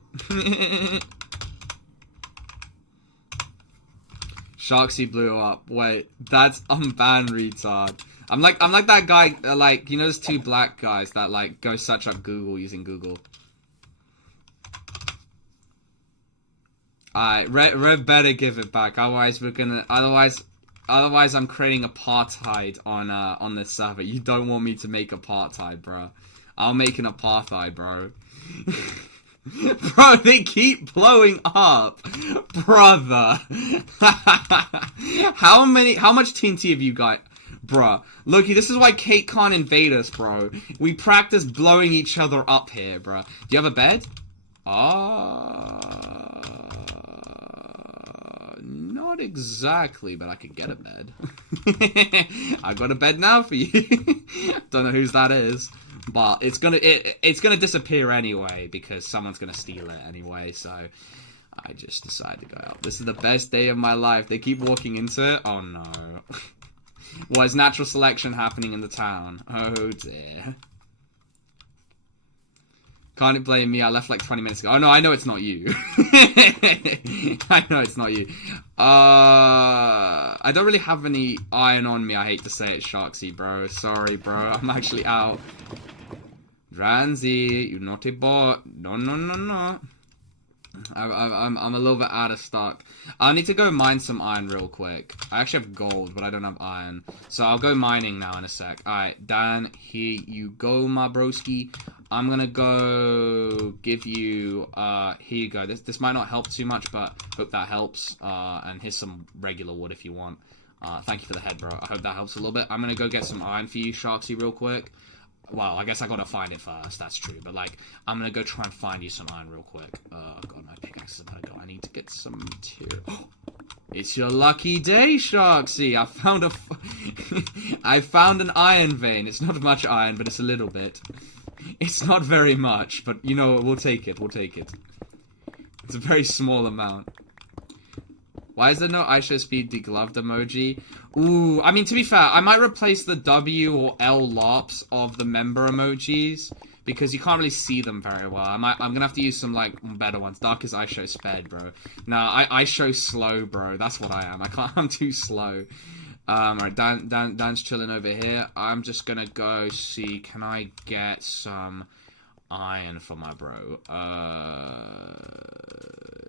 Sharksy blew up. Wait, that's unbanned, retard. I'm like that guy, like, you know those two black guys that like go search up Google using Google. Alright, Red better give it back, otherwise we're gonna otherwise I'm creating apartheid on this server. You don't want me to make apartheid, bro. I'll make an apartheid, bro. Bro, they keep blowing up, brother. How much TNT have you got, bruh? Loki, this is why Kate can't invade us, bro. We practice blowing each other up here, bruh. Do you have a bed? Not exactly, but I could get a bed. I got a bed now for you. Don't know whose that is. But it's gonna disappear anyway, because someone's gonna steal it anyway, so I just decided to go out. This is the best day of my life. They keep walking into it. Oh no. What, is natural selection happening in the town? Oh dear. Can't blame me, I left like 20 minutes ago. Oh no, I know it's not you. I know it's not you. I don't really have any iron on me. I hate to say it, Sharksy, bro. Sorry, bro. I'm actually out. Dranzy, you naughty bot. No. I'm a little bit out of stock. I need to go mine some iron real quick. I actually have gold, but I don't have iron. So I'll go mining now in a sec. Alright, Dan, here you go, my broski. I'm gonna go give you, here you go. This might not help too much, but hope that helps. And here's some regular wood if you want. Thank you for the head, bro. I hope that helps a little bit. I'm gonna go get some iron for you, Sharksy, real quick. Well, I guess I gotta find it first, that's true. But, like, I'm gonna go try and find you some iron real quick. Oh, God, my pickaxe is about to go. I need to get some material. Oh, it's your lucky day, Sharksy. I found an iron vein. It's not much iron, but it's a little bit. It's not very much, but, you know, we'll take it. We'll take it. It's a very small amount. Why is there no iShow Speed degloved emoji? Ooh, I mean, to be fair, I might replace the W or L LARPs of the member emojis, because you can't really see them very well. I'm gonna have to use some, like, better ones. Dark is iShow Sped, bro. Nah, I show slow, bro. That's what I am. I'm too slow. Alright, Dan's chilling over here. I'm just gonna go see, can I get some iron for my bro?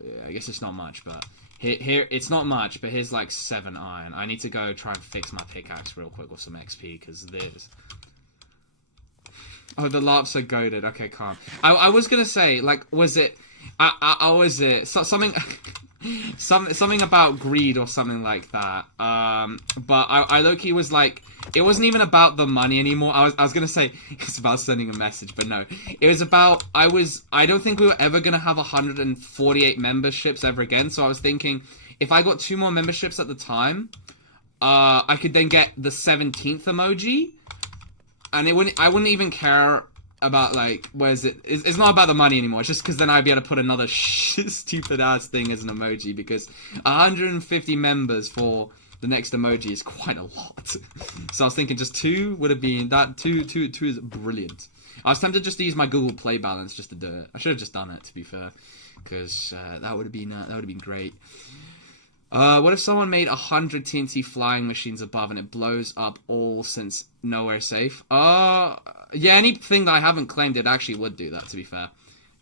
Yeah, I guess it's not much, but... Here, it's not much, but here's like 7 iron. I need to go try and fix my pickaxe real quick with some XP, because this... Oh, the LARPs are goated. Okay, calm. I was gonna say, like, was it... was it... something... something about greed or something like that. But I low-key was like... It wasn't even about the money anymore. I was gonna say it's about sending a message, but no. It was about I don't think we were ever gonna have 148 memberships ever again. So I was thinking if I got 2 more memberships at the time, I could then get the 17th emoji, and I wouldn't even care about like where's it? It's not about the money anymore. It's just because then I'd be able to put another stupid ass thing as an emoji, because 150 members for the next emoji is quite a lot. So I was thinking just 2 would have been that. 2 is brilliant. I was tempted just to use my Google Play balance just to do it. I should have just done it, to be fair, because that would have been great. What if someone made 100 TNT flying machines above and it blows up all since nowhere safe? Yeah, anything that I haven't claimed, it actually would do that, to be fair.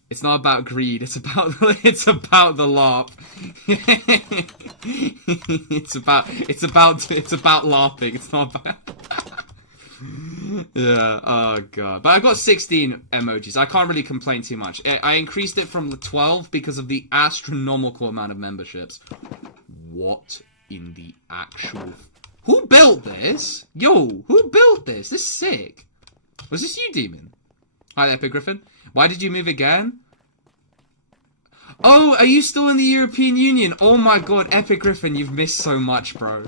It's not about greed, it's about the LARP. it's about LARPing, it's not about... Yeah, oh god. But I got 16 emojis, I can't really complain too much. I increased it from the 12 because of the astronomical amount of memberships. What in the actual... Who built this? Yo, who built this? This is sick. Was this you, Demon? Hi, Epic Griffin. Why did you move again? Oh, are you still in the European Union? Oh my god, Epic Griffin, you've missed so much, bro.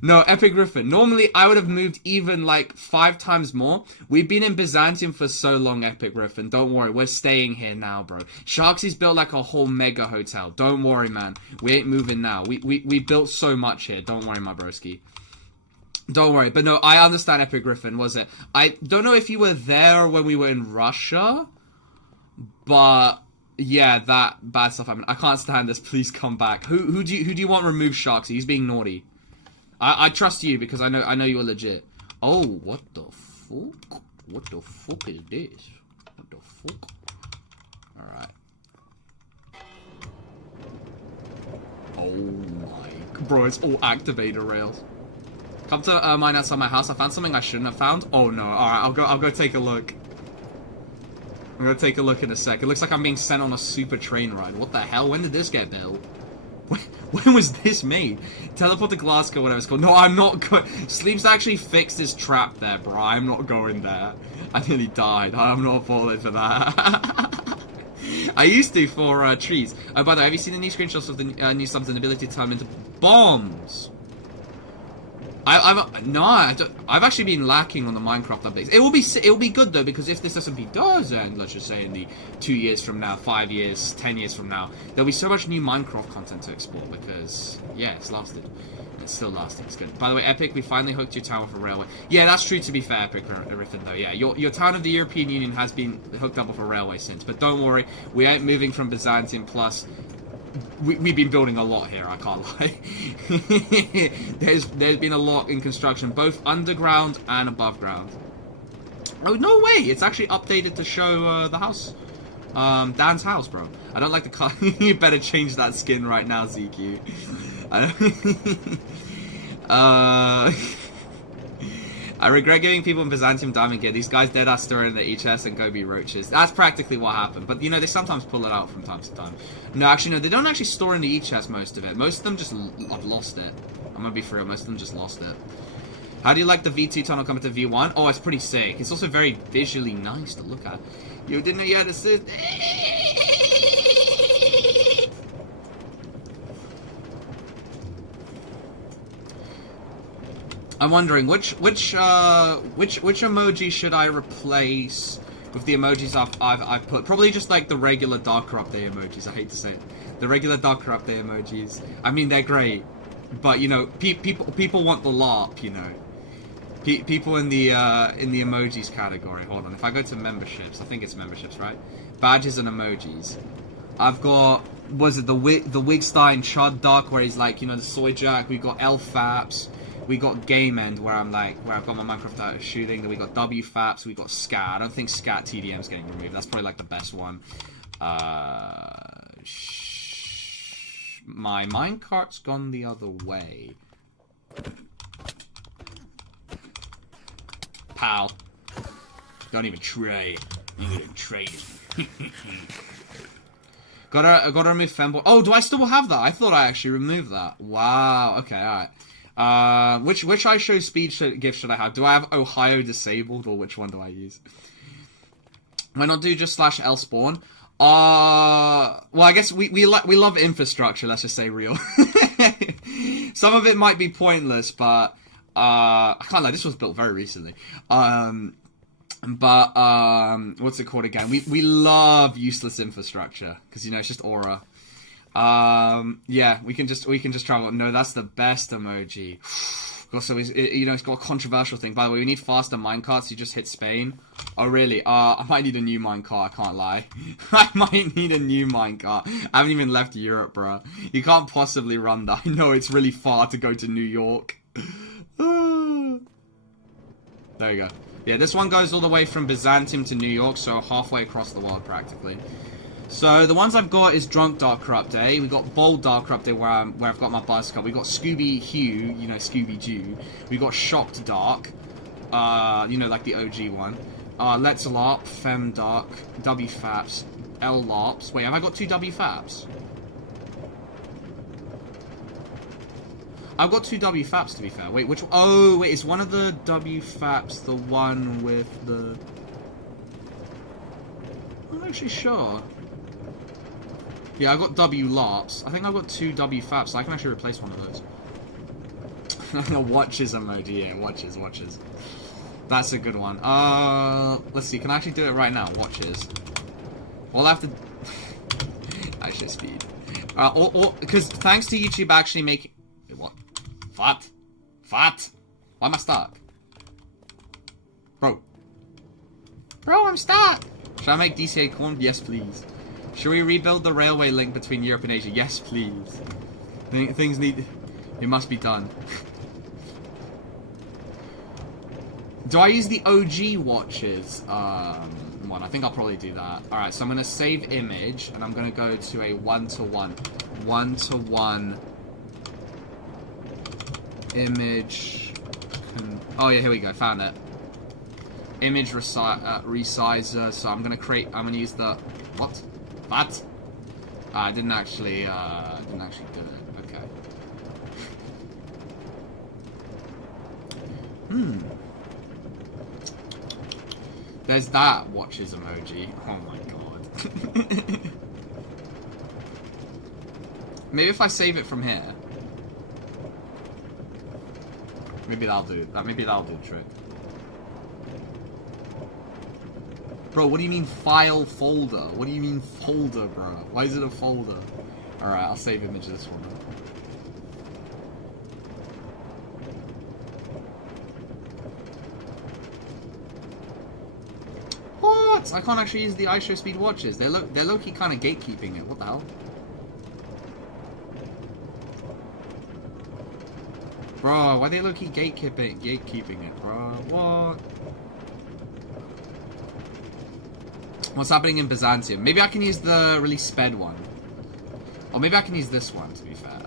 No, Epic Griffin, normally I would have moved even like 5 times more. We've been in Byzantium for so long, Epic Griffin. Don't worry, we're staying here now, bro. Sharksy's built like a whole mega hotel. Don't worry, man. We ain't moving now. We built so much here. Don't worry, my broski. Don't worry. But no, I understand, Epic Griffin, was it? I don't know if you were there when we were in Russia, but... Yeah, that bad stuff happened. I can't stand this. Please come back. Who do you want removed, Sharksy? He's being naughty. I trust you because I know you're legit. Oh, what the fuck? What the fuck is this? What the fuck? All right. Oh my, bro, it's all activator rails. Come to mine outside my house. I found something I shouldn't have found. Oh no. All right, I'll go take a look. I'm gonna take a look in a sec. It looks like I'm being sent on a super train ride. What the hell? When did this get built? When was this made? Teleport to Glasgow, whatever it's called. No, I'm not going. Sleep's actually fixed his trap there, bro. I'm not going there. I nearly died. I'm not falling for that. I used to for trees. Oh, by the way, have you seen the new screenshots of the new subs and ability to turn them into bombs? I've actually been lacking on the Minecraft updates. It will be good though, because if this SMP does end, let's just say in the 2 years from now, 5 years, 10 years from now, there'll be so much new Minecraft content to explore, because yeah, it's lasted. It's still lasting. It's good. By the way, Epic, we finally hooked your town with a railway. Yeah, that's true, to be fair, Epic Griffin, though. Yeah, your town of the European Union has been hooked up with a railway since, but don't worry, we ain't moving from Byzantium. Plus, we've been building a lot here, I can't lie. There's been a lot in construction, both underground and above ground. Oh, no way! It's actually updated to show the house. Dan's house, bro. I don't like the car. You better change that skin right now, ZQ. I regret giving people in Byzantium diamond gear. These guys dead ass store in the HS and go be roaches. That's practically what happened. But, you know, they sometimes pull it out from time to time. No, actually, no, they don't actually store in the HS most of it. Most of them just have lost it. I'm gonna be for real, most of them just lost it. How do you like the V2 tunnel coming to V1? Oh, it's pretty sick. It's also very visually nice to look at. You didn't know you had a sit. I'm wondering which emoji should I replace with the emojis I've put? Probably just like the regular Dark Corrupt Day emojis. I hate to say it, the regular Dark Corrupt Day emojis. I mean, they're great, but you know, people want the LARP. You know, people in the emojis category. Hold on, if I go to memberships, I think it's memberships, right? Badges and emojis. I've got, was it the Wigstein Chud Duck, where he's like, you know, the Soy Jack. We got L-Faps. We got Game End, where I've got my Minecraft out shooting. Then we got W-Faps. We got Scat. I don't think Scat TDM's getting removed. That's probably like the best one. My minecart's gone the other way. Pal. Don't even try. You gonna trade it. Gotta remove Femboy. Oh, do I still have that? I thought I actually removed that. Wow. Okay, alright. Which I show speed gift should I have? Do I have Ohio disabled, or which one do I use? Why not do just /L spawn? Well, I guess we love infrastructure. Let's just say real. Some of it might be pointless, but I can't lie. This was built very recently. What's it called again? We love useless infrastructure because, you know, it's just aura. Yeah, we can just travel. No, that's the best emoji. Also, you know, it's got a controversial thing. By the way, we need faster minecarts. You just hit Spain. Oh, really? I might need a new minecart. I can't lie. I might need a new minecart. I haven't even left Europe, bro. You can't possibly run that. I know it's really far to go to New York. There you go. Yeah, this one goes all the way from Byzantium to New York, so halfway across the world, practically. So, the ones I've got is Drunk Dark Corrupt Day. We got Bold Dark Corrupt Day, where I've got my buzz cut. We got Scooby Hugh, you know, Scooby Doo. We got Shocked Dark, you know, like the OG one. Let's LARP, Fem Dark, W Faps, L LARPs. Wait, have I got 2 W Faps? I've got 2 W Faps, to be fair. Wait, which one? Oh, wait, is one of the W Faps the one with the... I'm not actually sure. Yeah, I got W LARPs. I think I've got 2 W Faps, so I can actually replace one of those. Watches emoji, yeah, watches. That's a good one. Let's see, can I actually do it right now? Watches. We'll have to... actually, speed. Because thanks to YouTube actually making... Wait, what? Fat? Why am I stuck? Bro, I'm stuck! Should I make DCA corn? Yes, please. Should we rebuild the railway link between Europe and Asia? Yes, please. Things need... It must be done. Do I use the OG watches? One. I think I'll probably do that. Alright, so I'm going to save image, and I'm going to go to a 1-to-1 image... Oh yeah, here we go. Found it. Image resizer. So I'm going to use the... What? What? I didn't actually do it. Okay. There's that watches emoji. Oh my god. Maybe if I save it from here. Maybe that'll do that. Maybe that'll do the trick. Bro, what do you mean file folder? What do you mean folder, bro? Why is it a folder? Alright, I'll save image this one. What? I can't actually use the ISO speed watches. They're low-key kind of gatekeeping it. What the hell? Bro, why they low-key gatekeeping it, bro? What? What's happening in Byzantium? Maybe I can use the really sped one. Or maybe I can use this one, to be fair.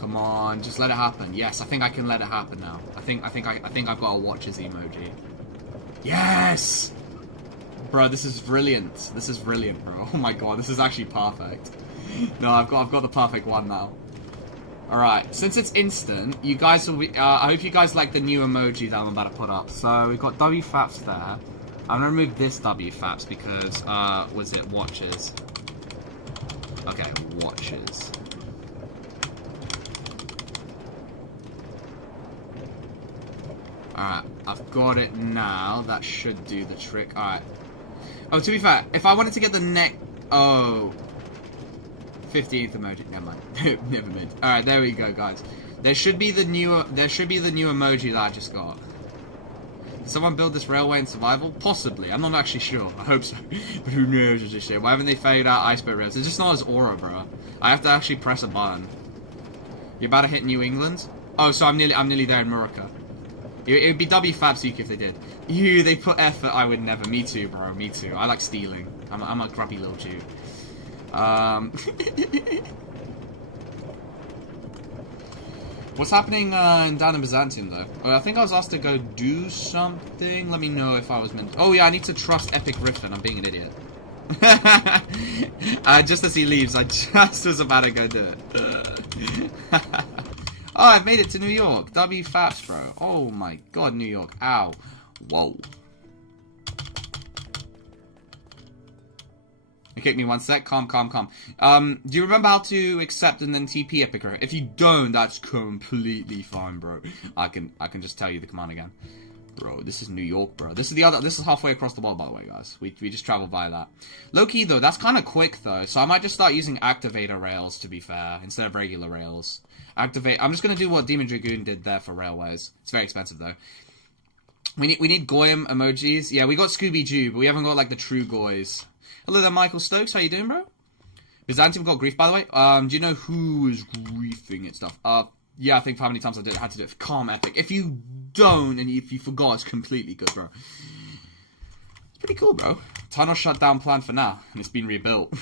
Come on, just let it happen. Yes, I think I can let it happen now. I think I've got a watches emoji. Yes! Bro, this is brilliant. This is brilliant, bro. Oh my god, this is actually perfect. No, I've got the perfect one now. Alright, since it's instant, you guys will be... I hope you guys like the new emoji that I'm about to put up. So, we've got WFAPS there. I'm gonna remove this WFAPS because, was it watches? Okay, watches. Alright, I've got it now. That should do the trick. Alright. Oh, to be fair, if I wanted to get the neck... Oh... 15th emoji. Never mind. Never mind. Alright, there we go, guys. There should be the new emoji that I just got. Did someone build this railway in survival? Possibly. I'm not actually sure. I hope so. But who knows, as they say. Why haven't they figured out iceberg rails? It's just not as aura, bro. I have to actually press a button. You're about to hit New England? Oh, so I'm nearly there in Morocco. It would be WFABSUK if they did. They put effort. I would never. Me too, bro. Me too. I like stealing. I'm a grubby little Jew. What's happening down in Byzantium, though? Oh, I think I was asked to go do something. Let me know if I was meant to... Oh, yeah, I need to trust Epic Riffin. I'm being an idiot. Just as he leaves, I just was about to go do it. Oh, I've made it to New York. WFAPS, bro. Oh, my God, New York. Ow. Whoa. You kicked me one sec. Calm. Do you remember how to accept and then TP Epic? If you don't, that's completely fine, bro. I can just tell you the command again. Bro, this is New York, bro. This is halfway across the world, by the way, guys. We just traveled via that. Low-key, though, that's kind of quick, though. So I might just start using activator rails, to be fair, instead of regular rails. I'm just going to do what Demon Dragoon did there for railways. It's very expensive, though. We need Goyim emojis. Yeah, we got Scooby-Doo, but we haven't got, like, the true Goys. Hello there, Michael Stokes. How you doing, bro? Byzantium got grief, by the way. Do you know who is griefing it stuff? Yeah, I think how many times I had to do it. Calm Epic. If you don't, and if you forgot, it's completely good, bro. It's pretty cool, bro. Tunnel shutdown plan for now, and it's been rebuilt.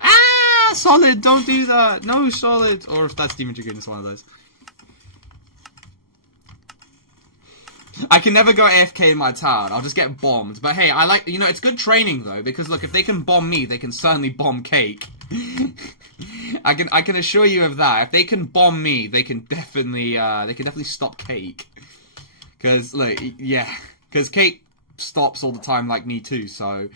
Ah, Solid, don't do that. No, Solid. Or if that's Demon Dragoon, it's one of those. I can never go AFK in my town. I'll just get bombed. But hey, I like, you know, it's good training though, because look, if they can bomb me, they can certainly bomb Cake. I can assure you of that. If they can bomb me, they can definitely stop Cake. Because look, yeah, because Cake stops all the time like me too. So,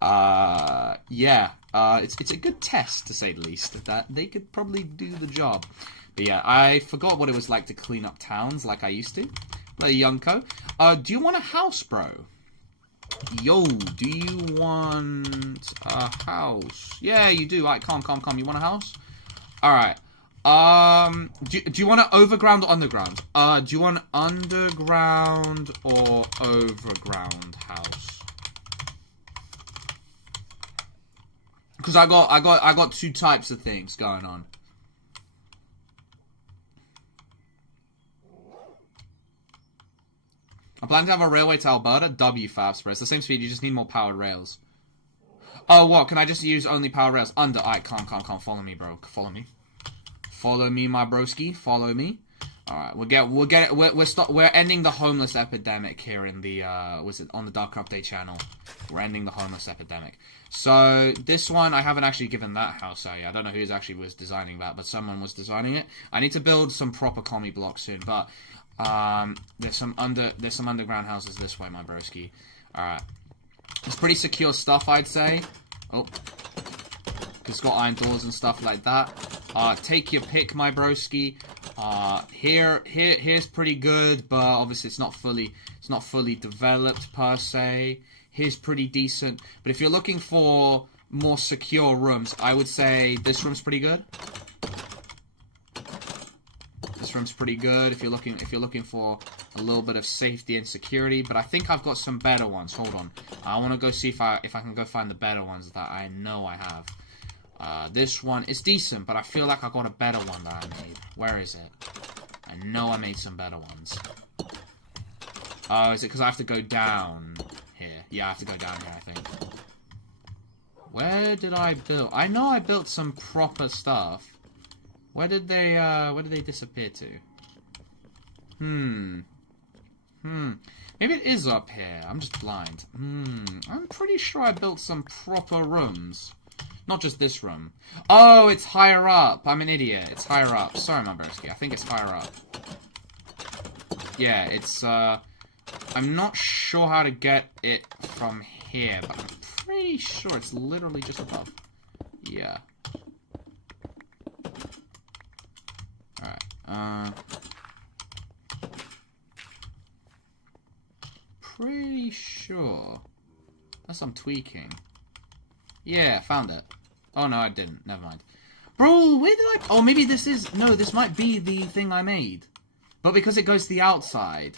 yeah, it's a good test to say the least. That they could probably do the job. But yeah, I forgot what it was like to clean up towns like I used to. Hey, Yunko. Do you want a house, bro? Yo, do you want a house? Yeah, you do. Alright, calm. You want a house? Alright. Do you want an overground or underground? Do you want underground or overground house? Because I got two types of things going on. I'm planning to have a railway to Alberta. WFAPS, bro. It's the same speed, you just need more powered rails. Oh, what? Can I just use only powered rails? Alright, calm. Follow me, bro. Follow me. Follow me, my broski. Follow me. Alright, we're ending the homeless epidemic here in the, on the Dark Update channel. We're ending the homeless epidemic. So, this one, I haven't actually given that house out yet. I don't know who actually was designing that, but someone was designing it. I need to build some proper commie blocks soon, but... there's some underground houses this way, my broski. Alright. It's pretty secure stuff, I'd say. Oh. It's got iron doors and stuff like that. Take your pick, my broski. Here's pretty good, but obviously it's not fully developed per se. Here's pretty decent. But if you're looking for more secure rooms, I would say this room's pretty good. this room's pretty good if you're looking for a little bit of safety and security. But I think I've got some better ones. Hold on, I want to go see if I can go find the better ones that I know I have. This one is decent, but I feel like I got a better one that I made. Where is it? I know I made some better ones. Oh, is it because I have to go down here? Yeah, I have to go down here, I think. Where did I build? I know I built some proper stuff. Where did they disappear to? Maybe it is up here. I'm just blind. I'm pretty sure I built some proper rooms. Not just this room. Oh, it's higher up. I'm an idiot. It's higher up. Sorry, my broski. I think it's higher up. Yeah, it's, I'm not sure how to get it from here, but I'm pretty sure it's literally just above. Yeah. Alright, pretty sure. Unless I'm tweaking. Yeah, found it. Oh, no, I didn't. Never mind. Bro, where did I... Oh, maybe this is... No, this might be the thing I made. But because it goes to the outside.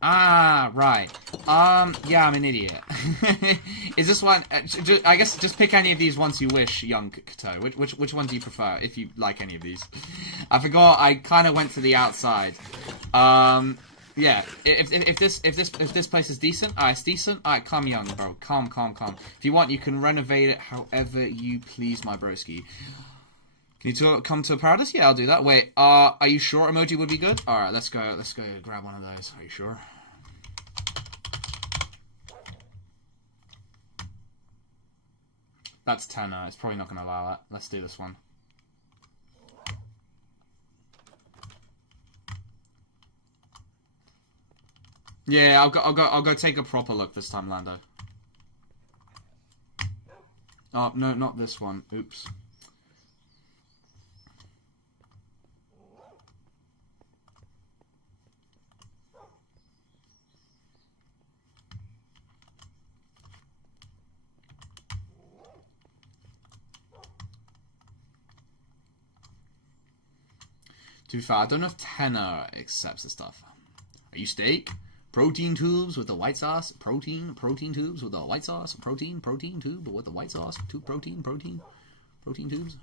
Ah, right. Yeah, I'm an idiot. Is this one... I guess just pick any of these once you wish, young Kato. Which one do you prefer, if you like any of these? I forgot, I kind of went to the outside. Yeah, if this place is decent, it's decent. Alright, calm, young bro. Calm. If you want, you can renovate it however you please, my broski. Can you come to paradise? Yeah, I'll do that. Wait, are you sure emoji would be good? Alright, let's go grab one of those. Are you sure? That's 10, it's probably not gonna allow that. Let's do this one. Yeah, I'll go take a proper look this time, Lando. Oh, no, not this one. Oops. Too far. I don't know if Tenor accepts this stuff. Are you steak? Protein tubes with the white sauce. Protein tubes with the white sauce. Protein tube with the white sauce. Protein tubes.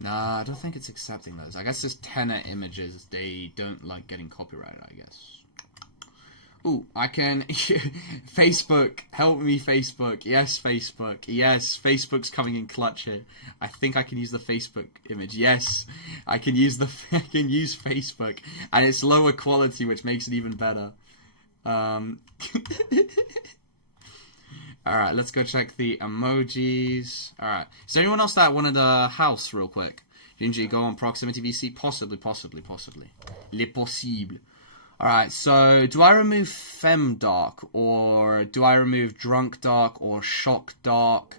Nah, I don't think it's accepting those. I guess just Tenor images, they don't like getting copyrighted, I guess. Ooh, I can... Facebook, help me, Facebook. Yes, Facebook. Yes, Facebook's coming in clutch here. I think I can use the Facebook image. Yes, I can use Facebook. And it's lower quality, which makes it even better. Alright, let's go check the emojis. Alright, is there anyone else that wanted a house real quick? Gingy, go on proximity VC? Possibly. Le possible. Alright, so do I remove Femdark, or do I remove Drunk Dark, or Shock Dark?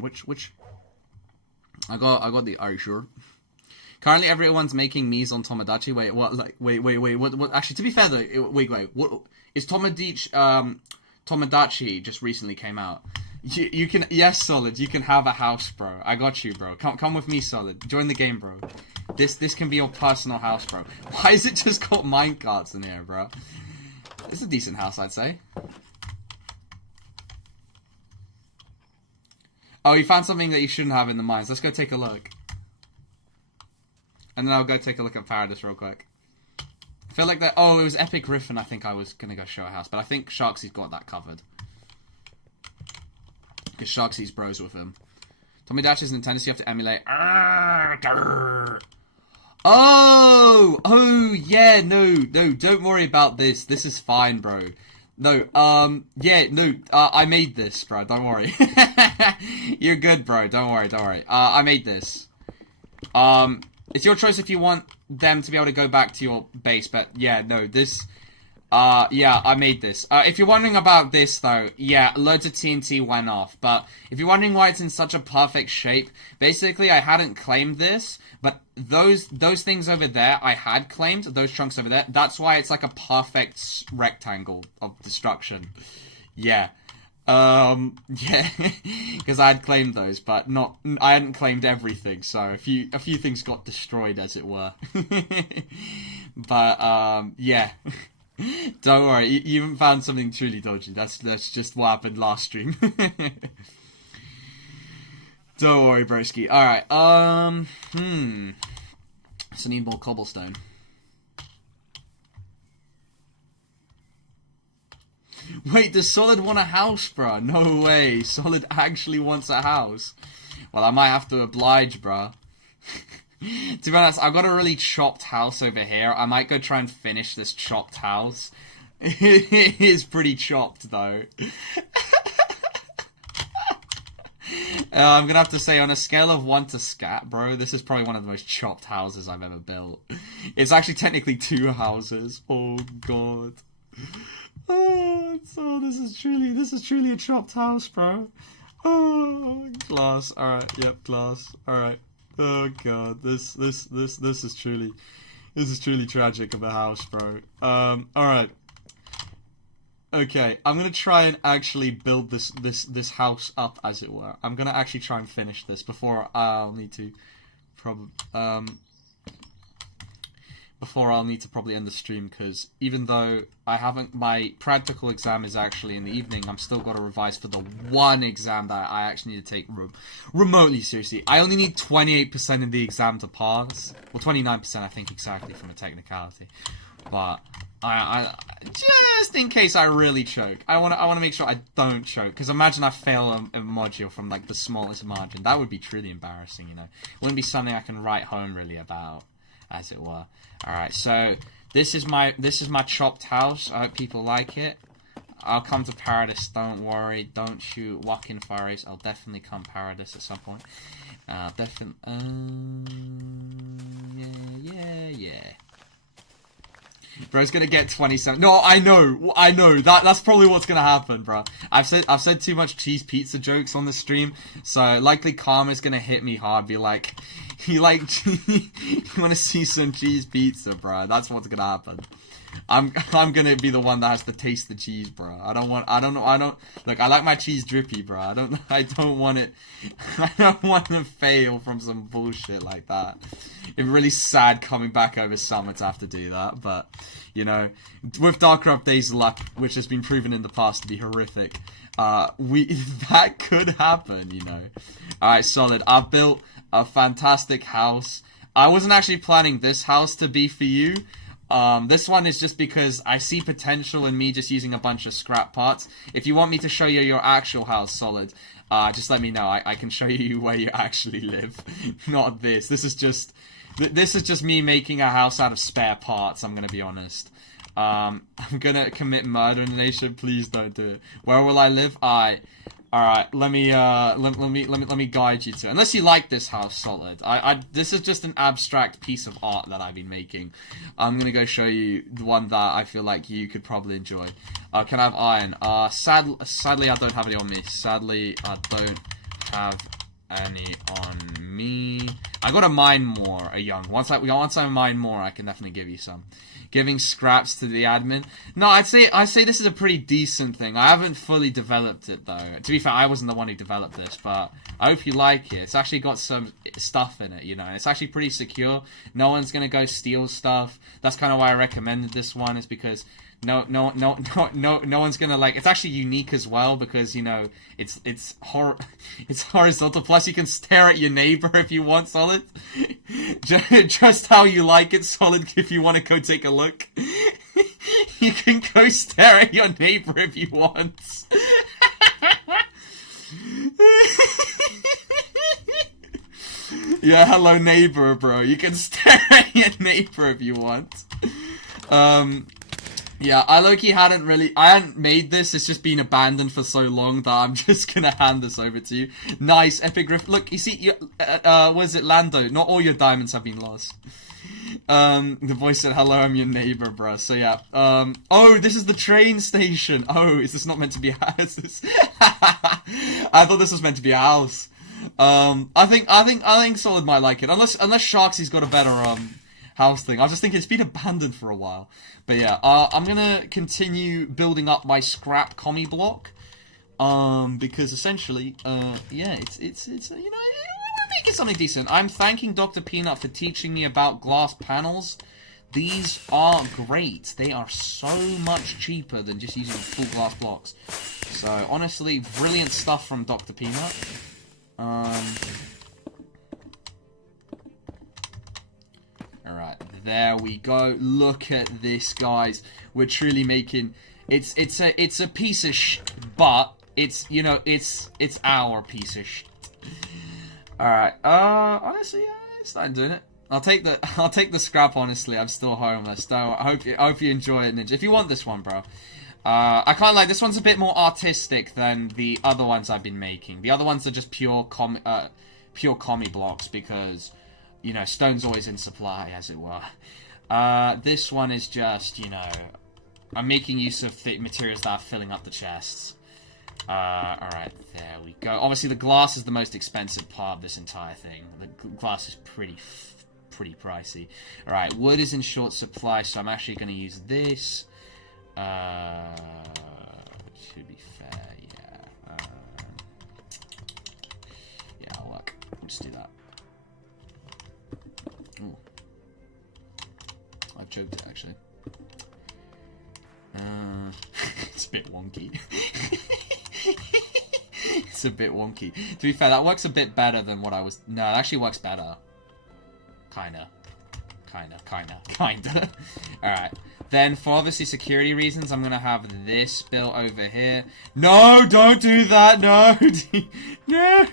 Which? I got the, are you sure? Currently everyone's making memes on Tomodachi. Wait, what, like, wait, what, actually, to be fair though, wait, what, is Tomodachi just recently came out? You can, yes, Solid, you can have a house, bro. I got you, bro. Come with me, Solid. Join the game, bro. This can be your personal house, bro. Why is it just got minecarts in here, bro? It's a decent house, I'd say. Oh, you found something that you shouldn't have in the mines. Let's go take a look. And then I'll go take a look at Paradise real quick. I feel like that... Oh, it was Epic Griffin I think I was going to go show a house. But I think Sharksy's got that covered. Because Sharksy's bros with him. Tomodachi's Nintendo, so you have to emulate. Oh, yeah, no, don't worry about this. This is fine, bro. No, yeah, no, I made this, bro, don't worry. You're good, bro, don't worry. I made this. It's your choice if you want them to be able to go back to your base, but yeah, no, this... yeah, I made this. If you're wondering about this, though, yeah, loads of TNT went off. But if you're wondering why it's in such a perfect shape, basically I hadn't claimed this, but those things over there I had claimed, those chunks over there. That's why it's like a perfect rectangle of destruction. Yeah. Yeah, because I had claimed those, but I hadn't claimed everything, so a few things got destroyed, as it were. But, yeah. Don't worry, you haven't found something truly dodgy. That's just what happened last stream. Don't worry, broski. Alright, so I need more cobblestone. Wait, does Solid want a house, bruh? No way. Solid actually wants a house. Well, I might have to oblige, bruh. To be honest, I've got a really chopped house over here. I might go try and finish this chopped house. It is pretty chopped, though. I'm gonna have to say, on a scale of 1 to scat, bro, this is probably one of the most chopped houses I've ever built. It's actually technically 2 houses. Oh, God. Oh, this is truly a chopped house, bro. Oh, glass. All right, yep, glass. All right. Oh God, this is truly tragic of a house, bro. All right. Okay, I'm gonna try and actually build this house up, as it were. I'm gonna actually try and finish this before I'll need to probably end the stream, because even though my practical exam is actually in the evening, I'm still got to revise for the one exam that I actually need to take remotely seriously. I only need 28% of the exam to pass, well 29% I think exactly from a technicality, but I just in case I really choke, I want to make sure I don't choke, because imagine I fail a module from like the smallest margin. That would be truly embarrassing, you know. It wouldn't be something I can write home really about, as it were. Alright, so this is my chopped house. I hope people like it. I'll come to Paradise, don't worry. Don't shoot walk-in fire race. I'll definitely come Paradise at some point. Yeah. Bro's gonna get 27. No, I know. That's probably what's gonna happen, bro. I've said too much cheese pizza jokes on the stream, so likely Karma's gonna hit me hard. Be like, you want to see some cheese pizza, bro? That's what's gonna happen. I'm gonna be the one that has to taste the cheese, bro. Look, I like my cheese drippy, bro. I don't want it. I don't want to fail from some bullshit like that. It's really sad coming back over summer to have to do that, but you know, with Darker Update's luck, which has been proven in the past to be horrific, that could happen, you know. Alright, Solid. I've built a fantastic house. I wasn't actually planning this house to be for you. This one is just because I see potential in me just using a bunch of scrap parts. If you want me to show you your actual house, Solid, just let me know. I can show you where you actually live. Not this. This is just me making a house out of spare parts, I'm gonna be honest. I'm gonna commit murder in the nation. Please don't do it. Where will I live? Alright, let me guide you to it. Unless you like this house, Solid. This is just an abstract piece of art that I've been making. I'm gonna go show you the one that I feel like you could probably enjoy. Can I have iron? Sadly, I don't have any on me. Sadly, I don't have any on me. I gotta mine more, Once I mine more, I can definitely give you some. Giving scraps to the admin. No, I'd say this is a pretty decent thing. I haven't fully developed it though. To be fair, I wasn't the one who developed this, but I hope you like it. It's actually got some stuff in it, you know. And it's actually pretty secure. No one's gonna go steal stuff. That's kind of why I recommended this one, is because no one's gonna like. It's actually unique as well because, you know, it's horizontal. Plus, you can stare at your neighbor if you want, Solid. Just how you like it, Solid. If you want to go take a look, you can go stare at your neighbor if you want. Yeah, hello neighbor, bro. You can stare at your neighbor if you want. Yeah, I low-key I hadn't made this. It's just been abandoned for so long that I'm just gonna hand this over to you. Nice, epic riff. Look, you see, was it Lando? Not all your diamonds have been lost. The voice said, hello, I'm your neighbor, bruh. So yeah, oh, this is the train station. Oh, is this not meant to be a house? I thought this was meant to be a house. I think Solid might like it. Unless Sharksy's got a better, house thing. I was just thinking it's been abandoned for a while. But yeah, I'm gonna continue building up my scrap commie block. Because essentially, yeah, it's you know, we're making something decent. I'm thanking Dr. Peanut for teaching me about glass panels. These are great. They are so much cheaper than just using full glass blocks. So, honestly, brilliant stuff from Dr. Peanut. Alright, there we go. Look at this, guys. We're truly making... It's a piece of but it's, you know, it's our piece of Alright, honestly, yeah, it's not doing it. I'll take the scrap, honestly. I'm still homeless. I hope you enjoy it, Ninja. If you want this one, bro. I can't lie, this one's a bit more artistic than the other ones I've been making. The other ones are just pure commie blocks because, you know, stone's always in supply, as it were. This one is just, you know, I'm making use of materials that are filling up the chests. Alright, there we go. Obviously, the glass is the most expensive part of this entire thing. The glass is pretty pricey. Alright, wood is in short supply, so I'm actually going to use this. To be fair, yeah. Yeah, I'll work. We'll just do that. Ooh. I've choked it, actually. It's a bit wonky. It's a bit wonky. To be fair, that works a bit better than what I was... No, it actually works better. Kinda. Alright. Then, for obviously security reasons, I'm gonna have this built over here. No, don't do that, no! No!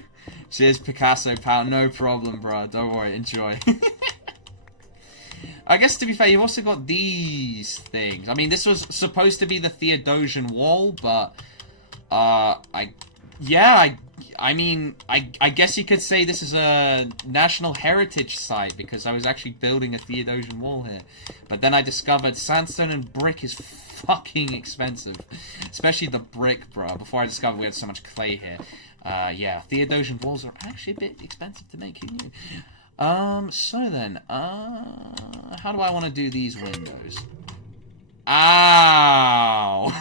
Cheers, Picasso, pal. No problem, bro. Don't worry, enjoy. I guess, to be fair, you've also got these things. I mean, this was supposed to be the Theodosian wall, but... I mean, I guess you could say this is a national heritage site because I was actually building a Theodosian wall here. But then I discovered sandstone and brick is fucking expensive. Especially the brick, bro. Before I discovered we had so much clay here. Yeah, Theodosian walls are actually a bit expensive to make. Who knew? So then, how do I want to do these windows? Ow!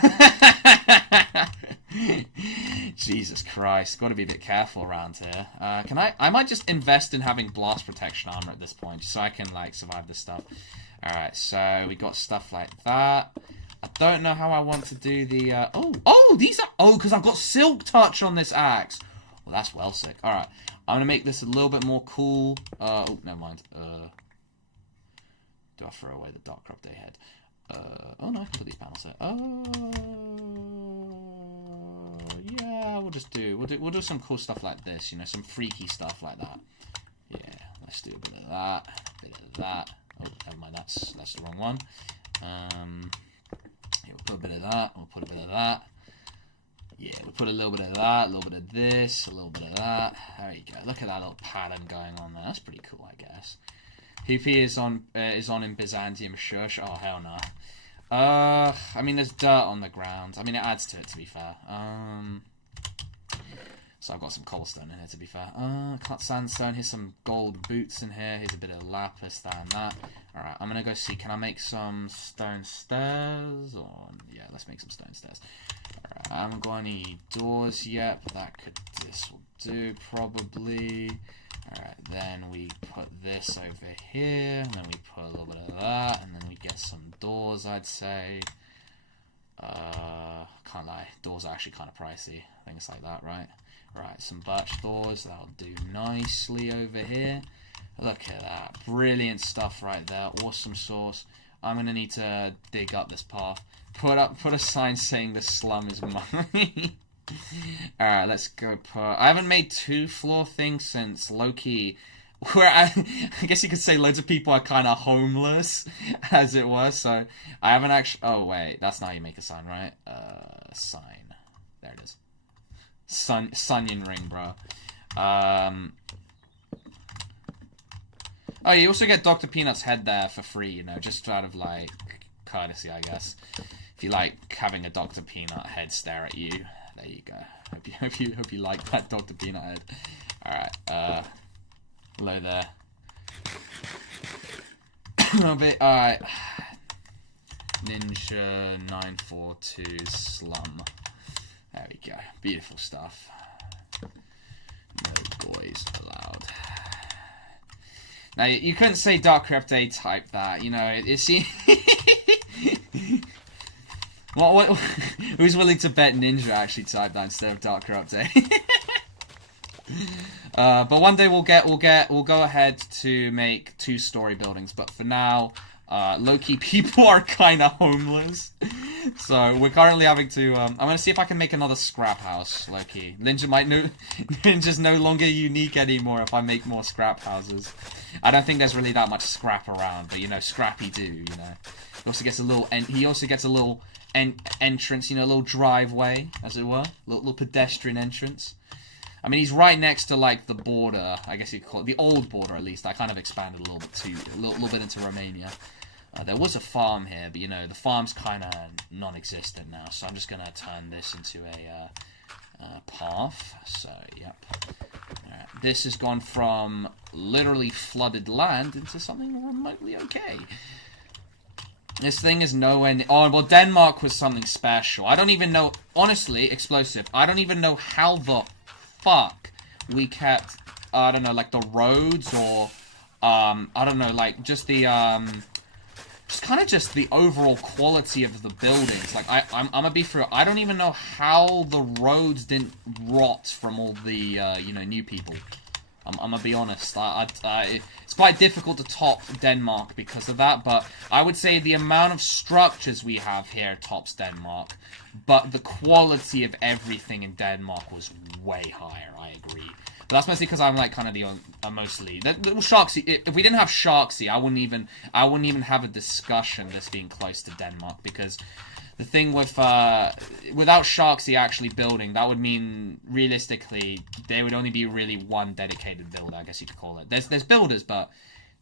Jesus Christ, gotta be a bit careful around here. I might just invest in having blast protection armor at this point, just so I can, like, survive this stuff. Alright, so we got stuff like that. I don't know how I want to do the, these are, because I've got silk touch on this axe. Well, that's well sick. Alright, I'm gonna make this a little bit more cool. Oh, never mind. Do I throw away the Dark Crop Day head? Oh no, I can put these panels there. Yeah, we'll do some cool stuff like this, you know, some freaky stuff like that. Yeah, let's do a bit of that, Oh, never mind, that's the wrong one. Yeah, we'll put a bit of that, we'll put a bit of that. Yeah, we'll put a little bit of that, a little bit of this, a little bit of that. There you go. Look at that little pattern going on there. That's pretty cool, I guess. PP is on in Byzantium Shush. Oh, hell no. I mean, there's dirt on the ground. I mean, it adds to it, to be fair. So I've got some cobblestone in here, to be fair. Cut sandstone. Here's some gold boots in here. Here's a bit of lapis, that and that. Alright, I'm gonna go see. Can I make some stone stairs? Or, yeah, let's make some stone stairs. Alright, I haven't got any doors yet, but this will do, probably. Alright, then we put this over here, and then we put a little bit of that, and then we get some doors, I'd say. Can't lie, doors are actually kind of pricey, things like that, right? Right, some birch doors, that'll do nicely over here. Look at that, brilliant stuff right there, awesome sauce. I'm gonna need to dig up this path. Put a sign saying the slum is mine. Alright, let's go I haven't made 2 floor things since Loki, where I guess you could say loads of people are kind of homeless, as it was, so I haven't actually... Oh, wait, that's not how you make a sign, right? Sign. There it is. Sunyon ring, bro. Oh, you also get Dr. Peanut's head there for free, you know, just out of, like, courtesy, I guess. If you like having a Dr. Peanut head stare at you. There you go. Hope you like that Dr. Peanut head. Alright, hello there. Alright. Ninja 942 Slum. There we go. Beautiful stuff. No boys allowed. Now, you couldn't say Darkcraft A type that, you know, it's... Who's willing to bet Ninja actually typed that instead of Darkcraft A? But one day we'll go ahead to make 2-story buildings, but for now, low-key people are kinda homeless. So we're currently having to, I'm gonna see if I can make another scrap house, low-key. Ninja's no longer unique anymore if I make more scrap houses. I don't think there's really that much scrap around, but you know, scrappy do, you know. He also gets a little, entrance, you know, a little driveway, as it were. Little pedestrian entrance. I mean, he's right next to, like, the border, I guess you could call it. The old border, at least. I kind of expanded a little bit into Romania. There was a farm here, but, you know, the farm's kind of non-existent now. So I'm just going to turn this into a path. So, yep. Right. This has gone from literally flooded land into something remotely okay. This thing is nowhere near... Oh, well, Denmark was something special. I don't even know... Honestly, explosive. I don't even know how the fuck we kept... I don't know, like, the roads or... I don't know, like, just the... just kind of just the overall quality of the buildings. Like, I'm gonna be for real. I don't even know how the roads didn't rot from all the, you know, new people. I'm gonna be honest. It's quite difficult to top Denmark because of that, but I would say the amount of structures we have here tops Denmark, but the quality of everything in Denmark was way higher, I agree. But that's mostly because I'm like kind of the mostly Sharksea. If we didn't have Sharksea, I wouldn't even have a discussion this being close to Denmark, because the thing with without Sharksea actually building, that would mean realistically there would only be really one dedicated builder, I guess you could call it. There's builders, but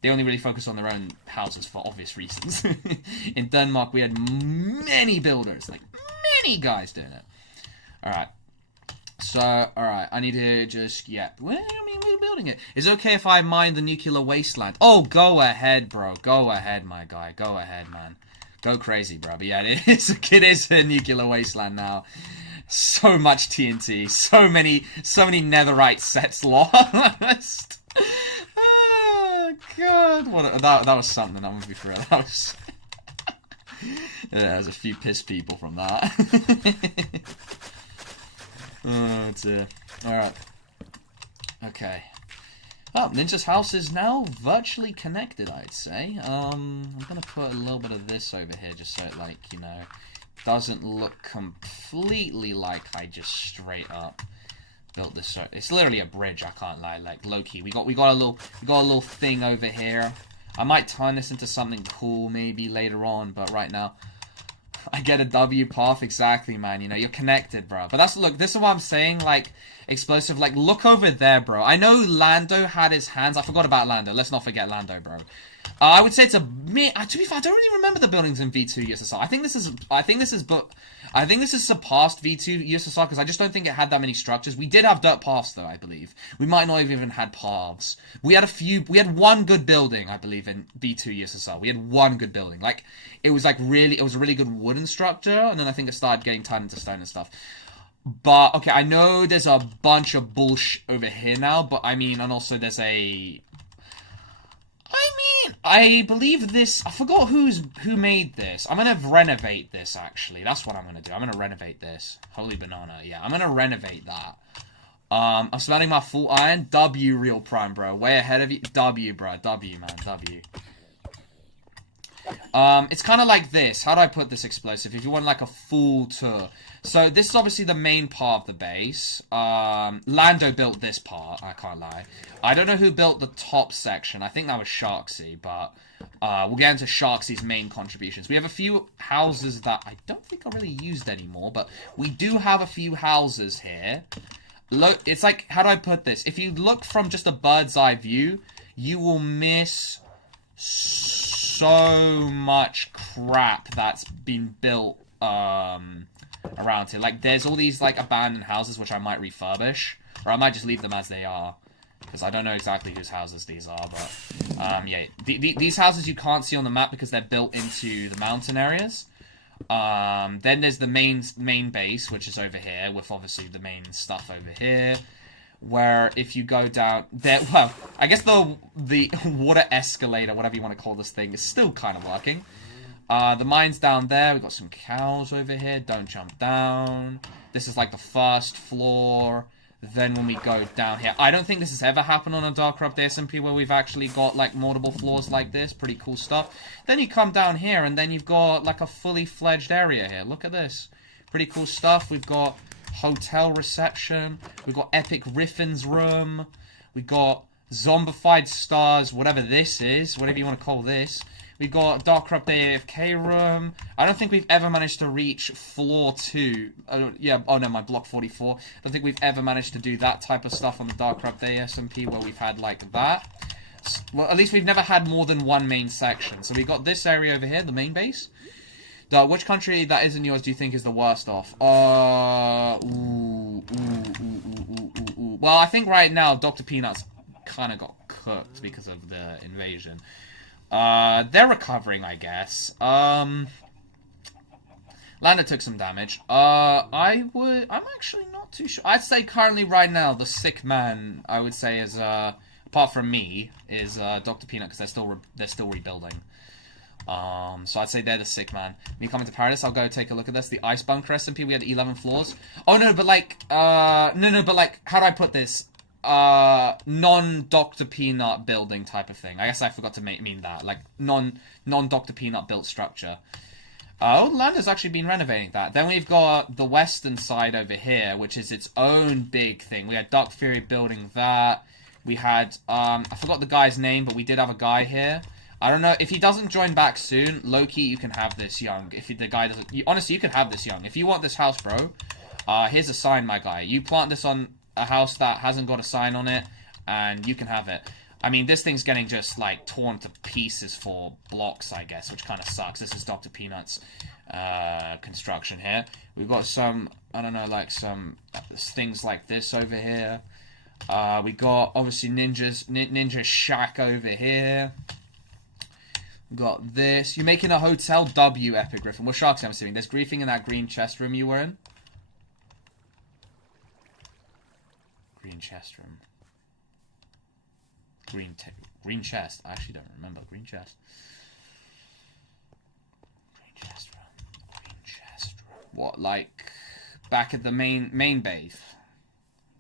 they only really focus on their own houses for obvious reasons. In Denmark, we had many builders, like many guys doing it. All right. So, alright, I need to just, yeah, well, I mean, we're building it. Is it okay if I mine the nuclear wasteland? Oh, go ahead, bro. Go ahead, my guy. Go ahead, man. Go crazy, bro. But yeah, it is a nuclear wasteland now. So much TNT. So many netherite sets lost. Oh, God. That was something, I'm gonna be for real. That was... yeah, there's a few pissed people from that. Oh dear. Alright. Okay. Oh, Ninja's house is now virtually connected, I'd say. I'm gonna put a little bit of this over here just so it, like, you know, doesn't look completely like I just straight up built this. It's literally a bridge, I can't lie, like low-key. We got a little thing over here. I might turn this into something cool maybe later on, but right now I get a W path, exactly, man. You know, you're connected, bro. But look, this is what I'm saying, like, explosive, like, look over there, bro. I know Lando had his hands, I forgot about Lando, let's not forget Lando, bro. I would say it's to be fair, I don't really remember the buildings in V2 USSR. I think this is surpassed V2 USSR, because I just don't think it had that many structures. We did have dirt paths, though, I believe. We might not have even had paths. We had one good building, I believe, in V2 USSR. We had one good building. Like, it was a really good wooden structure, and then I think it started getting turned into stone and stuff. But, okay, I know there's a bunch of bullshit over here now, but, I mean, and also there's a... I believe this... I forgot who made this. I'm gonna renovate this, actually. That's what I'm gonna do. I'm gonna renovate this. Holy banana. Yeah, I'm gonna renovate that. I'm spending my full iron. W, real prime, bro. Way ahead of you. W, bro. W, man. W. It's kind of like this. How do I put this explosive? If you want, like, a full tour. So, this is obviously the main part of the base. Lando built this part, I can't lie. I don't know who built the top section. I think that was Sharksea, but we'll get into Sharksea's main contributions. We have a few houses that I don't think are really used anymore, but we do have a few houses here. Look, it's like, how do I put this? If you look from just a bird's eye view, you will miss so much crap that's been built, around here. Like, there's all these, like, abandoned houses which I might refurbish, or I might just leave them as they are. because I don't know exactly whose houses these are, but yeah, these houses you can't see on the map because they're built into the mountain areas. Then there's the main base, which is over here, with obviously the main stuff over here. Where if you go down there, well, I guess the water escalator, whatever you want to call this thing, is still kind of working. The mine's down there. We've got some cows over here. Don't jump down. This is like the first floor. Then when we go down here, I don't think this has ever happened on a Darker Update SMP where we've actually got like multiple floors like this. Pretty cool stuff. Then you come down here and then you've got like a fully fledged area here. Look at this. Pretty cool stuff. We've got hotel reception. We've got epic Riffin's room. We've got zombified stars, whatever this is, whatever you want to call this. We've got Darker Update AFK room. I don't think we've ever managed to reach floor 2. Yeah, oh no, my block 44. I don't think we've ever managed to do that type of stuff on the Darker Update SMP where we've had like that. Well, at least we've never had more than one main section. So we got this area over here, the main base. Which country that isn't yours do you think is the worst off? Well, I think right now Dr. Peanuts kind of got cooked because of the invasion. They're recovering, I guess. Landa took some damage. I'm actually not too sure. I'd say currently right now the sick man, I would say, is apart from me, is Dr. Peanut, because they're still rebuilding. So I'd say they're the sick man. When you come into Paradise, I'll go take a look at this. The Ice Bunker SMP, we had 11 floors. Oh no, but like, how do I put this? Non-Dr. Peanut building type of thing. I guess I forgot to mean that. Like, non-Dr. Peanut built structure. Lando's actually been renovating that. Then we've got the western side over here, which is its own big thing. We had Dark Fury building that. We had, I forgot the guy's name, but we did have a guy here. I don't know, if he doesn't join back soon, low-key, you can have this young. If the guy doesn't, honestly, you can have this young. If you want this house, bro, here's a sign, my guy. You plant this on a house that hasn't got a sign on it, and you can have it. I mean, this thing's getting just, like, torn to pieces for blocks, I guess, which kind of sucks. This is Dr. Peanut's construction here. We've got some, I don't know, like, some things like this over here. We got, obviously, Ninja Shack over here. Got this. You're making a hotel W, Epic Griffin. What sharks I'm assuming? There's griefing in that green chest room you were in. Green chest room. Green chest. I actually don't remember. Green chest. Green chest room. Green chest room. What, like back at the main base?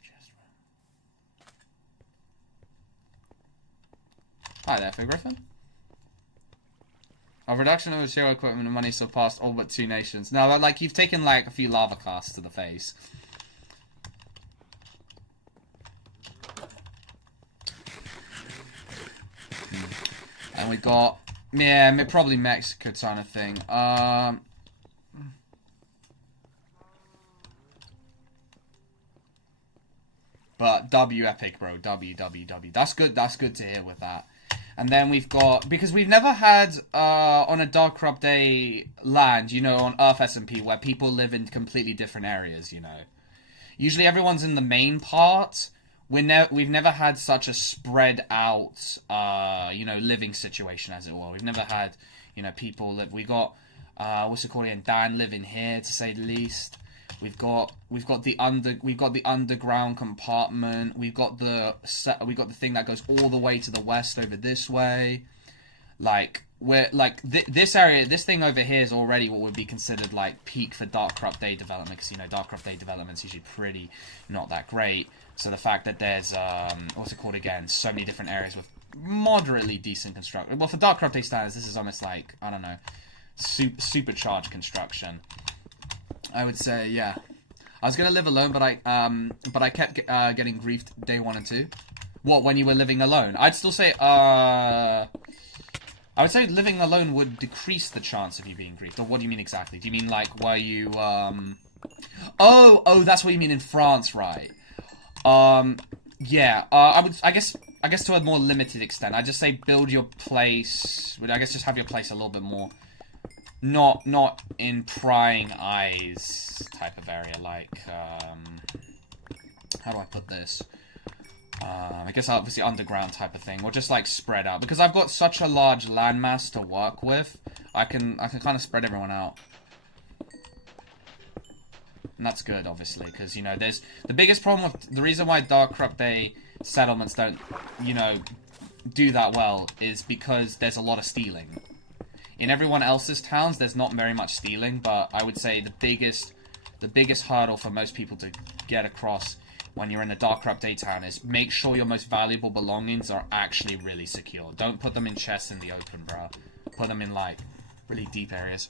Chest room. Hi there, Epic Griffin. A reduction of zero equipment and money surpassed all but 2 nations. Now, like, you've taken, like, a few lava casts to the face. And we got, yeah, probably Mexico kind of thing. But W Epic, bro. W. That's good to hear with that. And then we've got, because we've never had, on a Darker Update land, you know, on Earth SMP, where people live in completely different areas, you know. Usually everyone's in the main part. We've never had such a spread out, you know, living situation, as it were. We've never had, you know, people live. We got, what's it called again? Dan living here, to say the least. We've got the underground compartment. We've got the thing that goes all the way to the west over this way. Like this area, this thing over here is already what would be considered like peak for Darker Update development, because you know Darker Update development's usually pretty not that great. So the fact that there's what's it called again? So many different areas with moderately decent construction. Well, for Darker Update standards, this is almost like, I don't know, supercharged construction. I would say, yeah. I was gonna live alone, but I kept getting griefed day 1 and 2. What, when you were living alone? I'd still say, I would say living alone would decrease the chance of you being griefed. Or what do you mean exactly? Do you mean like, were you, Oh, that's what you mean in France, right? Yeah. I guess to a more limited extent, I'd just say build your place. I guess just have your place a little bit more. Not in prying eyes type of area, like, how do I put this? I guess obviously underground type of thing, or just like spread out. Because I've got such a large landmass to work with, I can kind of spread everyone out. And that's good, obviously, because, you know, there's... The biggest problem with... The reason why Dark Corrupt Day settlements don't, you know, do that well is because there's a lot of stealing. In everyone else's towns, there's not very much stealing, but I would say the biggest hurdle for most people to get across when you're in the Dark Corrupt Day town is make sure your most valuable belongings are actually really secure. Don't put them in chests in the open, bro. Put them in, like, really deep areas.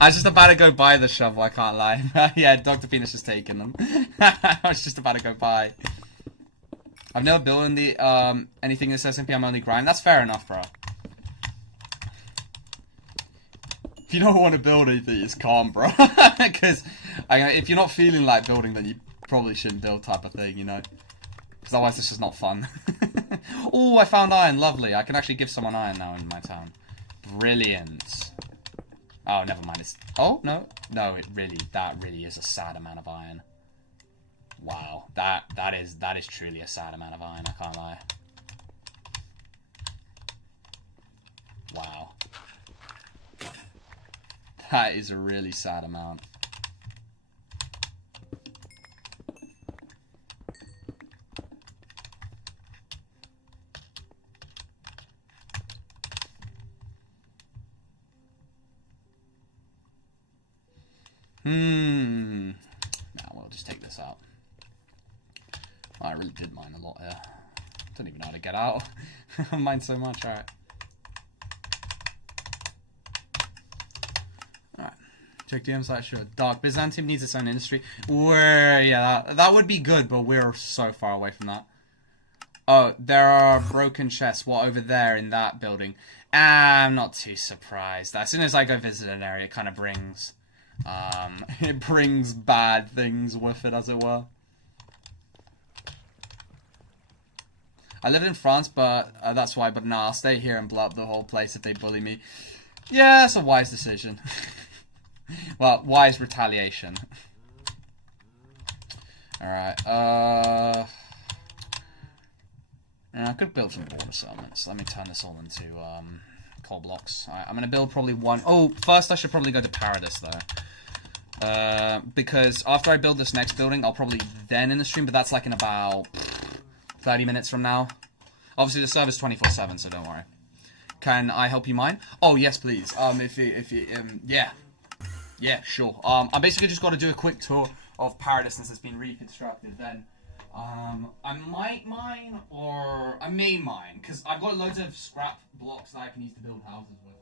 I was just about to go buy the shovel, I can't lie. Yeah, Dr. Penis just taking them. I was just about to go buy. I've never built in the, anything in this SMP, I'm only grind. That's fair enough, bro. If you don't want to build anything, it's calm, bro. Because if you're not feeling like building, then you probably shouldn't build type of thing, you know? Because otherwise it's just not fun. Oh, I found iron, lovely. I can actually give someone iron now in my town. Brilliant. Oh, never mind. It's... Oh, no. No, that really is a sad amount of iron. Wow. That is truly a sad amount of iron, I can't lie. Wow. That is a really sad amount. Now we'll just take this out. Oh, I really did mine a lot here. Don't even know how to get out. I mined so much, alright. Alright. Check DM site, sure. Dark Byzantium needs its own industry. Yeah, that would be good, but we're so far away from that. Oh, there are broken chests. What, over there in that building? I'm not too surprised. As soon as I go visit an area, it kind of brings... it brings bad things with it, as it were. I lived in France, but that's why. But nah, I'll stay here and blow up the whole place if they bully me. Yeah, that's a wise decision. Well, wise retaliation. Alright, I could build some border settlements. Let me turn this all into, coal blocks. Alright, I'm gonna build probably one... Oh, first I should probably go to Paradise, though. Because after I build this next building, I'll probably then in the stream, but that's like in about 30 minutes from now. Obviously, the server's 24/7, so don't worry. Can I help you mine? Oh, yes, please. Yeah, sure. I basically just got to do a quick tour of Paradise since it's been reconstructed. Then, I might mine, or I may mine, because I've got loads of scrap blocks that I can use to build houses with.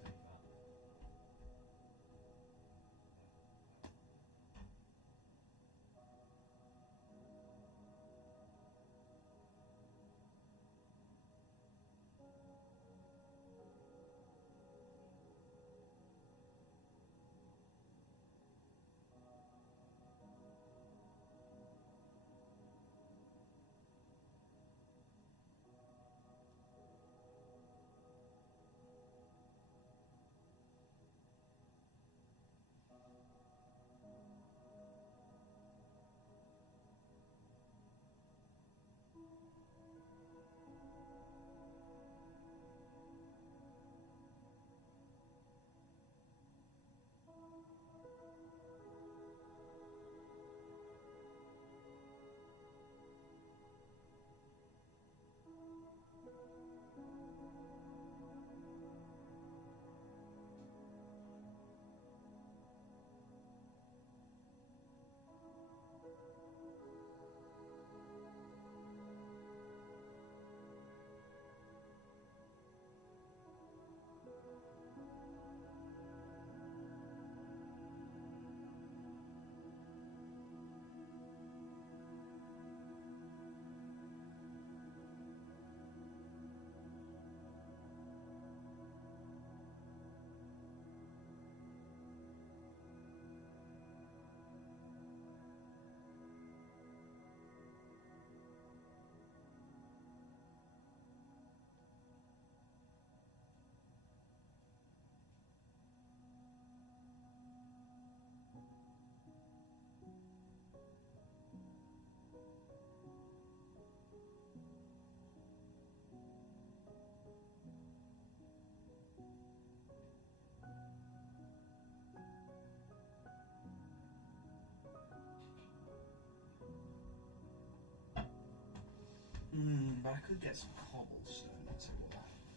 But I could get some cobblestone. Let's have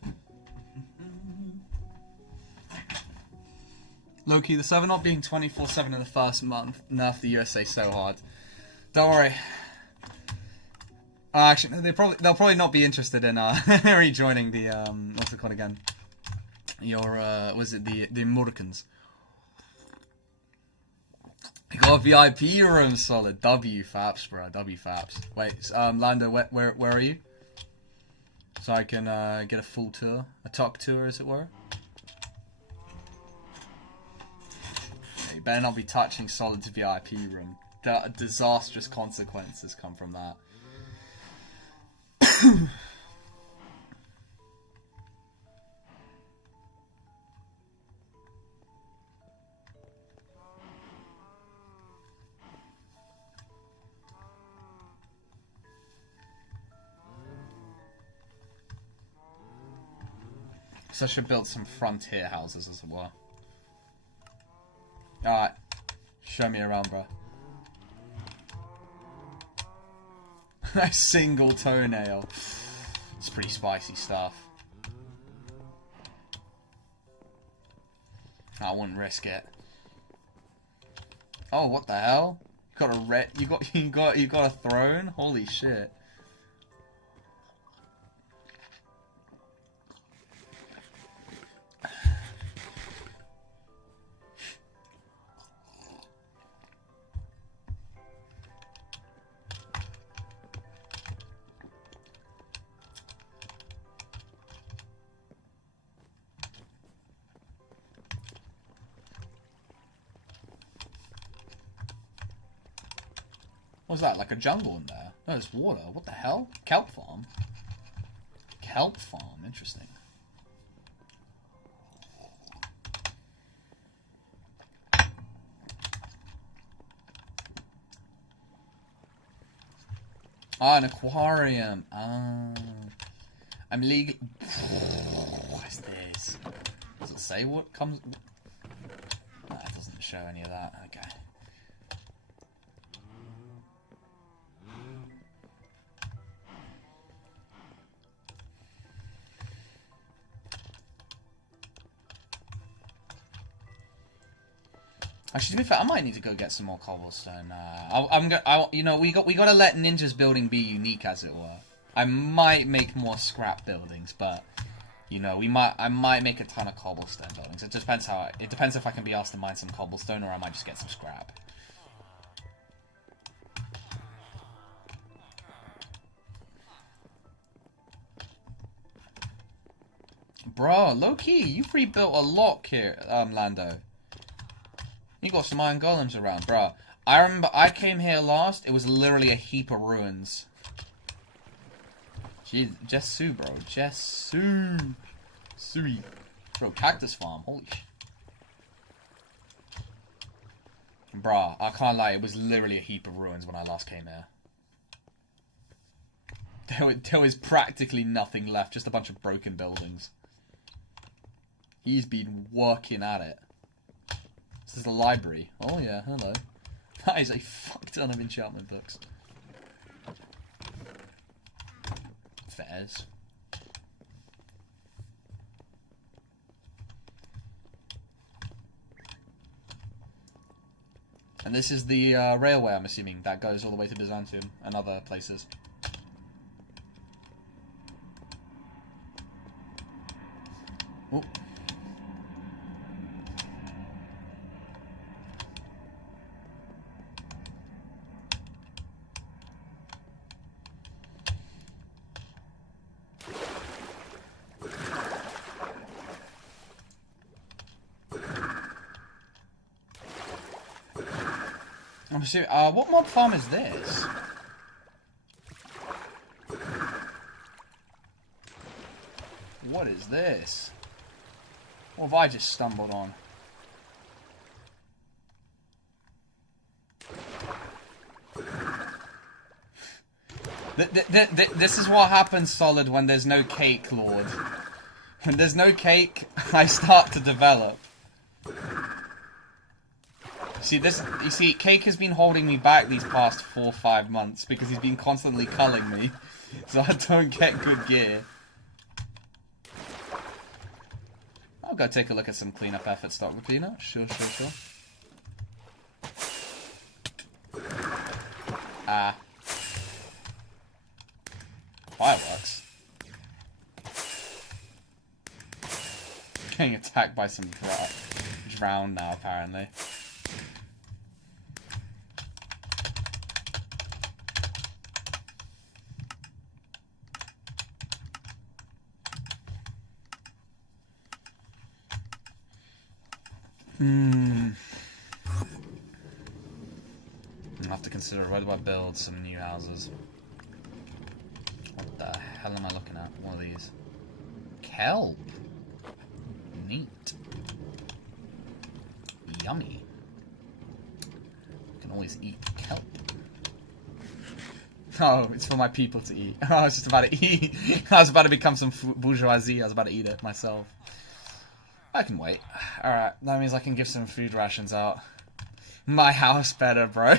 a look. Loki, the server not being 24/7 in the first month nerfed the USA so hard. Don't worry. Actually, no, they'll probably not be interested in rejoining the what's it called again? Your was it the Immortalz? You got a VIP room, solid. W faps, bro. W faps. Wait, Lando, where are you? So I can get a full tour, a top tour, as it were. Yeah, you better not be touching Solid's VIP room. Disastrous consequences come from that. So I should build some frontier houses as well. Alright. Show me around, bro. A single toenail. It's pretty spicy stuff. I wouldn't risk it. Oh, what the hell? You got a you got a throne? Holy shit. What's that, like a jungle in there? No, there's water. What the hell? Kelp farm? Kelp farm, interesting. Ah, an aquarium. Ah. I'm legal. What is this? Does it say what comes? No, it doesn't show any of that. Okay. Actually, to be fair, I might need to go get some more cobblestone. You know, we gotta let Ninja's building be unique, as it were. I might make more scrap buildings, but you know, I might make a ton of cobblestone buildings. It depends it depends if I can be asked to mine some cobblestone, or I might just get some scrap. Bro, low-key, you've rebuilt a lot here, Lando. You got some iron golems around, bro. I remember I came here last, it was literally a heap of ruins. Jeez, Jessu, bro. Jessu. Sui. Bro, cactus farm, holy sh... Bruh, I can't lie, it was literally a heap of ruins when I last came here. There was practically nothing left, just a bunch of broken buildings. He's been working at it. This is the library. Oh yeah, hello. That is a fuck ton of enchantment books. Fairs. And this is the railway, I'm assuming, that goes all the way to Byzantium and other places. Oh. I'm serious. What mob farm is this? What is this? What have I just stumbled on? This is what happens, Solid, when there's no Cqkelord. When there's no cake, I start to develop. See this? You see, Cake has been holding me back these past 4 or 5 months because he's been constantly culling me, so I don't get good gear. I'll go take a look at some cleanup efforts, Dr. Peanut. Sure. Fireworks. Getting attacked by some drown now, apparently. I'll have to consider where do I build some new houses. What the hell am I looking at? One of these. Kelp. Neat. Yummy. You can always eat kelp. Oh, it's for my people to eat. I was just about to eat. I was about to become some bourgeoisie. I was about to eat it myself. I can wait. Alright, that means I can give some food rations out. My house better, bro.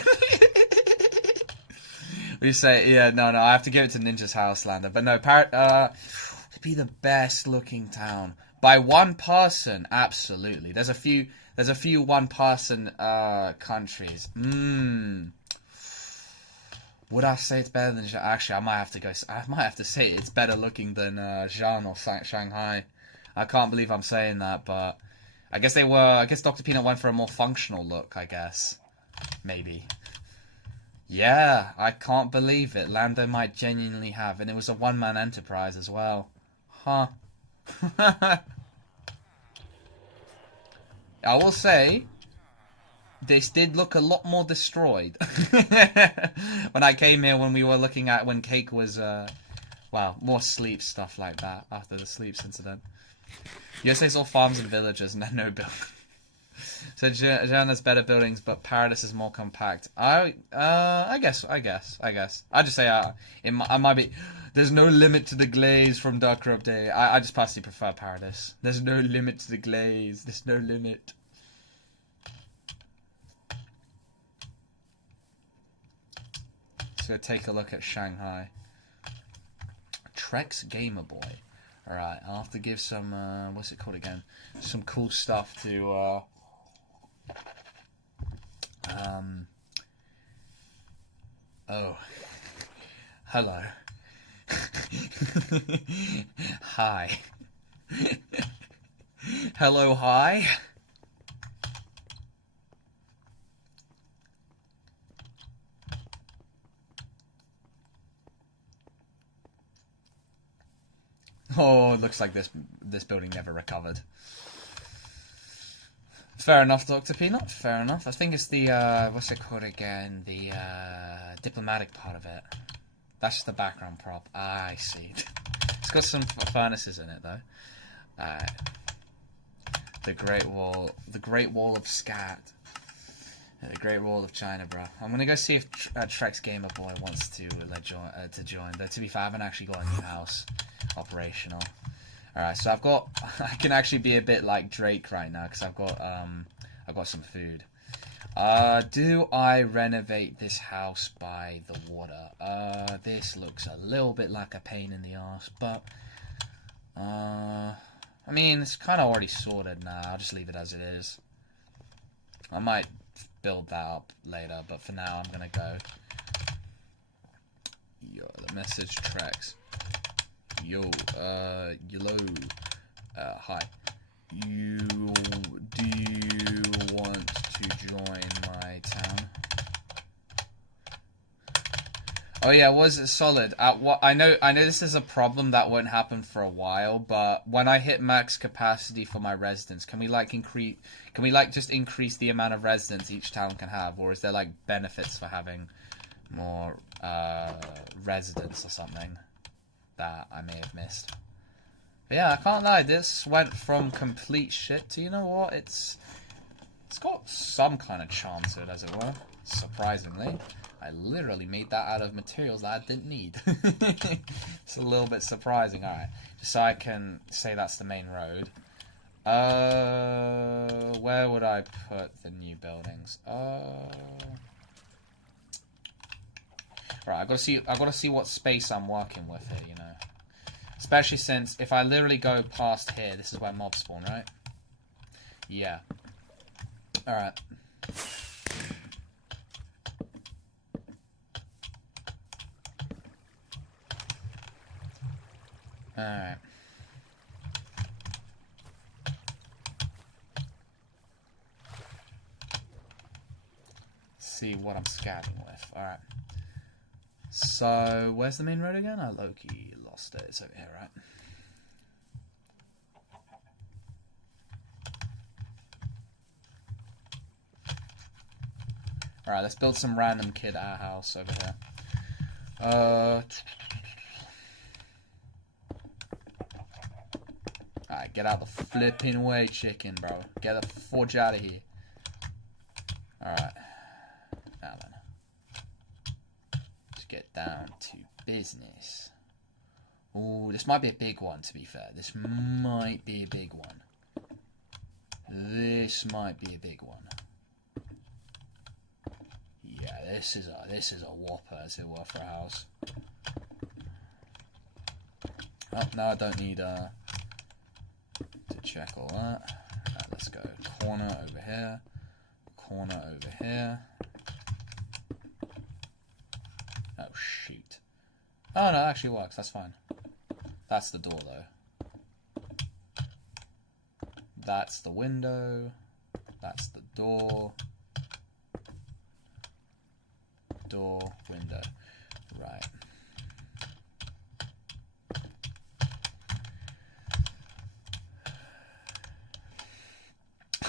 We say, yeah, no, I have to give it to Ninja's house, Lander. But no, it'd be the best looking town. By one person, absolutely. There's a few one person countries. Would I say it's better than actually I might have to say it's better looking than Xi'an or Shanghai. I can't believe I'm saying that, but I guess Dr. Peanut went for a more functional look, I guess. Maybe. Yeah, I can't believe it. Lando might genuinely have, and it was a one-man enterprise as well. Huh. I will say, this did look a lot more destroyed. When I came here, when we were looking at, when Cake was, well, more sleep stuff like that, after the sleeps incident. USA's all farms and villages, and no buildings. So Jan has better buildings, but Paradise is more compact. I guess. I just say I might be. There's no limit to the glaze from Darker Update. I just personally prefer Paradise. There's no limit to the glaze. There's no limit. So take a look at Shanghai. Trex Gamer Boy. Alright, I'll have to give some, what's it called again? Some cool stuff to, oh. Hello. Hi. Hello, hi. Oh, it looks like this building never recovered. Fair enough, Dr. Peanut. Fair enough. I think it's the, what's it called again? The, diplomatic part of it. That's just the background prop. Ah, I see. It's got some furnaces in it, though. Alright. The Great Wall of Scat. The Great Wall of China, bro. I'm gonna go see if Trex Gamer Boy wants to join. Though, to be fair, I haven't actually got a new house operational. Alright, so I can actually be a bit like Drake right now, because I've got some food. Do I renovate this house by the water? This looks a little bit like a pain in the arse, but, I mean, it's kind of already sorted now. I'll just leave it as it is. I might build that up later, but for now, I'm gonna go. Yo, the message tracks. Yo, hello, hi. Do you want to join my town? Oh yeah, was it solid? I know this is a problem that won't happen for a while, but when I hit max capacity for my residents, can we just increase the amount of residents each town can have, or is there like benefits for having more residents or something that I may have missed? But yeah, I can't lie, this went from complete shit to, you know what, it's got some kind of charm to it, as it were, surprisingly. I literally made that out of materials that I didn't need. It's a little bit surprising. Alright, just so I can say that's the main road. Where would I put the new buildings? Right, I gotta see what space I'm working with here, you know. Especially since if I literally go past here, this is where mobs spawn, right? Yeah. Alright. Alright. See what I'm scouting with. Alright. So, where's the main road again? I low-key lost it. It's over here, right? Alright, let's build some random kid at our house over here. Alright, get out the flipping way, chicken, bro. Get the forge out of here. Alright. Now then. Let's get down to business. Ooh, this might be a big one, to be fair. This might be a big one. This might be a big one. Yeah, this is a whopper, as it were, for a house. Oh, no, I don't need to check all that. Right, let's go corner over here, corner over here. Oh shoot! Oh no, it actually works. That's fine. That's the door, though. That's the window. That's the door. Door, window. Right.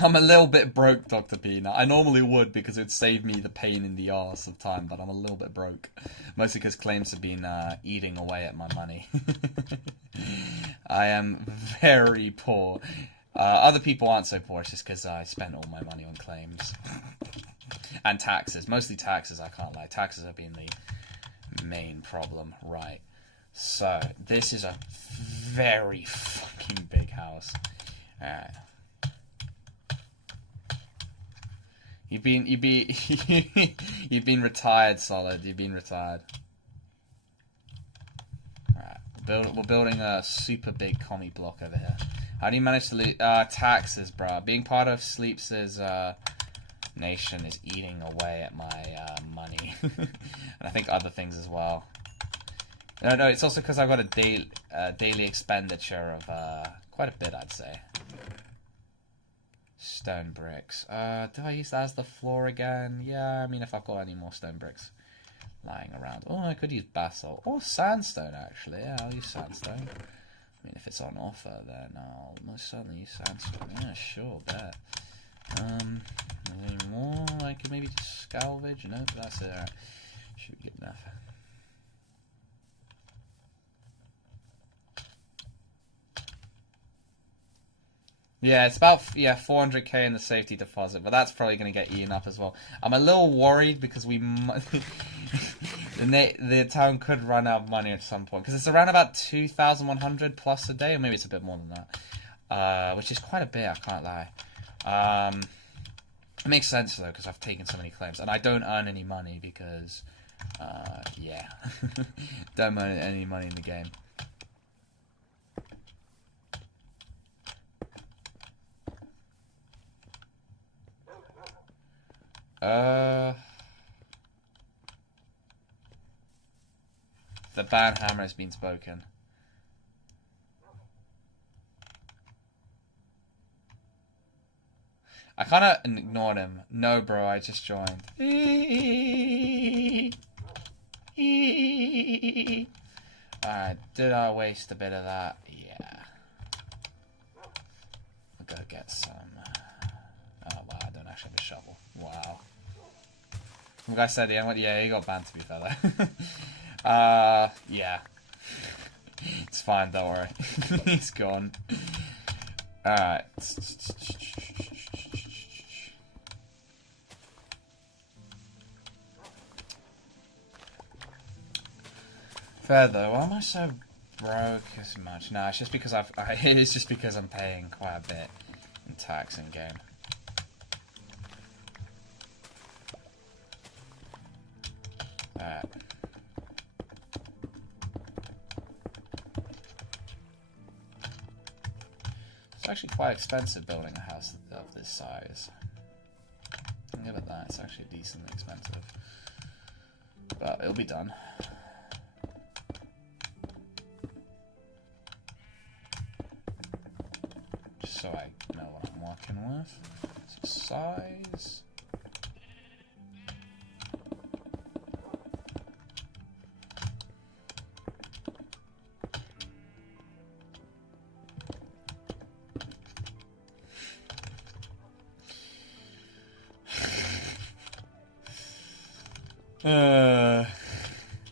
I'm a little bit broke, Dr. Peanut. I normally would because it would save me the pain in the arse of time, but I'm a little bit broke. Mostly because claims have been eating away at my money. I am very poor. Other people aren't so poor, it's just because I spent all my money on claims. And taxes. Mostly taxes, I can't lie. Taxes have been the main problem. Right. So, this is a very fucking big house. Alright. You've been retired, Solid. You've been retired. Alright. We're building a super big commie block over here. How do you manage to lose taxes, bruh? Being part of Sleeps' nation is eating away at my money. And I think other things as well. No, it's also because I've got a daily expenditure of quite a bit, I'd say. Stone bricks. Do I use that as the floor again? Yeah, I mean, if I've got any more stone bricks lying around. Oh, I could use basalt. Or sandstone, actually. Yeah, I'll use sandstone. I mean, if it's on offer, then I'll most certainly use sandstone. Yeah, sure, bet. Any more? I could maybe just salvage? No, that's it. Alright. Should be good enough. Yeah, it's about 400k in the safety deposit, but that's probably going to get eaten up as well. I'm a little worried because we the town could run out of money at some point because it's around about 2,100 plus a day, or maybe it's a bit more than that, which is quite a bit. I can't lie. It makes sense though because I've taken so many claims and I don't earn any money because, yeah, don't earn any money in the game. The ban hammer has been spoken. I kinda ignored him. No, bro, I just joined. Alright, did I waste a bit of that? Yeah. I'll go get some. Oh, wow, I don't actually have a shovel. Wow. Like I said, yeah, he got banned, to be fair, though. Yeah. It's fine, don't worry. He's gone. Alright. Fair though, why am I so broke as much? No, it's just because it's just because I'm paying quite a bit taxing game. Alright. It's actually quite expensive building a house of this size. I'll give it that, it's actually decently expensive. But it'll be done. Just so I know what I'm working with. So size.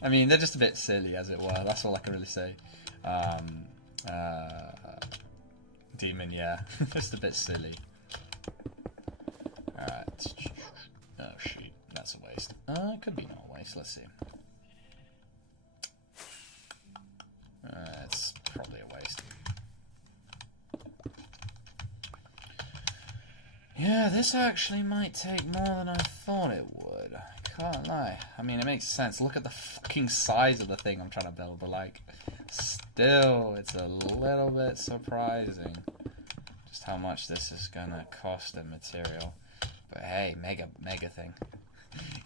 I mean, they're just a bit silly, as it were. That's all I can really say. Demon, yeah. Just a bit silly. Alright. Oh, shoot. That's a waste. It could be not a waste. Let's see. It's probably a waste. Yeah, this actually might take more than I thought it would. Can't lie. I mean, it makes sense. Look at the fucking size of the thing I'm trying to build, but like, still, it's a little bit surprising just how much this is gonna cost in material. But hey, mega thing.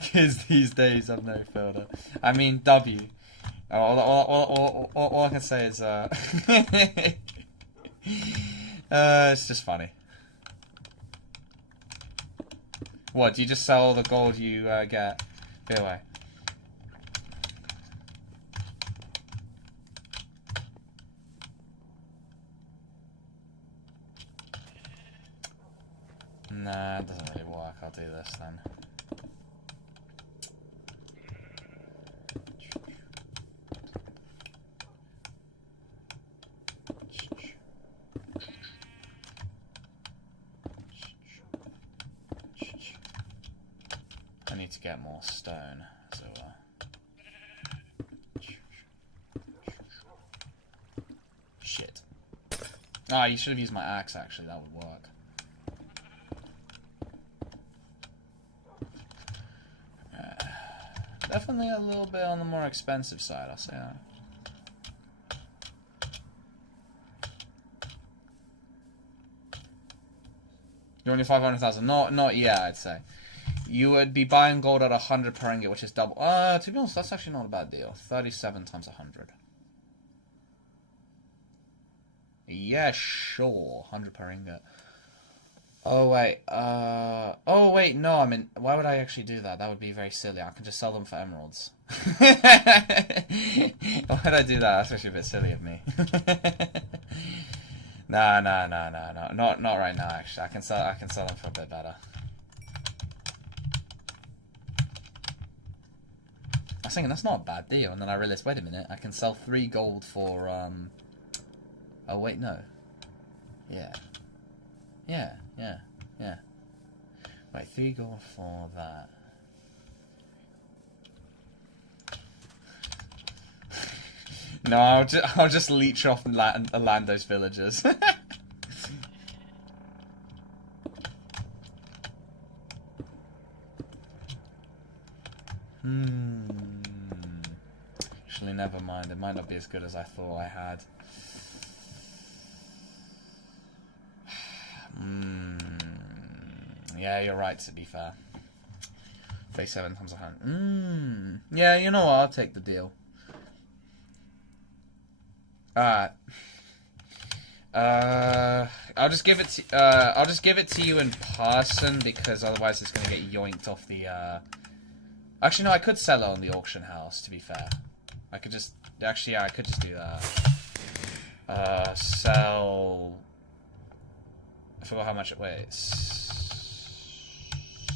Kids these days have no filter. I mean, W. All I can say is, it's just funny. What, do you just sell all the gold you get? Go away. Nah, it doesn't really work. I'll do this then. I need to get more stone, so shit. Ah, you should have used my axe actually, that would work. Definitely a little bit on the more expensive side, I'll say that. You're only 500,000. Not yet, I'd say. You would be buying gold at 100 per ringgit, which is double. To be honest, that's actually not a bad deal. 37 times 100. Yeah, sure. 100 per ringgit. Oh wait. Oh wait. No, I mean, why would I actually do that? That would be very silly. I can just sell them for emeralds. Why would I do that? That's actually a bit silly of me. No. Not right now. Actually, I can sell them for a bit better. I was thinking that's not a bad deal, and then I realized, wait a minute, I can sell 3 gold for oh wait, no. Yeah. Wait, 3 gold for that. No, I'll just leech off Lando's villagers. Actually, never mind. It might not be as good as I thought I had. Yeah, you're right, to be fair. 37 times 100. Yeah, you know what? I'll take the deal. Alright. I'll just give it to you in person, because otherwise it's gonna get yoinked off the Actually no, I could sell it on the auction house, to be fair. I could just actually yeah, I could just do that. Sell, I forgot how much it weighs.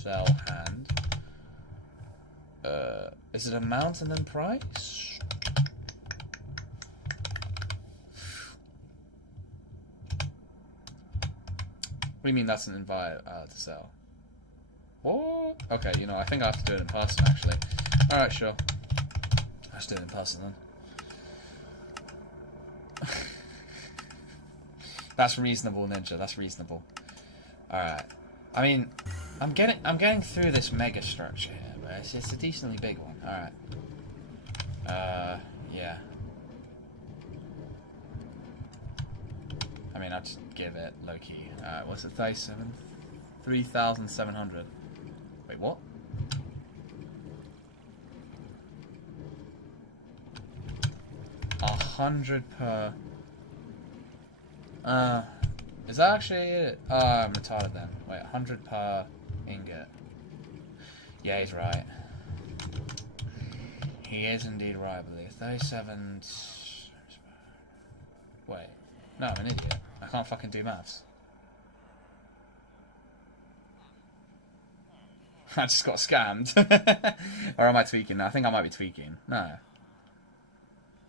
Sell hand. Is it amount and then price? What do you mean that's an invite to sell? What? Okay, you know, I think I have to do it in person actually. Alright, sure. Let's do it in person then. That's reasonable, Ninja, that's reasonable. Alright. I mean, I'm getting through this mega structure here, but it's a decently big one. Alright. Yeah. I mean, I'll just give it low-key. What's it, 37? 3,700. Wait, what? $100 per... is that actually it? I'm retarded then. Wait, 100 per ingot. Yeah, he's right. He is indeed right, I believe. 37... Wait. No, I'm an idiot. I can't fucking do maths. I just got scammed. Or am I tweaking? I think I might be tweaking. No.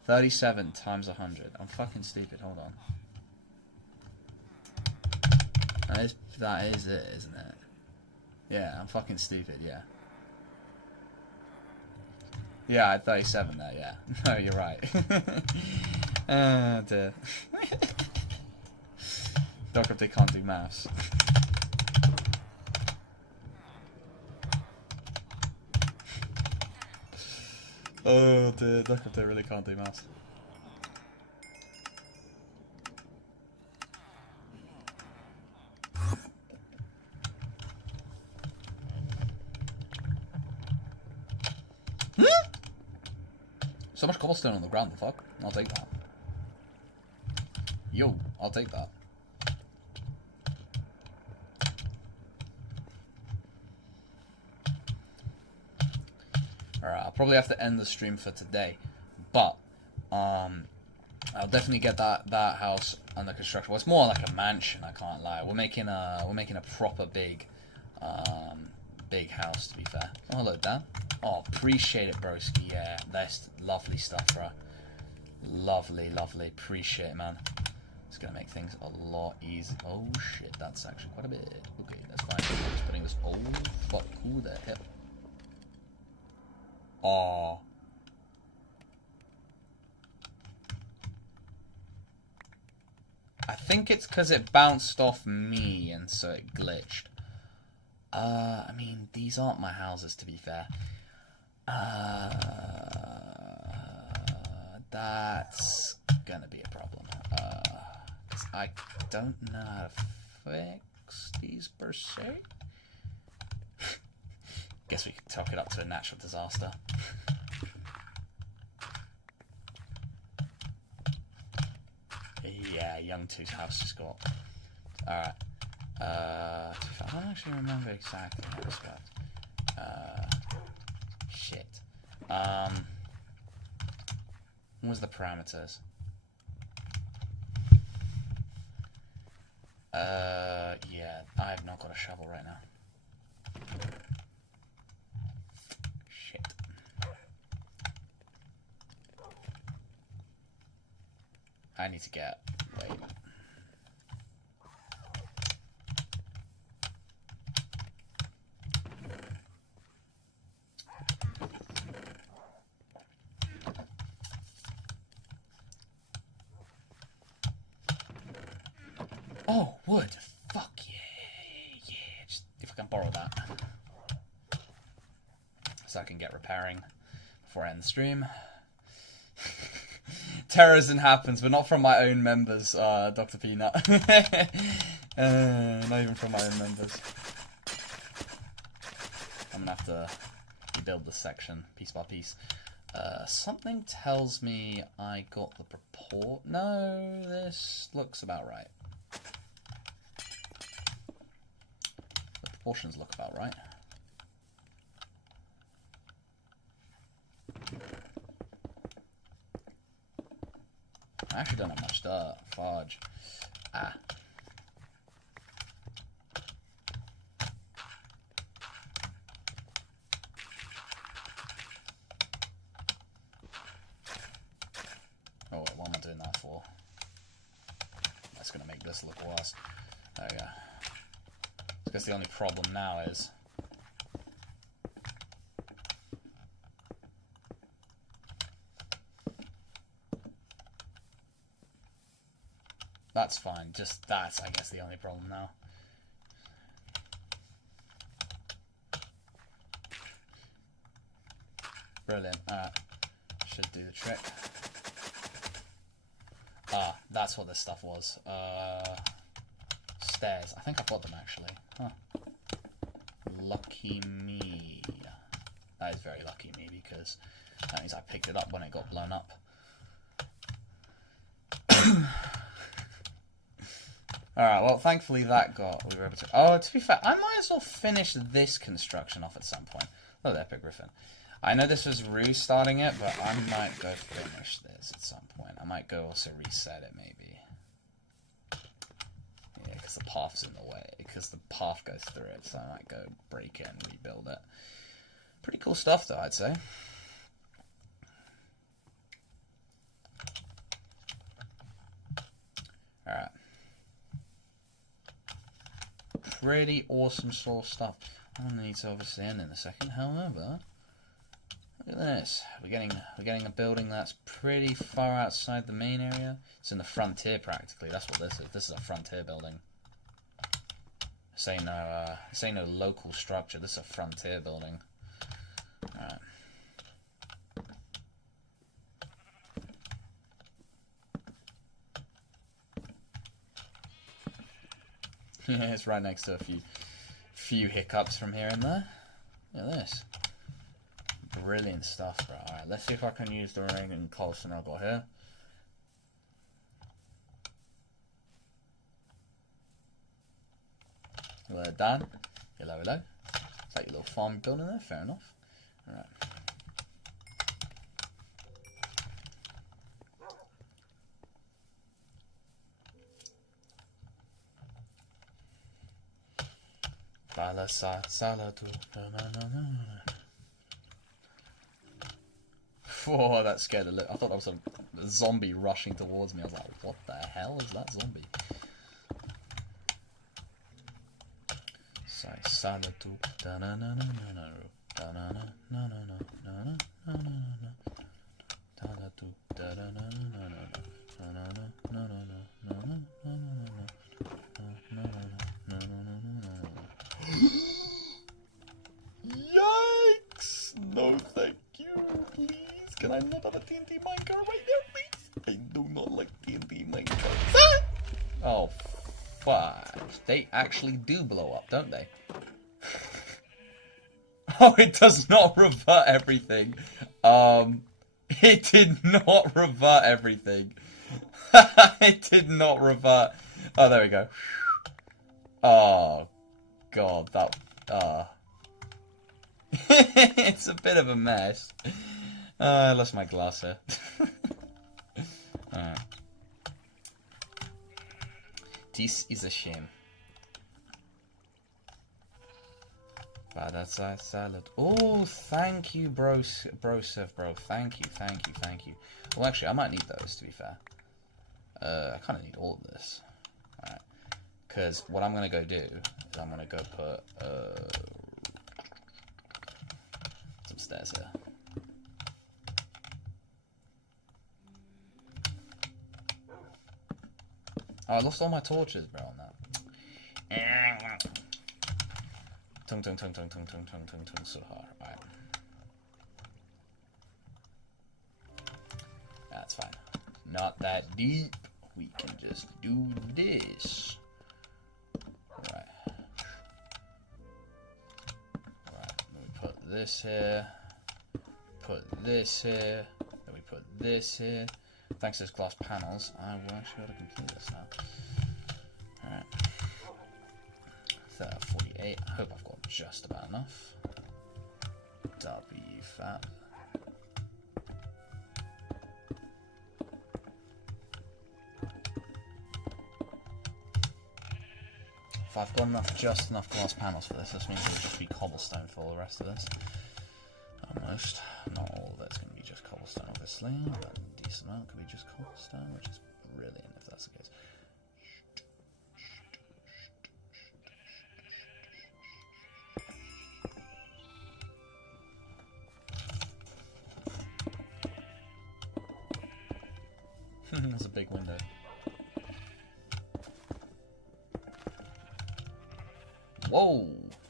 37 times 100. I'm fucking stupid. Hold on. That is it, isn't it? Yeah, I'm fucking stupid, yeah. Yeah, I had 37 there, yeah. No, you're right. Oh, dear. Dr. They can't do maths. Oh, dear. Dr. They really can't do maths. So much cobblestone on the ground, the fuck? I'll take that. Yo, I'll take that. Alright, I'll probably have to end the stream for today. But, I'll definitely get that house under construction. Well, it's more like a mansion, I can't lie. We're making a proper big house, to be fair. Oh, hello, Dan. Oh, appreciate it, broski. Yeah, that's lovely stuff, bro. Lovely, lovely. Appreciate it, man. It's gonna make things a lot easier. Oh shit, that's actually quite a bit. Okay, that's fine. I'm just putting this. Oh fuck, who the hell? Oh. I think it's because it bounced off me and so it glitched. I mean, these aren't my houses, to be fair. That's gonna be a problem. 'Cause I don't know how to fix these per se. Guess we could talk it up to a natural disaster. Yeah, Young 2's house just got... Alright. I don't actually remember exactly how this worked. Shit. What was the parameters? Yeah, I have not got a shovel right now. Shit. I need to get... Wait. Oh, wood. Fuck yeah. Yeah. Just, if I can borrow that. So I can get repairing before I end the stream. Terrorism happens, but not from my own members, Dr. Peanut. Not even from my own members. I'm gonna have to rebuild this section piece by piece. Something tells me I got the No, this looks about right. The proportions look about right. I actually don't have much dirt. Fudge. Ah. Oh, wait, what am I doing that for? That's going to make this look worse. There we go. I guess the only problem now is... That's fine, just that's, I guess, the only problem now. Brilliant. Should do the trick. Ah, that's what this stuff was. Stairs. I think I've got them actually. Huh. Lucky me. That is very lucky me because that means I picked it up when it got blown up. Alright, well, thankfully we were able to... Oh, to be fair, I might as well finish this construction off at some point. Oh, the Epic Griffin. I know this was restarting it, but I might go finish this at some point. I might go also reset it, maybe. Yeah, because the path's in the way. Because the path goes through it, so I might go break it and rebuild it. Pretty cool stuff, though, I'd say. Alright. Pretty awesome sort of stuff. I'm gonna need to obviously end in a second. However, look at this. We're getting a building that's pretty far outside the main area. It's in the frontier practically. That's what this is. This is a frontier building. This ain't no local structure. This is a frontier building. Alright. Yeah, it's right next to a few hiccups from here and there. Look at this. Brilliant stuff, bro. Alright, let's see if I can use the ring and cobblestone I've got here. Hello, Dan. Hello, hello. It's like your little farm building there, fair enough. Alright. Oh, that scared a little. I thought that was a zombie rushing towards me. I was like, what the hell is that zombie? Yikes! No, thank you, please. Can I not have a TNT minecart right now, please? I do not like TNT minecarts. Ah! Oh, fuck. They actually do blow up, don't they? Oh, it does not revert everything. It did not revert everything. It did not revert. Oh, there we go. Oh, God, that... It's a bit of a mess. I lost my glass here. Alright. This is a shame. But that's a salad. Oh, thank you, bro. Thank you. Well, actually, I might need those, to be fair. I kind of need all of this. Alright. Because what I'm going to go do is I'm going to go put some stairs here. Oh, I lost all my torches, bro, on that. Tung, so hard. Alright. That's fine. Not that deep. We can just do this. Alright. Alright, then we put this here. Put this here. Then we put this here. Thanks to those glass panels, I will actually be able to complete this now. Alright. 48. I hope I've got just about enough. W fat. If I've got just enough glass panels for this, this means it will just be cobblestone for all the rest of this. Almost. Not all of it's going to be just cobblestone, obviously, but a decent amount could be just cobblestone, which is brilliant if that's the case. That's a big window. Whoa!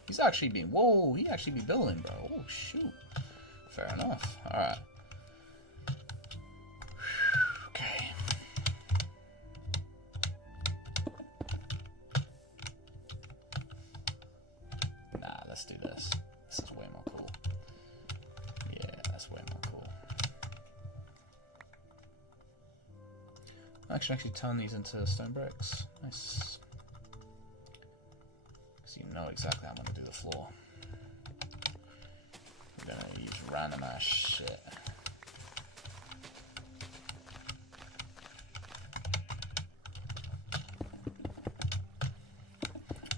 He actually be building, bro. Oh, shoot. Fair enough. Alright. Okay. Nah, let's do this. This is way more cool. Yeah, that's way more cool. I can actually turn these into stone bricks. Nice. So you know exactly how I'm going to do the floor. We're going to use random ass shit.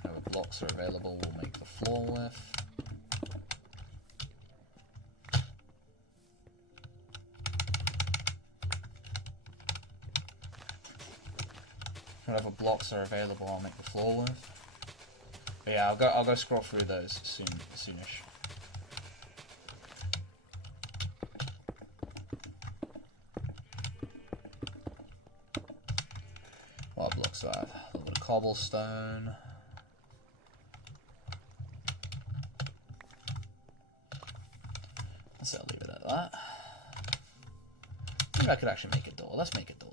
Whatever blocks are available, we'll make the floor with. Whatever blocks are available, I'll make the floor with. But yeah, I'll go scroll through those soonish. What blocks do I have? A little bit of cobblestone. So I'll leave it at that. Maybe I could actually make a door. Let's make a door.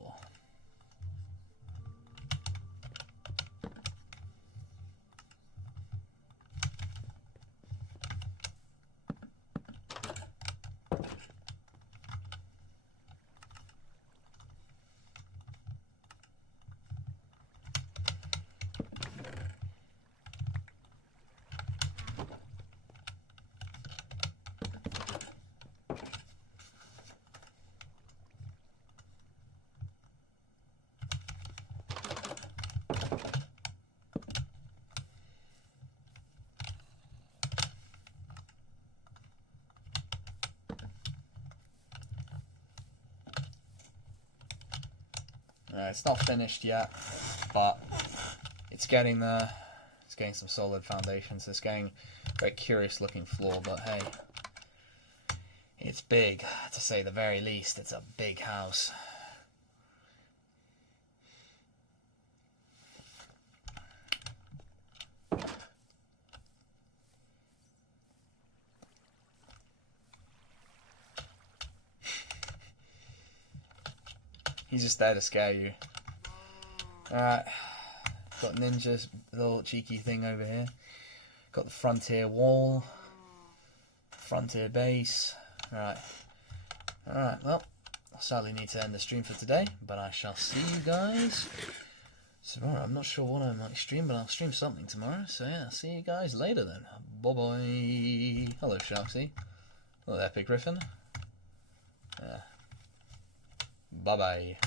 It's not finished yet, but it's getting there. It's getting some solid foundations. It's getting a very curious looking floor, but hey, it's big, to say the very least. It's a big house. He's just there to scare you. Alright. Got Ninja's little cheeky thing over here. Got the frontier wall. Frontier base. Alright. Alright, well, I sadly need to end the stream for today, but I shall see you guys tomorrow. I'm not sure what I might stream, but I'll stream something tomorrow. So yeah, I'll see you guys later then. Bye bye. Hello, Sharksy. Hello, Epic Griffin. Yeah. Bye bye.